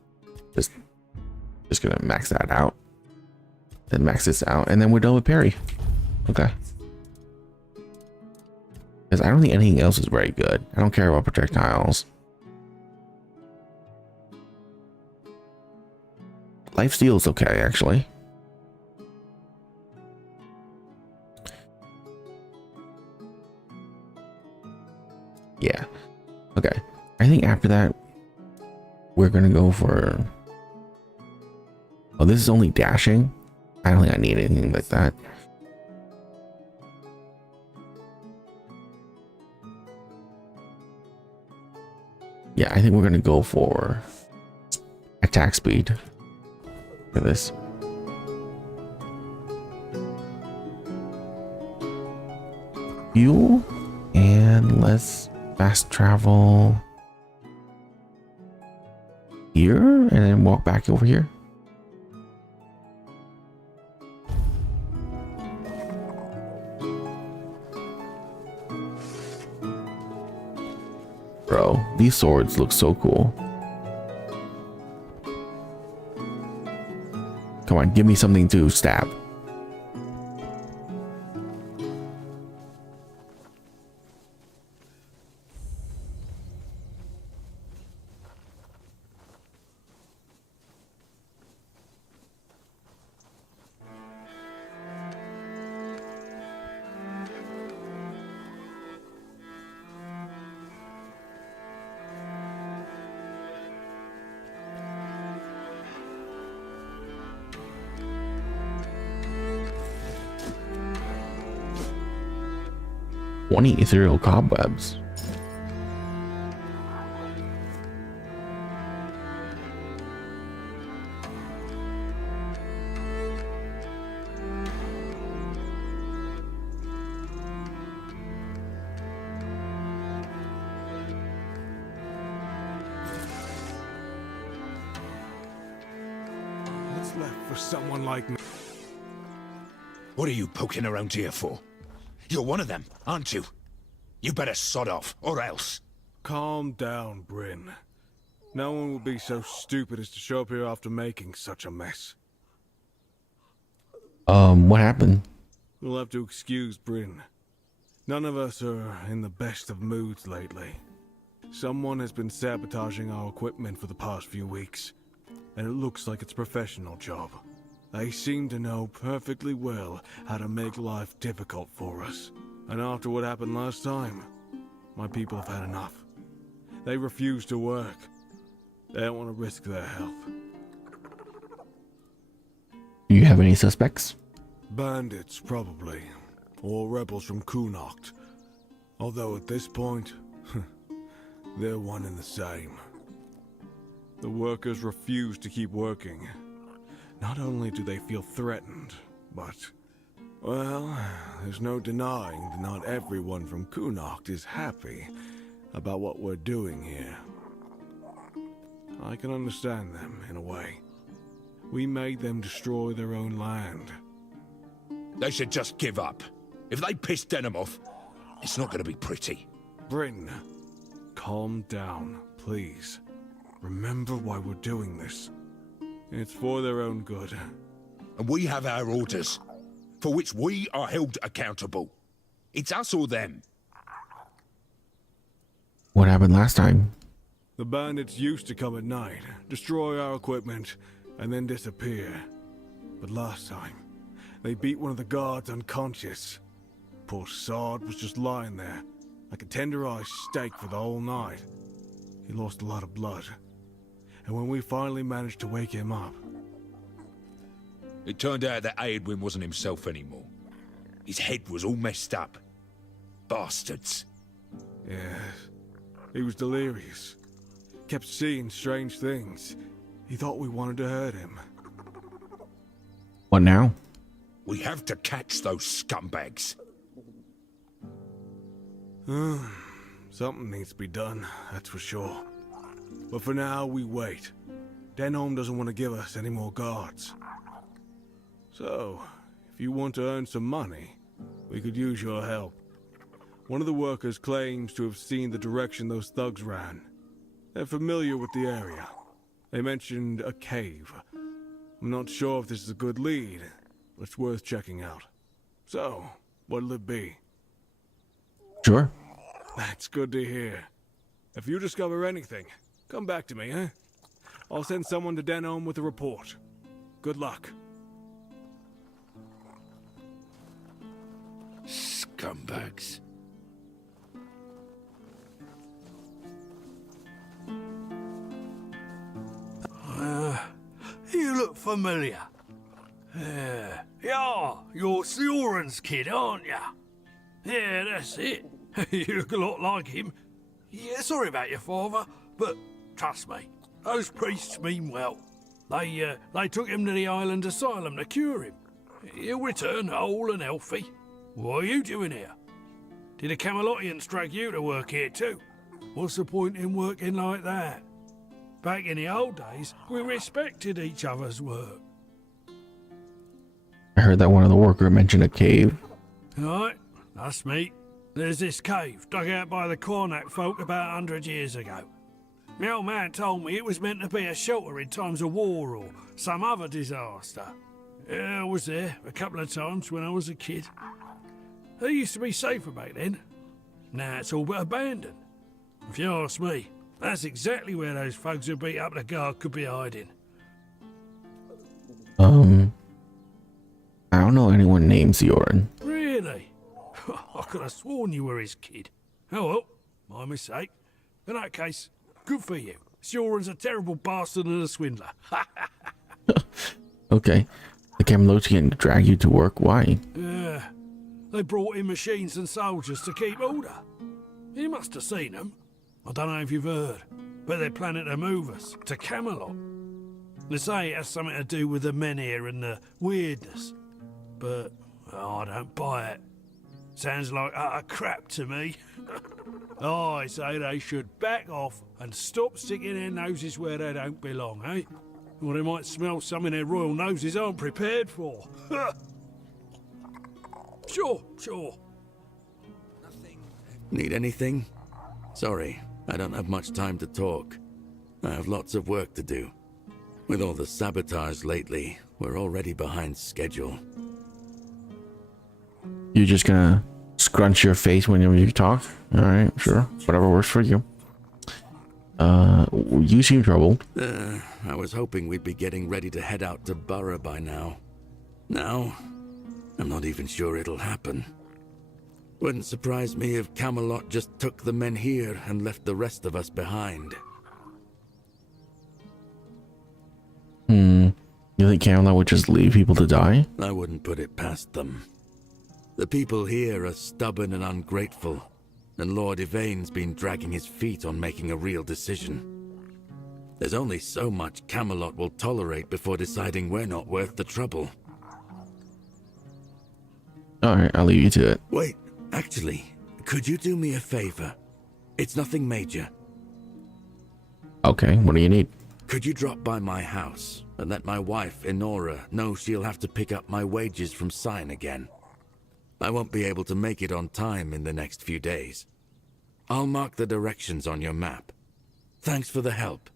Just gonna max that out. Then max this out, and then we're done with parry. Okay. Because I don't think anything else is very good. I don't care about projectiles. Lifesteal is okay, actually. Yeah. Okay. I think after that, we're gonna go for... Oh, this is only dashing? I don't think I need anything like that. Yeah, I think we're gonna go for attack speed for this. Fuel, and let's fast travel here and then walk back over here. Bro, these swords look so cool. Come on, give me something to stab. Ethereal cobwebs. What's left for someone like me? What are you poking around here for? You're one of them, aren't you? You better sod off, or else. Calm down, Bryn. No one will be so stupid as to show up here after making such a mess. What happened? We'll have to excuse Bryn. None of us are in the best of moods lately. Someone has been sabotaging our equipment for the past few weeks, and it looks like it's a professional job. They seem to know perfectly well how to make life difficult for us. And after what happened last time, my people have had enough. They refuse to work. They don't want to risk their health. Do you have any suspects? Bandits, probably. Or rebels from Kunokt. Although at this point, they're one and the same. The workers refuse to keep working. Not only do they feel threatened, but... well, there's no denying that not everyone from Kunokt is happy about what we're doing here. I can understand them, in a way. We made them destroy their own land. They should just give up. If they piss Denham off, it's not going to be pretty. Bryn, calm down, please. Remember why we're doing this. It's for their own good. And we have our orders, for which we are held accountable. It's us or them. What happened last time? The bandits used to come at night, destroy our equipment, and then disappear. But last time, they beat one of the guards unconscious. Poor sod was just lying there, like a tenderized steak for the whole night. He lost a lot of blood. And when we finally managed to wake him up... It turned out that Aedwin wasn't himself anymore. His head was all messed up. Bastards. Yes. He was delirious. Kept seeing strange things. He thought we wanted to hurt him. What now? We have to catch those scumbags. Something needs to be done, that's for sure. But for now, we wait. Denholm doesn't want to give us any more guards. So, if you want to earn some money, We could use your help. One of the workers claims to have seen the direction those thugs ran. They're familiar with the area. They mentioned a cave. I'm not sure if this is a good lead, but it's worth checking out. So, what'll it be? Sure. That's good to hear. If you discover anything, come back to me, eh? I'll send someone to Denholm with a report. Good luck. Scumbags. You look familiar. Yeah, you're Sioran's kid, aren't ya? Yeah, that's it. You look a lot like him. Yeah, sorry about your father, but trust me, those priests mean well. They took him to the island asylum to cure him. He'll return whole and healthy. What are you doing here? Did the Camelotians drag you to work here too? What's the point in working like that? Back in the old days, we respected each other's work. I heard that one of the workers mentioned a cave. Right, that's me. There's this cave dug out by the Cornac folk about 100 years ago. My old man told me it was meant to be a shelter in times of war or some other disaster. Yeah, I was there a couple of times when I was a kid. They used to be safer back then. Now it's all but abandoned. If you ask me, that's exactly where those thugs who beat up the guard could be hiding. I don't know anyone named Sioran. Really? I could have sworn you were his kid. Oh well, my mistake. In that case, good for you. Sioran's a terrible bastard and a swindler. Okay. The Camelotian drag you to work? Why? Yeah. They brought in machines and soldiers to keep order. You must have seen them. I don't know if you've heard, but they're planning to move us to Camelot. They say it has something to do with the men here and the weirdness. But I don't buy it. Sounds like utter crap to me. I say they should back off and stop sticking their noses where they don't belong, eh? Or they might smell something their royal noses aren't prepared for. Sure. Need anything? Sorry, I don't have much time to talk. I have lots of work to do. With all the sabotage lately, we're already behind schedule. You just gonna scrunch your face whenever you talk? Alright, sure. Whatever works for you. You seem troubled. I was hoping we'd be getting ready to head out to Borough by now. Now, I'm not even sure it'll happen. Wouldn't surprise me if Camelot just took the men here and left the rest of us behind. You think Camelot would just leave people to die? I wouldn't put it past them. The people here are stubborn and ungrateful, and Lord Yvain's been dragging his feet on making a real decision. There's only so much Camelot will tolerate before deciding we're not worth the trouble. Alright, I'll leave you to it. Wait, actually, could you do me a favor? It's nothing major. Okay, what do you need? Could you drop by my house and let my wife, Enora, know she'll have to pick up my wages from Sign again? I won't be able to make it on time in the next few days. I'll mark the directions on your map. Thanks for the help.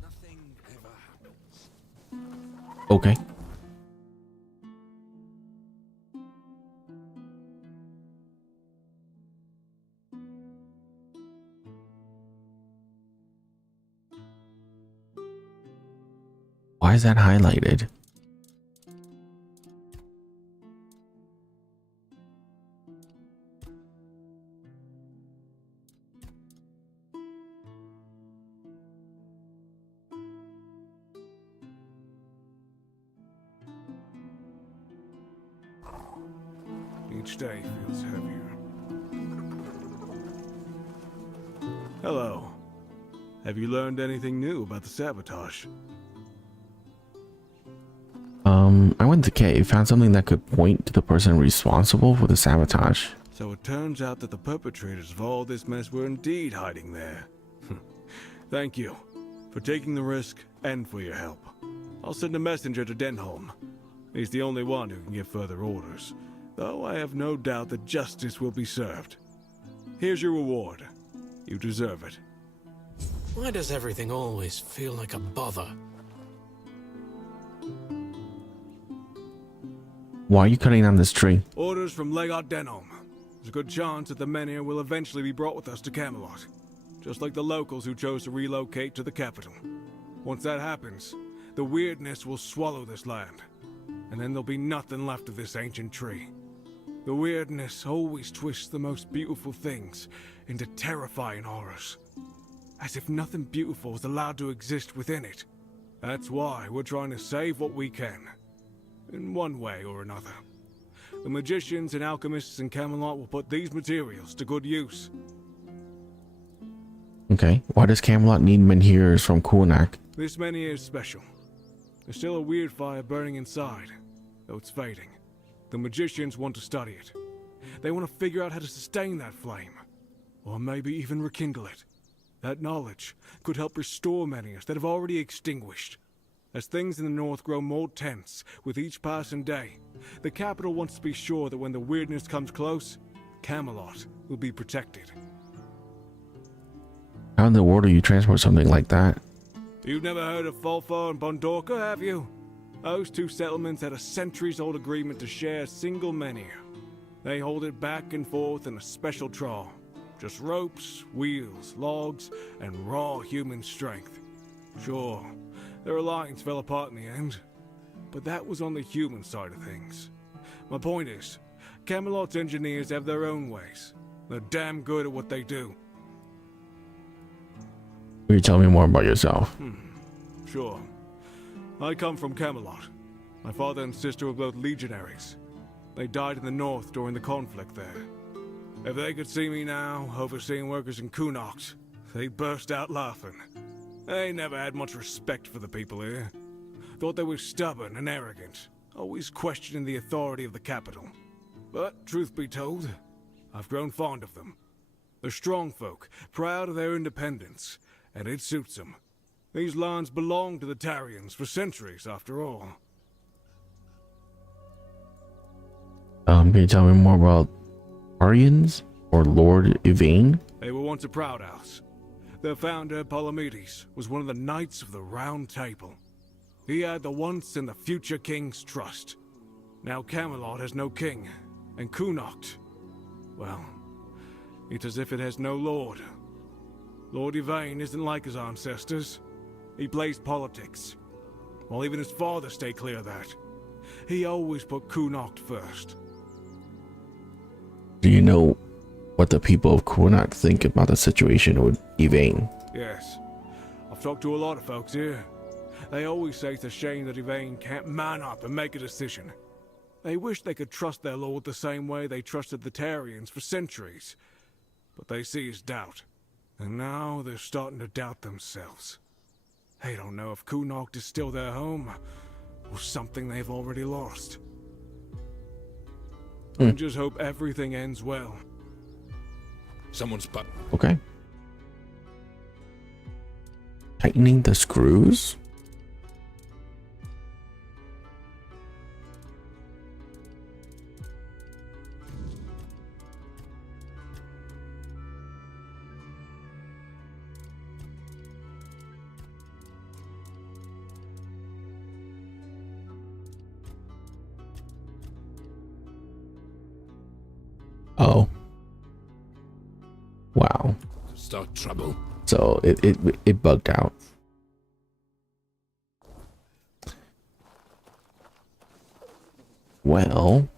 Nothing ever happens. Okay. Why is that highlighted? Each day feels heavier. Hello. Have you learned anything new about the sabotage? I went to the cave, found something that could point to the person responsible for the sabotage. So it turns out that the perpetrators of all this mess were indeed hiding there. Thank you for taking the risk and for your help. I'll send a messenger to Denholm. He's the only one who can give further orders. though I have no doubt that justice will be served. Here's your reward. You deserve it. Why does everything always feel like a bother? Why are you cutting down this tree? Orders from Legate Denom. There's a good chance that the men here will eventually be brought with us to Camelot. Just like the locals who chose to relocate to the capital. Once that happens, the weirdness will swallow this land. And then there'll be nothing left of this ancient tree. The weirdness always twists the most beautiful things into terrifying horrors. As if nothing beautiful is allowed to exist within it. That's why we're trying to save what we can. In one way or another. The magicians and alchemists in Camelot will put these materials to good use. Okay, why does Camelot need menhirs from Kunak? This menhir is special. There's still a weird fire burning inside, though it's fading. The magicians want to study it. They want to figure out how to sustain that flame. Or maybe even rekindle it. That knowledge could help restore menhirs that have already extinguished. As things in the north grow more tense with each passing day, the capital wants to be sure that when the weirdness comes close, Camelot will be protected. How in the world do you transport something like that? You've never heard of Folfar and Bondorka, have you? Those two settlements had a centuries-old agreement to share a single menhir. They hold it back and forth in a special trawl. Just ropes, wheels, logs, and raw human strength. Sure, their alliance fell apart in the end, but that was on the human side of things. My point is, Camelot's engineers have their own ways. They're damn good at what they do. Will you tell me more about yourself? Sure. I come from Camelot. My father and sister were both legionaries. They died in the north during the conflict there. If they could see me now, overseeing workers in Kunokt, they'd burst out laughing. They never had much respect for the people here. Thought they were stubborn and arrogant, always questioning the authority of the capital. But, truth be told, I've grown fond of them. They're strong folk, proud of their independence, and it suits them. These lands belonged to the Tarians for centuries, after all. Can you tell me more about Arians or Lord Yvain? They were once a proud house. Their founder, Palamedes, was one of the Knights of the Round Table. He had the once and the future king's trust. Now Camelot has no king, and Kunokt, well, it's as if it has no lord. Lord Yvain isn't like his ancestors. He plays politics. While even his father stayed clear of that. He always put Kunokt first. Do you know what the people of Kunak think about the situation with Yvain? Yes. I've talked to a lot of folks here. They always say it's a shame that Yvain can't man up and make a decision. They wish they could trust their lord the same way they trusted the Tarians for centuries. But they see his doubt. And now they're starting to doubt themselves. They don't know if Kunokt is still their home, or something they've already lost. I just hope everything ends well. Someone's butt. Okay. Tightening the screws? Oh. Wow. Start trouble. So it bugged out. Well,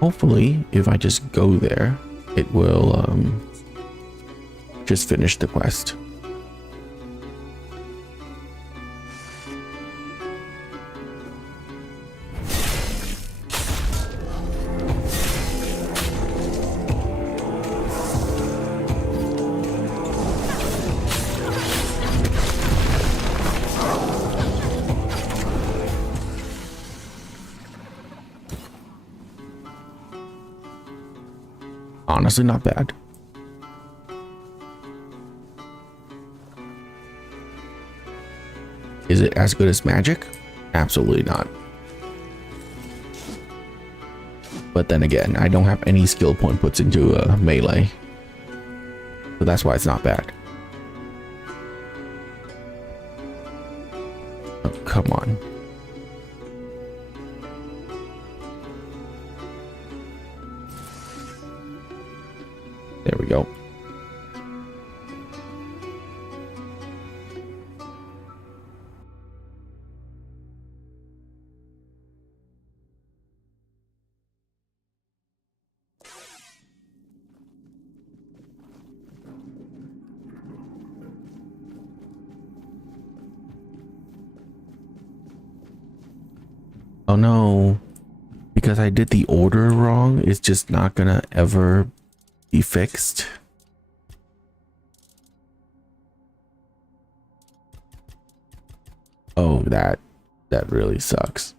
Hopefully, if I just go there, it will just finish the quest. Honestly, not bad. Is it as good as magic? Absolutely not. But then again, I don't have any skill point puts into melee. So that's why it's not bad. Oh, come on. There we go. Oh no, because I did the order wrong, it's just not gonna ever be fixed. Oh, that really sucks.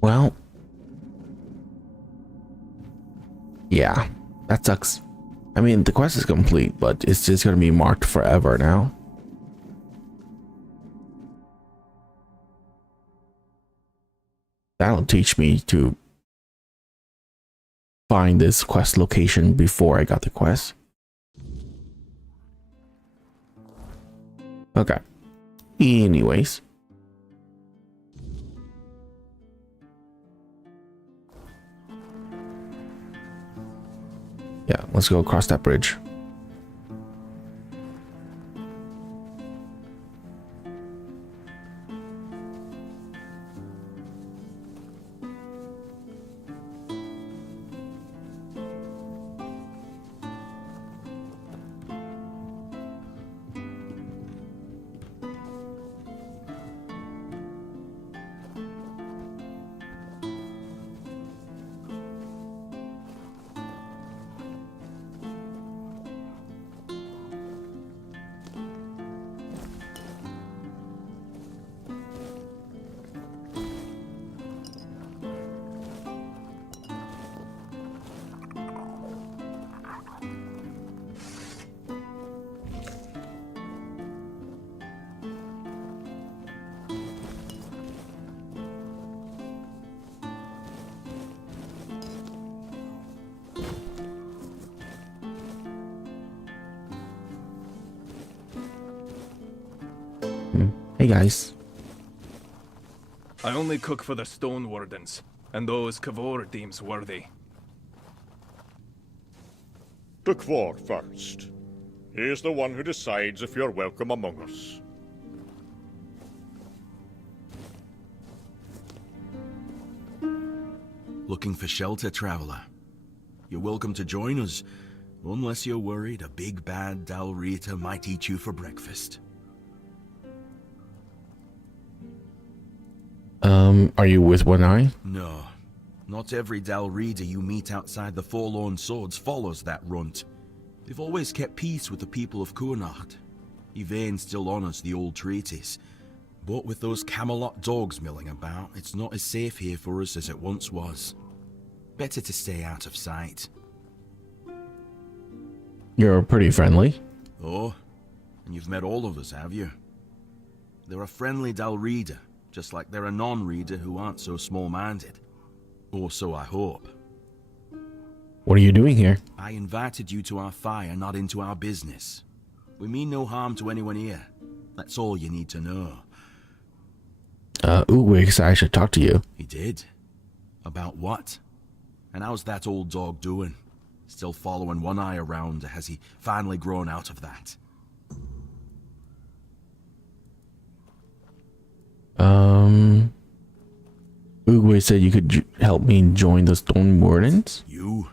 Well, yeah, that sucks. I mean, the quest is complete, but it's just going to be marked forever now. That'll teach me to find this quest location before I got the quest. Okay. Anyways. Yeah, let's go across that bridge. Hey guys. I only cook for the Stone Wardens, and those Kavor deems worthy. To Kvor first. He is the one who decides if you're welcome among us. Looking for shelter, traveler? You're welcome to join us, unless you're worried a big bad Dalrita might eat you for breakfast. Are you with one eye? No. Not every Dalrida you meet outside the Forlorn Swords follows that runt. They've always kept peace with the people of Kurnacht. Yvain still honors the old treaties. But with those Camelot dogs milling about, it's not as safe here for us as it once was. Better to stay out of sight. You're pretty friendly. Oh, and you've met all of us, have you? They're a friendly Dalrida, just like they're a non-reader who aren't so small-minded. Or so I hope. What are you doing here? I invited you to our fire, not into our business. We mean no harm to anyone here. That's all you need to know. Oogwig said I should talk to you. He did? About what? And how's that old dog doing? Still following One Eye around, or has he finally grown out of that? Oogway said you could help me join the Stone Wardens. You?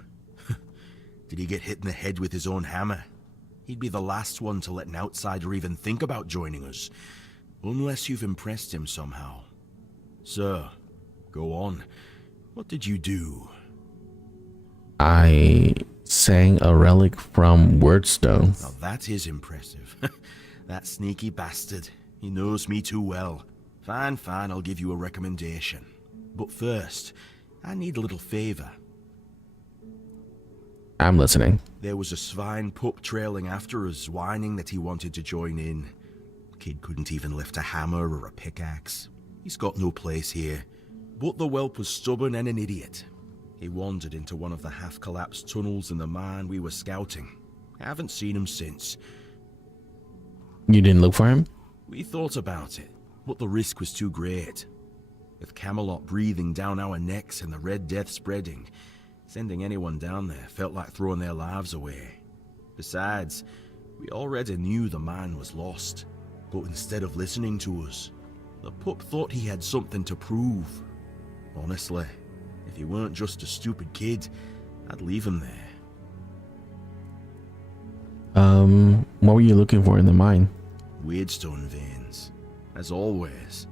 Did he get hit in the head with his own hammer? He'd be the last one to let an outsider even think about joining us. Unless you've impressed him somehow. Sir, go on. What did you do? I sang a relic from Wordstone. Now that is impressive. That sneaky bastard. He knows me too well. Fine, fine, I'll give you a recommendation. But first, I need a little favor. I'm listening. There was a swine pup trailing after us, whining that he wanted to join in. Kid couldn't even lift a hammer or a pickaxe. He's got no place here. But the whelp was stubborn and an idiot. He wandered into one of the half-collapsed tunnels in the mine we were scouting. I haven't seen him since. You didn't look for him? We thought about it, but the risk was too great. With Camelot breathing down our necks and the Red Death spreading, sending anyone down there felt like throwing their lives away. Besides, we already knew the man was lost, but instead of listening to us, the pup thought he had something to prove. Honestly, if he weren't just a stupid kid, I'd leave him there. What were you looking for in the mine? Weirdstone veins, as always.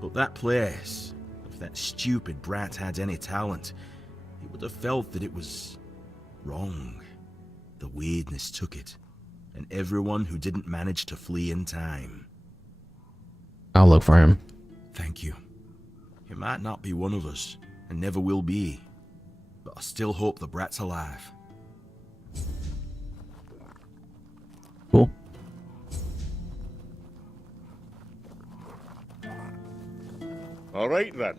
But that place, if that stupid brat had any talent, he would have felt that it was wrong. The weirdness took it, and everyone who didn't manage to flee in time. I'll look for him. Thank you. He might not be one of us, and never will be, but I still hope the brat's alive. Cool. All right, then.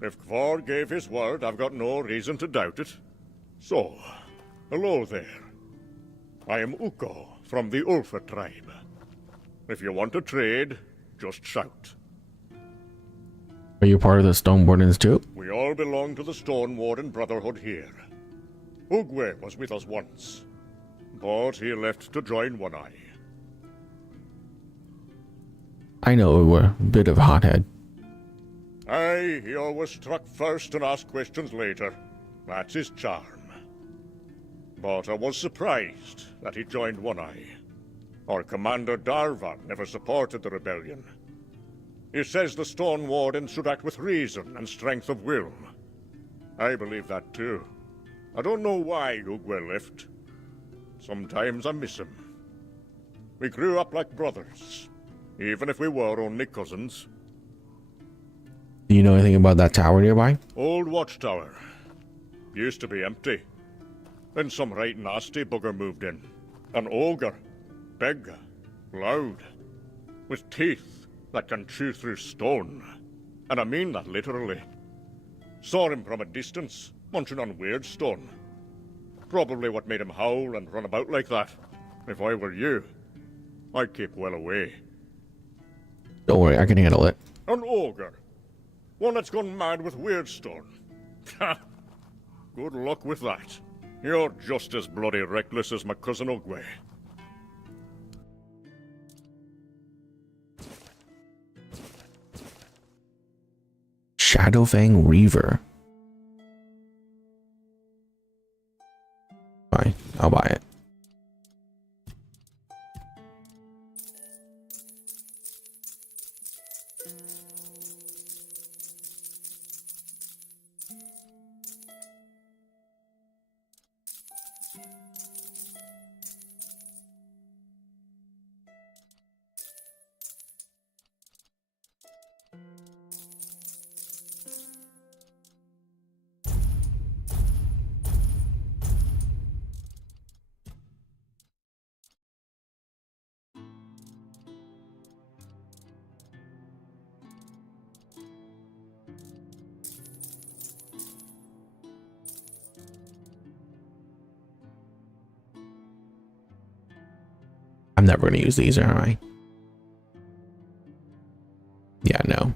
If Kvar gave his word, I've got no reason to doubt it. So, hello there. I am Ukko, from the Ulfa tribe. If you want to trade, just shout. Are you part of the Stone Wardens too? We all belong to the Stone Warden Brotherhood here. Ugwe was with us once, but he left to join One Eye. I know we were a bit of a hothead. Aye, he always struck first and asked questions later. That's his charm. But I was surprised that he joined One Eye. Our commander Darvan never supported the rebellion. He says the Stone Warden should act with reason and strength of will. I believe that too. I don't know why Ugwe left. Sometimes I miss him. We grew up like brothers, even if we were only cousins. Do you know anything about that tower nearby? Old watchtower. Used to be empty. Then some right nasty bugger moved in. An ogre. Big. Loud. With teeth that can chew through stone. And I mean that literally. Saw him from a distance, munching on weird stone. Probably what made him howl and run about like that. If I were you, I'd keep well away. Don't worry, I can handle it. An ogre. One that's gone mad with weird stone. Good luck with that. You're just as bloody reckless as my cousin Ugwe. Shadowfang Reaver. Fine, I'll buy it. I'm never going to use these, am I? Yeah, no.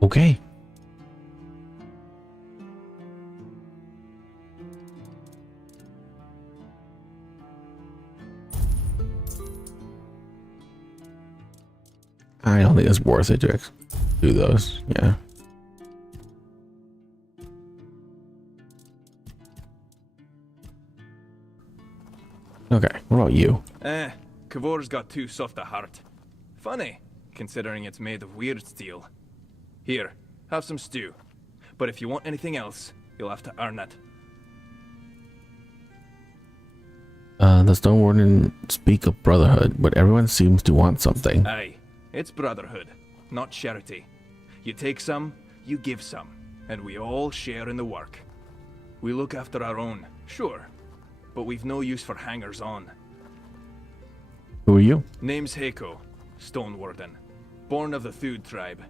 Okay. I don't think it's worth it to do those. Yeah. Okay, what about you? Kavor's got too soft a heart. Funny, considering it's made of weird steel. Here, have some stew. But if you want anything else, you'll have to earn it. The Stone Warden speak of brotherhood, but everyone seems to want something. Aye, it's brotherhood, not charity. You take some, you give some, and we all share in the work. We look after our own, sure, but we've no use for hangers-on. Who are you? Name's Heiko, Stone Warden, born of the Thud tribe.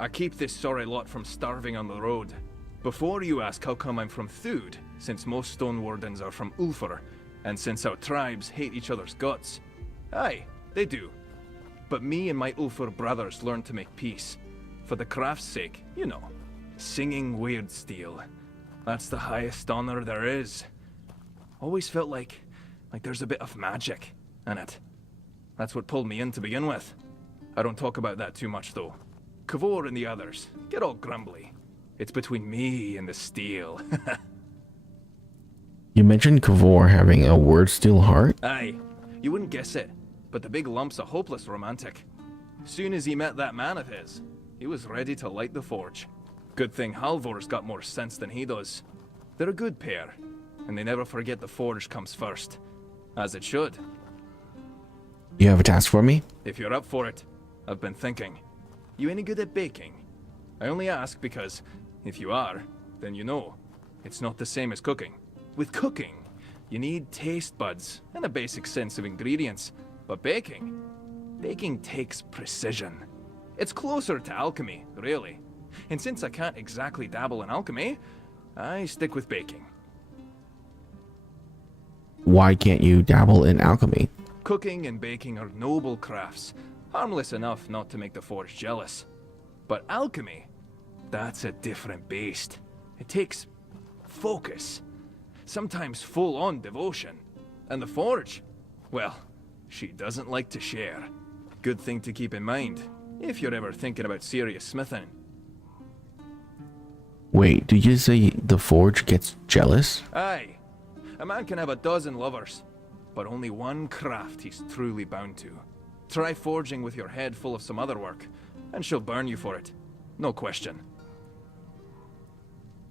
I keep this sorry lot from starving on the road. Before you ask how come I'm from Thud, since most Stone Wardens are from Ulfr, and since our tribes hate each other's guts. Aye, they do. But me and my Ulfr brothers learned to make peace. For the craft's sake, you know. Singing weird steel. That's the highest honor there is. Always felt like there's a bit of magic in it. That's what pulled me in to begin with. I don't talk about that too much though. Kavor and the others get all grumbly. It's between me and the steel. You mentioned Kavor having a word steel heart? Aye, you wouldn't guess it, but the big lump's a hopeless romantic. Soon as he met that man of his, he was ready to light the forge. Good thing Halvor's got more sense than he does. They're a good pair, and they never forget the forge comes first. As it should. You have a task for me? If you're up for it, I've been thinking. You any good at baking? I only ask because, if you are, then you know, it's not the same as cooking. With cooking, you need taste buds and a basic sense of ingredients. But baking takes precision. It's closer to alchemy, really. And since I can't exactly dabble in alchemy, I stick with baking. Why can't you dabble in alchemy? Cooking and baking are noble crafts, Harmless enough not to make the Forge jealous. But alchemy, that's a different beast. It takes focus, sometimes full-on devotion. And the Forge, well, she doesn't like to share. Good thing to keep in mind, if you're ever thinking about serious smithing. Wait, did you say the Forge gets jealous? Aye. A man can have a dozen lovers, but only one craft he's truly bound to. Try forging with your head full of some other work, and she'll burn you for it. No question.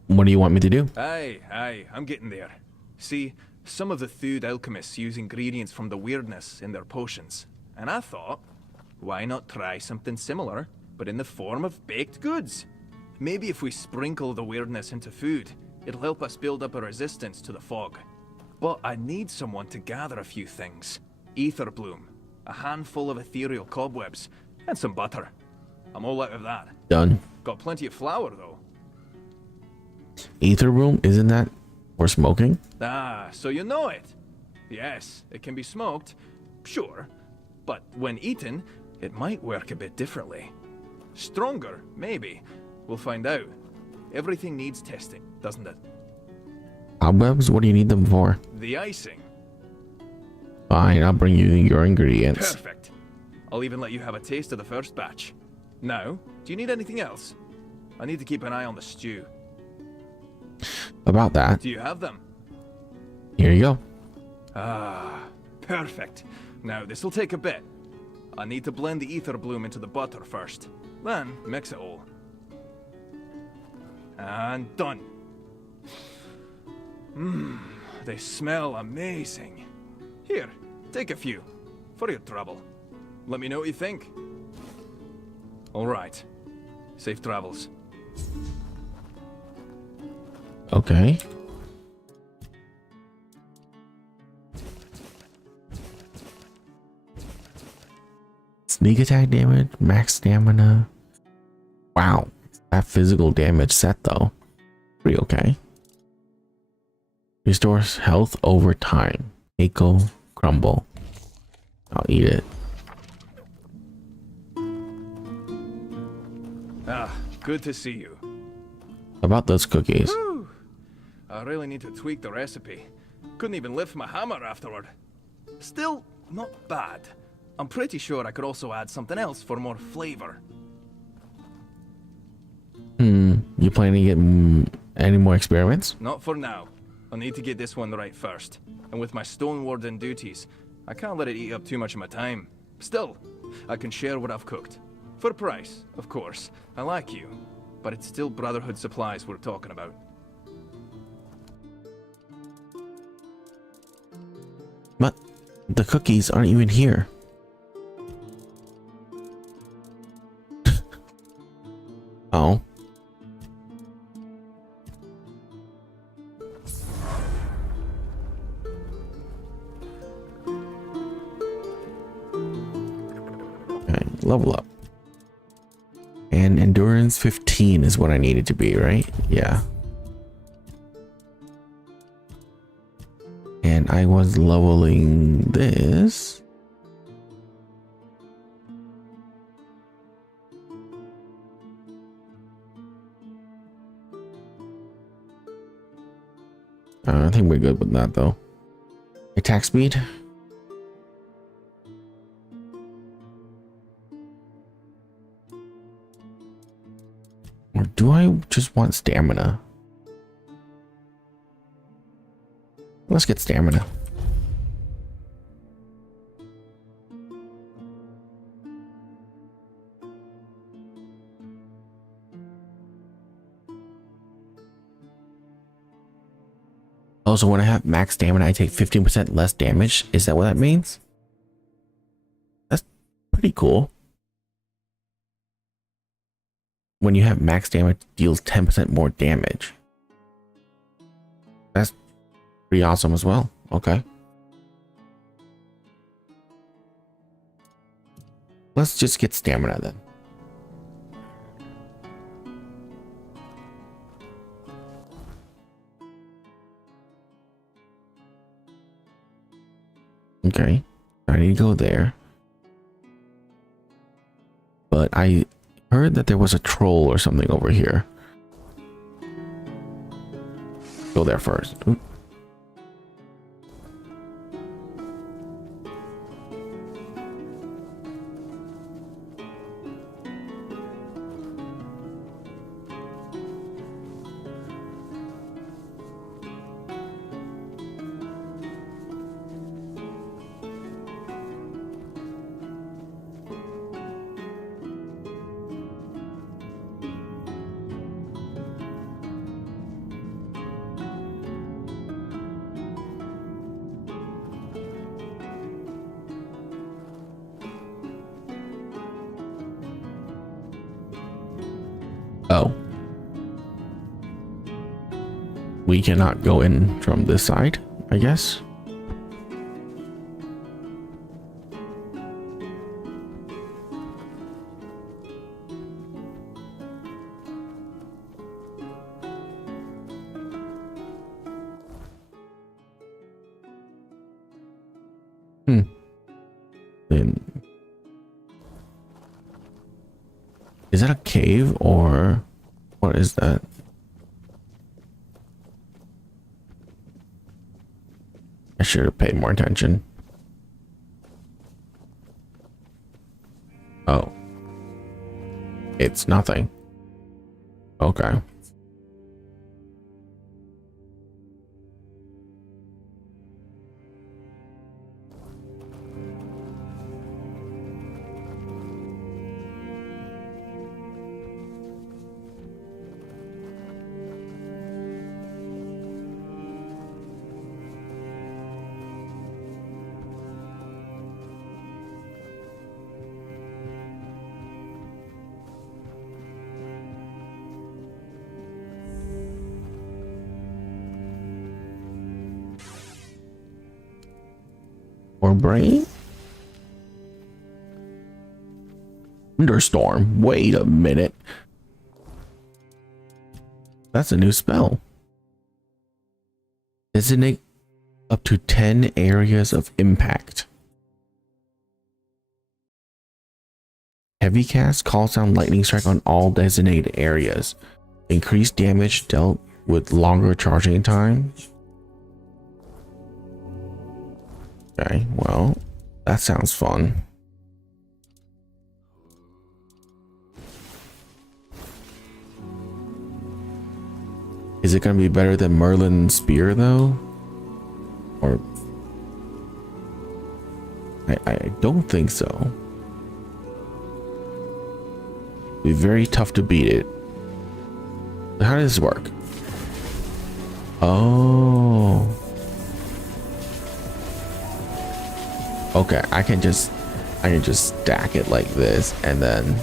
What do you want me to do? Aye, I'm getting there. See, some of the Thud alchemists use ingredients from the weirdness in their potions, and I thought, why not try something similar, but in the form of baked goods? Maybe if we sprinkle the weirdness into food, it'll help us build up a resistance to the fog. But I need someone to gather a few things. Ether bloom, a handful of ethereal cobwebs, and some butter. I'm all out of that. Done. Got plenty of flour, though. Ether room, isn't that for smoking? Ah, so you know it. Yes, it can be smoked, sure. But when eaten, it might work a bit differently. Stronger, maybe. We'll find out. Everything needs testing, doesn't it? Cobwebs? What do you need them for? The icing. Fine, I'll bring you your ingredients. Perfect. I'll even let you have a taste of the first batch. Now, do you need anything else? I need to keep an eye on the stew. About that. Do you have them? Here you go. Ah, perfect. Now, this'll take a bit. I need to blend the ether bloom into the butter first. Then, mix it all. And done. Mmm, they smell amazing. Here, take a few. For your trouble. Let me know what you think. Alright. Safe travels. Okay. Sneak attack damage, max stamina. Wow. That physical damage set though. Pretty okay. Restores health over time. Eco crumble. I'll eat it. Ah, good to see you. About those cookies. Whew. I really need to tweak the recipe. Couldn't even lift my hammer afterward. Still, not bad. I'm pretty sure I could also add something else for more flavor. You planning to get any more experiments? Not for now. I'll need to get this one right first. And with my Stone Warden duties, I can't let it eat up too much of my time. Still, I can share what I've cooked. For a price, of course. I like you. But it's still Brotherhood supplies we're talking about. But the cookies aren't even here. Oh. Okay, level up. And endurance 15 is what I needed to be, right? Yeah. And I was leveling this. I think we're good with that though. Attack speed. Or do I just want stamina? Let's get stamina. Also, when I have max stamina, I take 15% less damage. Is that what that means? That's pretty cool. When you have max damage, it deals 10% more damage. That's pretty awesome as well. Okay. Let's just get stamina then. Okay, I need to go there. but I heard that there was a troll or something over here. Go there first. Oop. Oh. We cannot go in from this side, I guess. Then is that a cave or what is that? I should have paid more attention. Oh. It's nothing. Okay. Or brain? Thunderstorm. Wait a minute. That's a new spell. Designate up to 10 areas of impact. Heavy cast calls down lightning strike on all designated areas. Increased damage dealt with longer charging time. Okay, well, that sounds fun. Is it going to be better than Merlin's spear though? Or I don't think so. It'd be very tough to beat it. How does this work? Oh. Okay, I can just stack it like this and then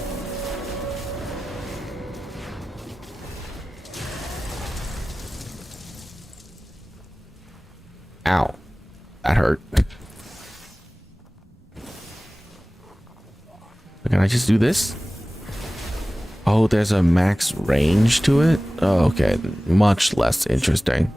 ow, that hurt. Can I just do this? Oh, there's a max range to it? Oh, okay, much less interesting.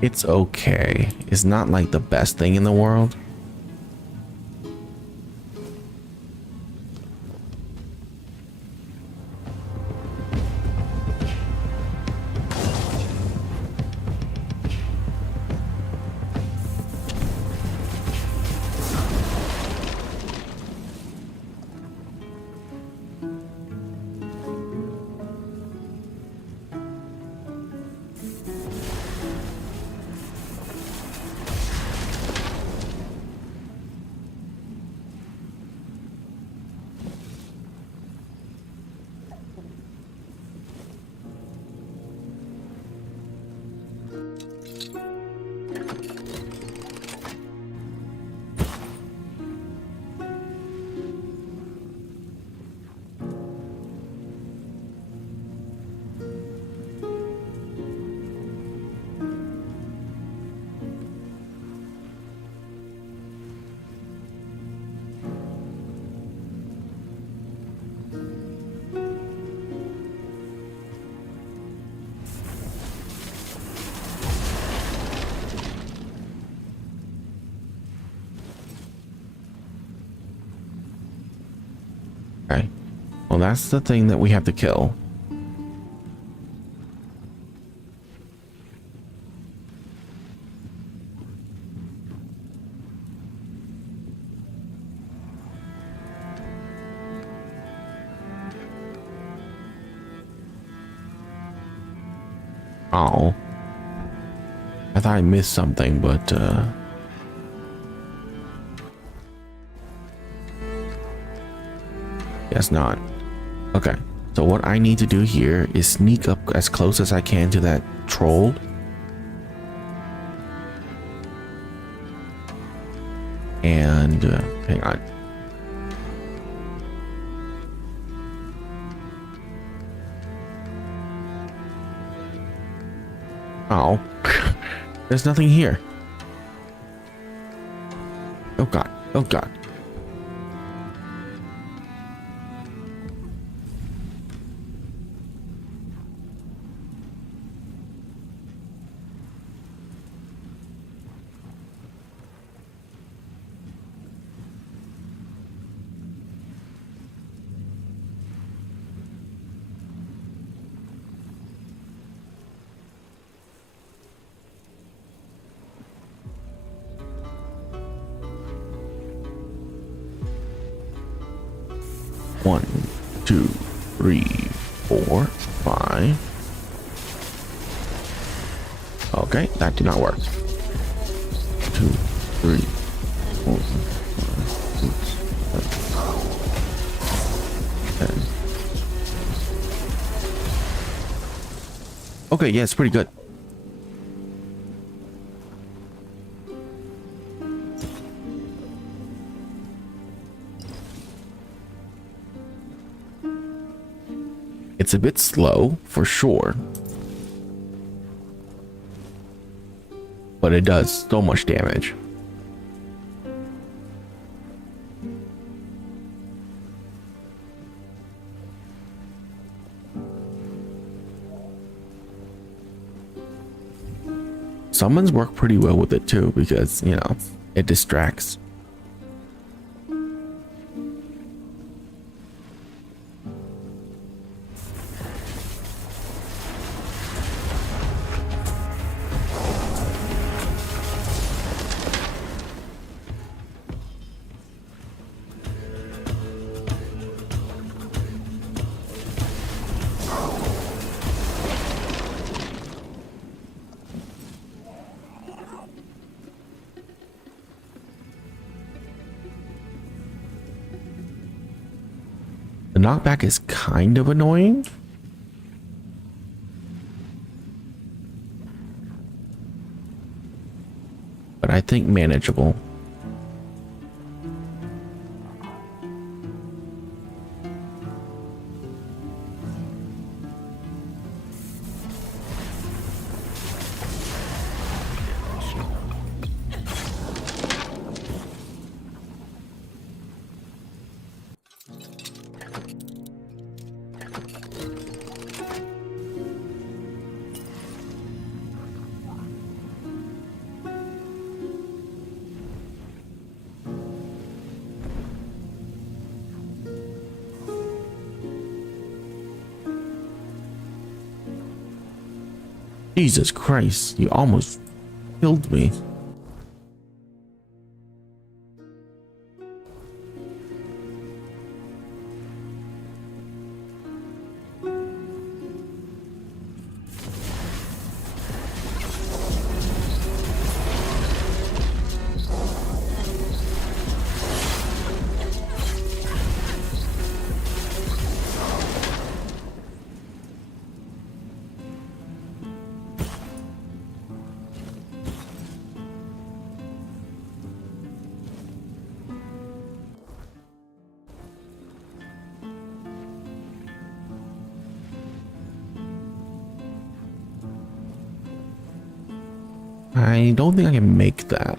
It's okay. It's not like the best thing in the world. Okay. Well, that's the thing that we have to kill. Oh. I thought I missed something, but guess not. Okay. So what I need to do here is sneak up as close as I can to that troll. And hang on. Oh, there's nothing here. Oh God, oh God. One, two, three, four, five. Okay, that did not work. 2, 3, 4, 5, 6, 7, 10. Okay, yeah, it's pretty good. It's a bit slow, for sure. But it does so much damage. Summons work pretty well with it too, because, you know, it distracts. The knockback is kind of annoying. But I think manageable. Jesus Christ, you almost killed me. I don't think I can make that.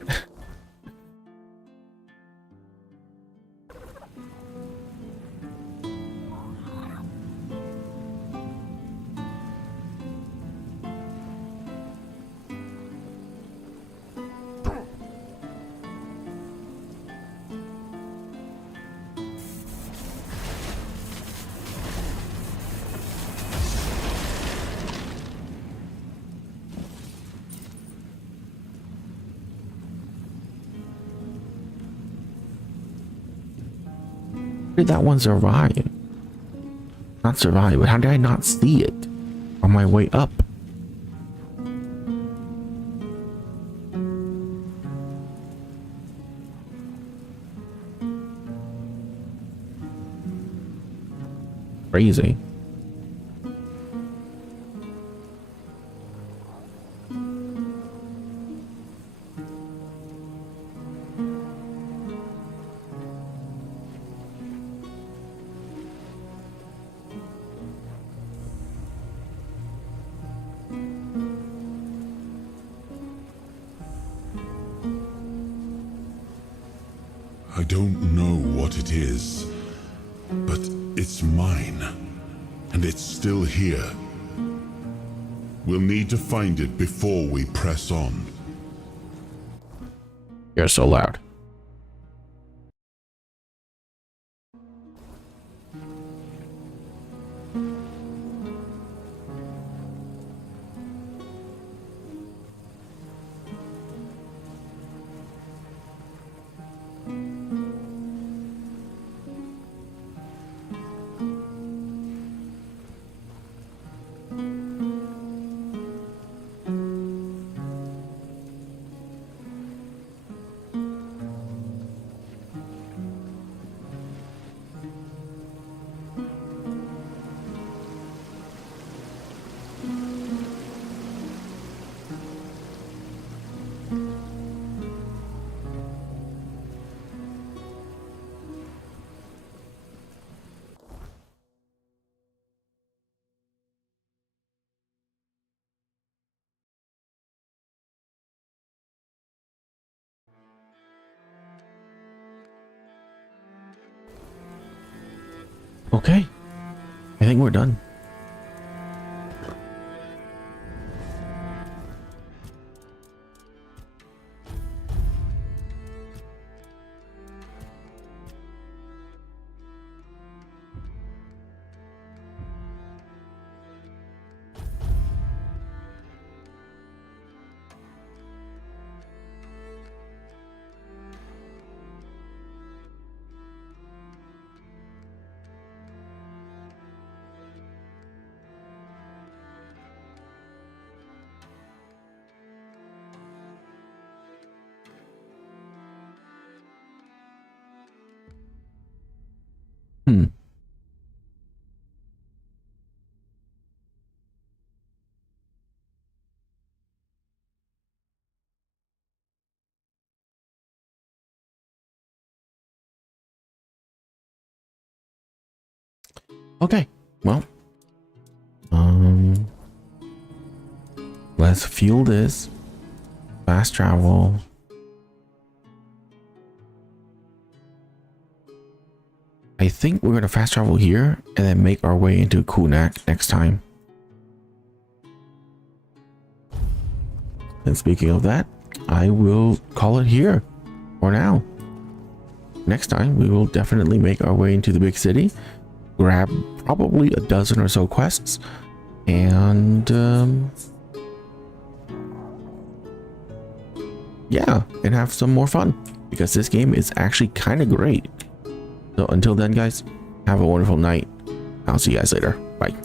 did that one survive? Not survive, but how did I not see it on my way up? Crazy. I don't know what it is, but it's mine, and it's still here. We'll need to find it before we press on. You're so loud. Okay, I think we're done. Okay, well, let's fuel this. Fast travel. I think we're gonna fast travel here and then make our way into Kunak next time. And speaking of that, I will call it here for now. Next time, we will definitely make our way into the big city, grab probably a dozen or so quests, and yeah, and have some more fun, because this game is actually kind of great. So until then, guys, have a wonderful night. I'll see you guys later. Bye.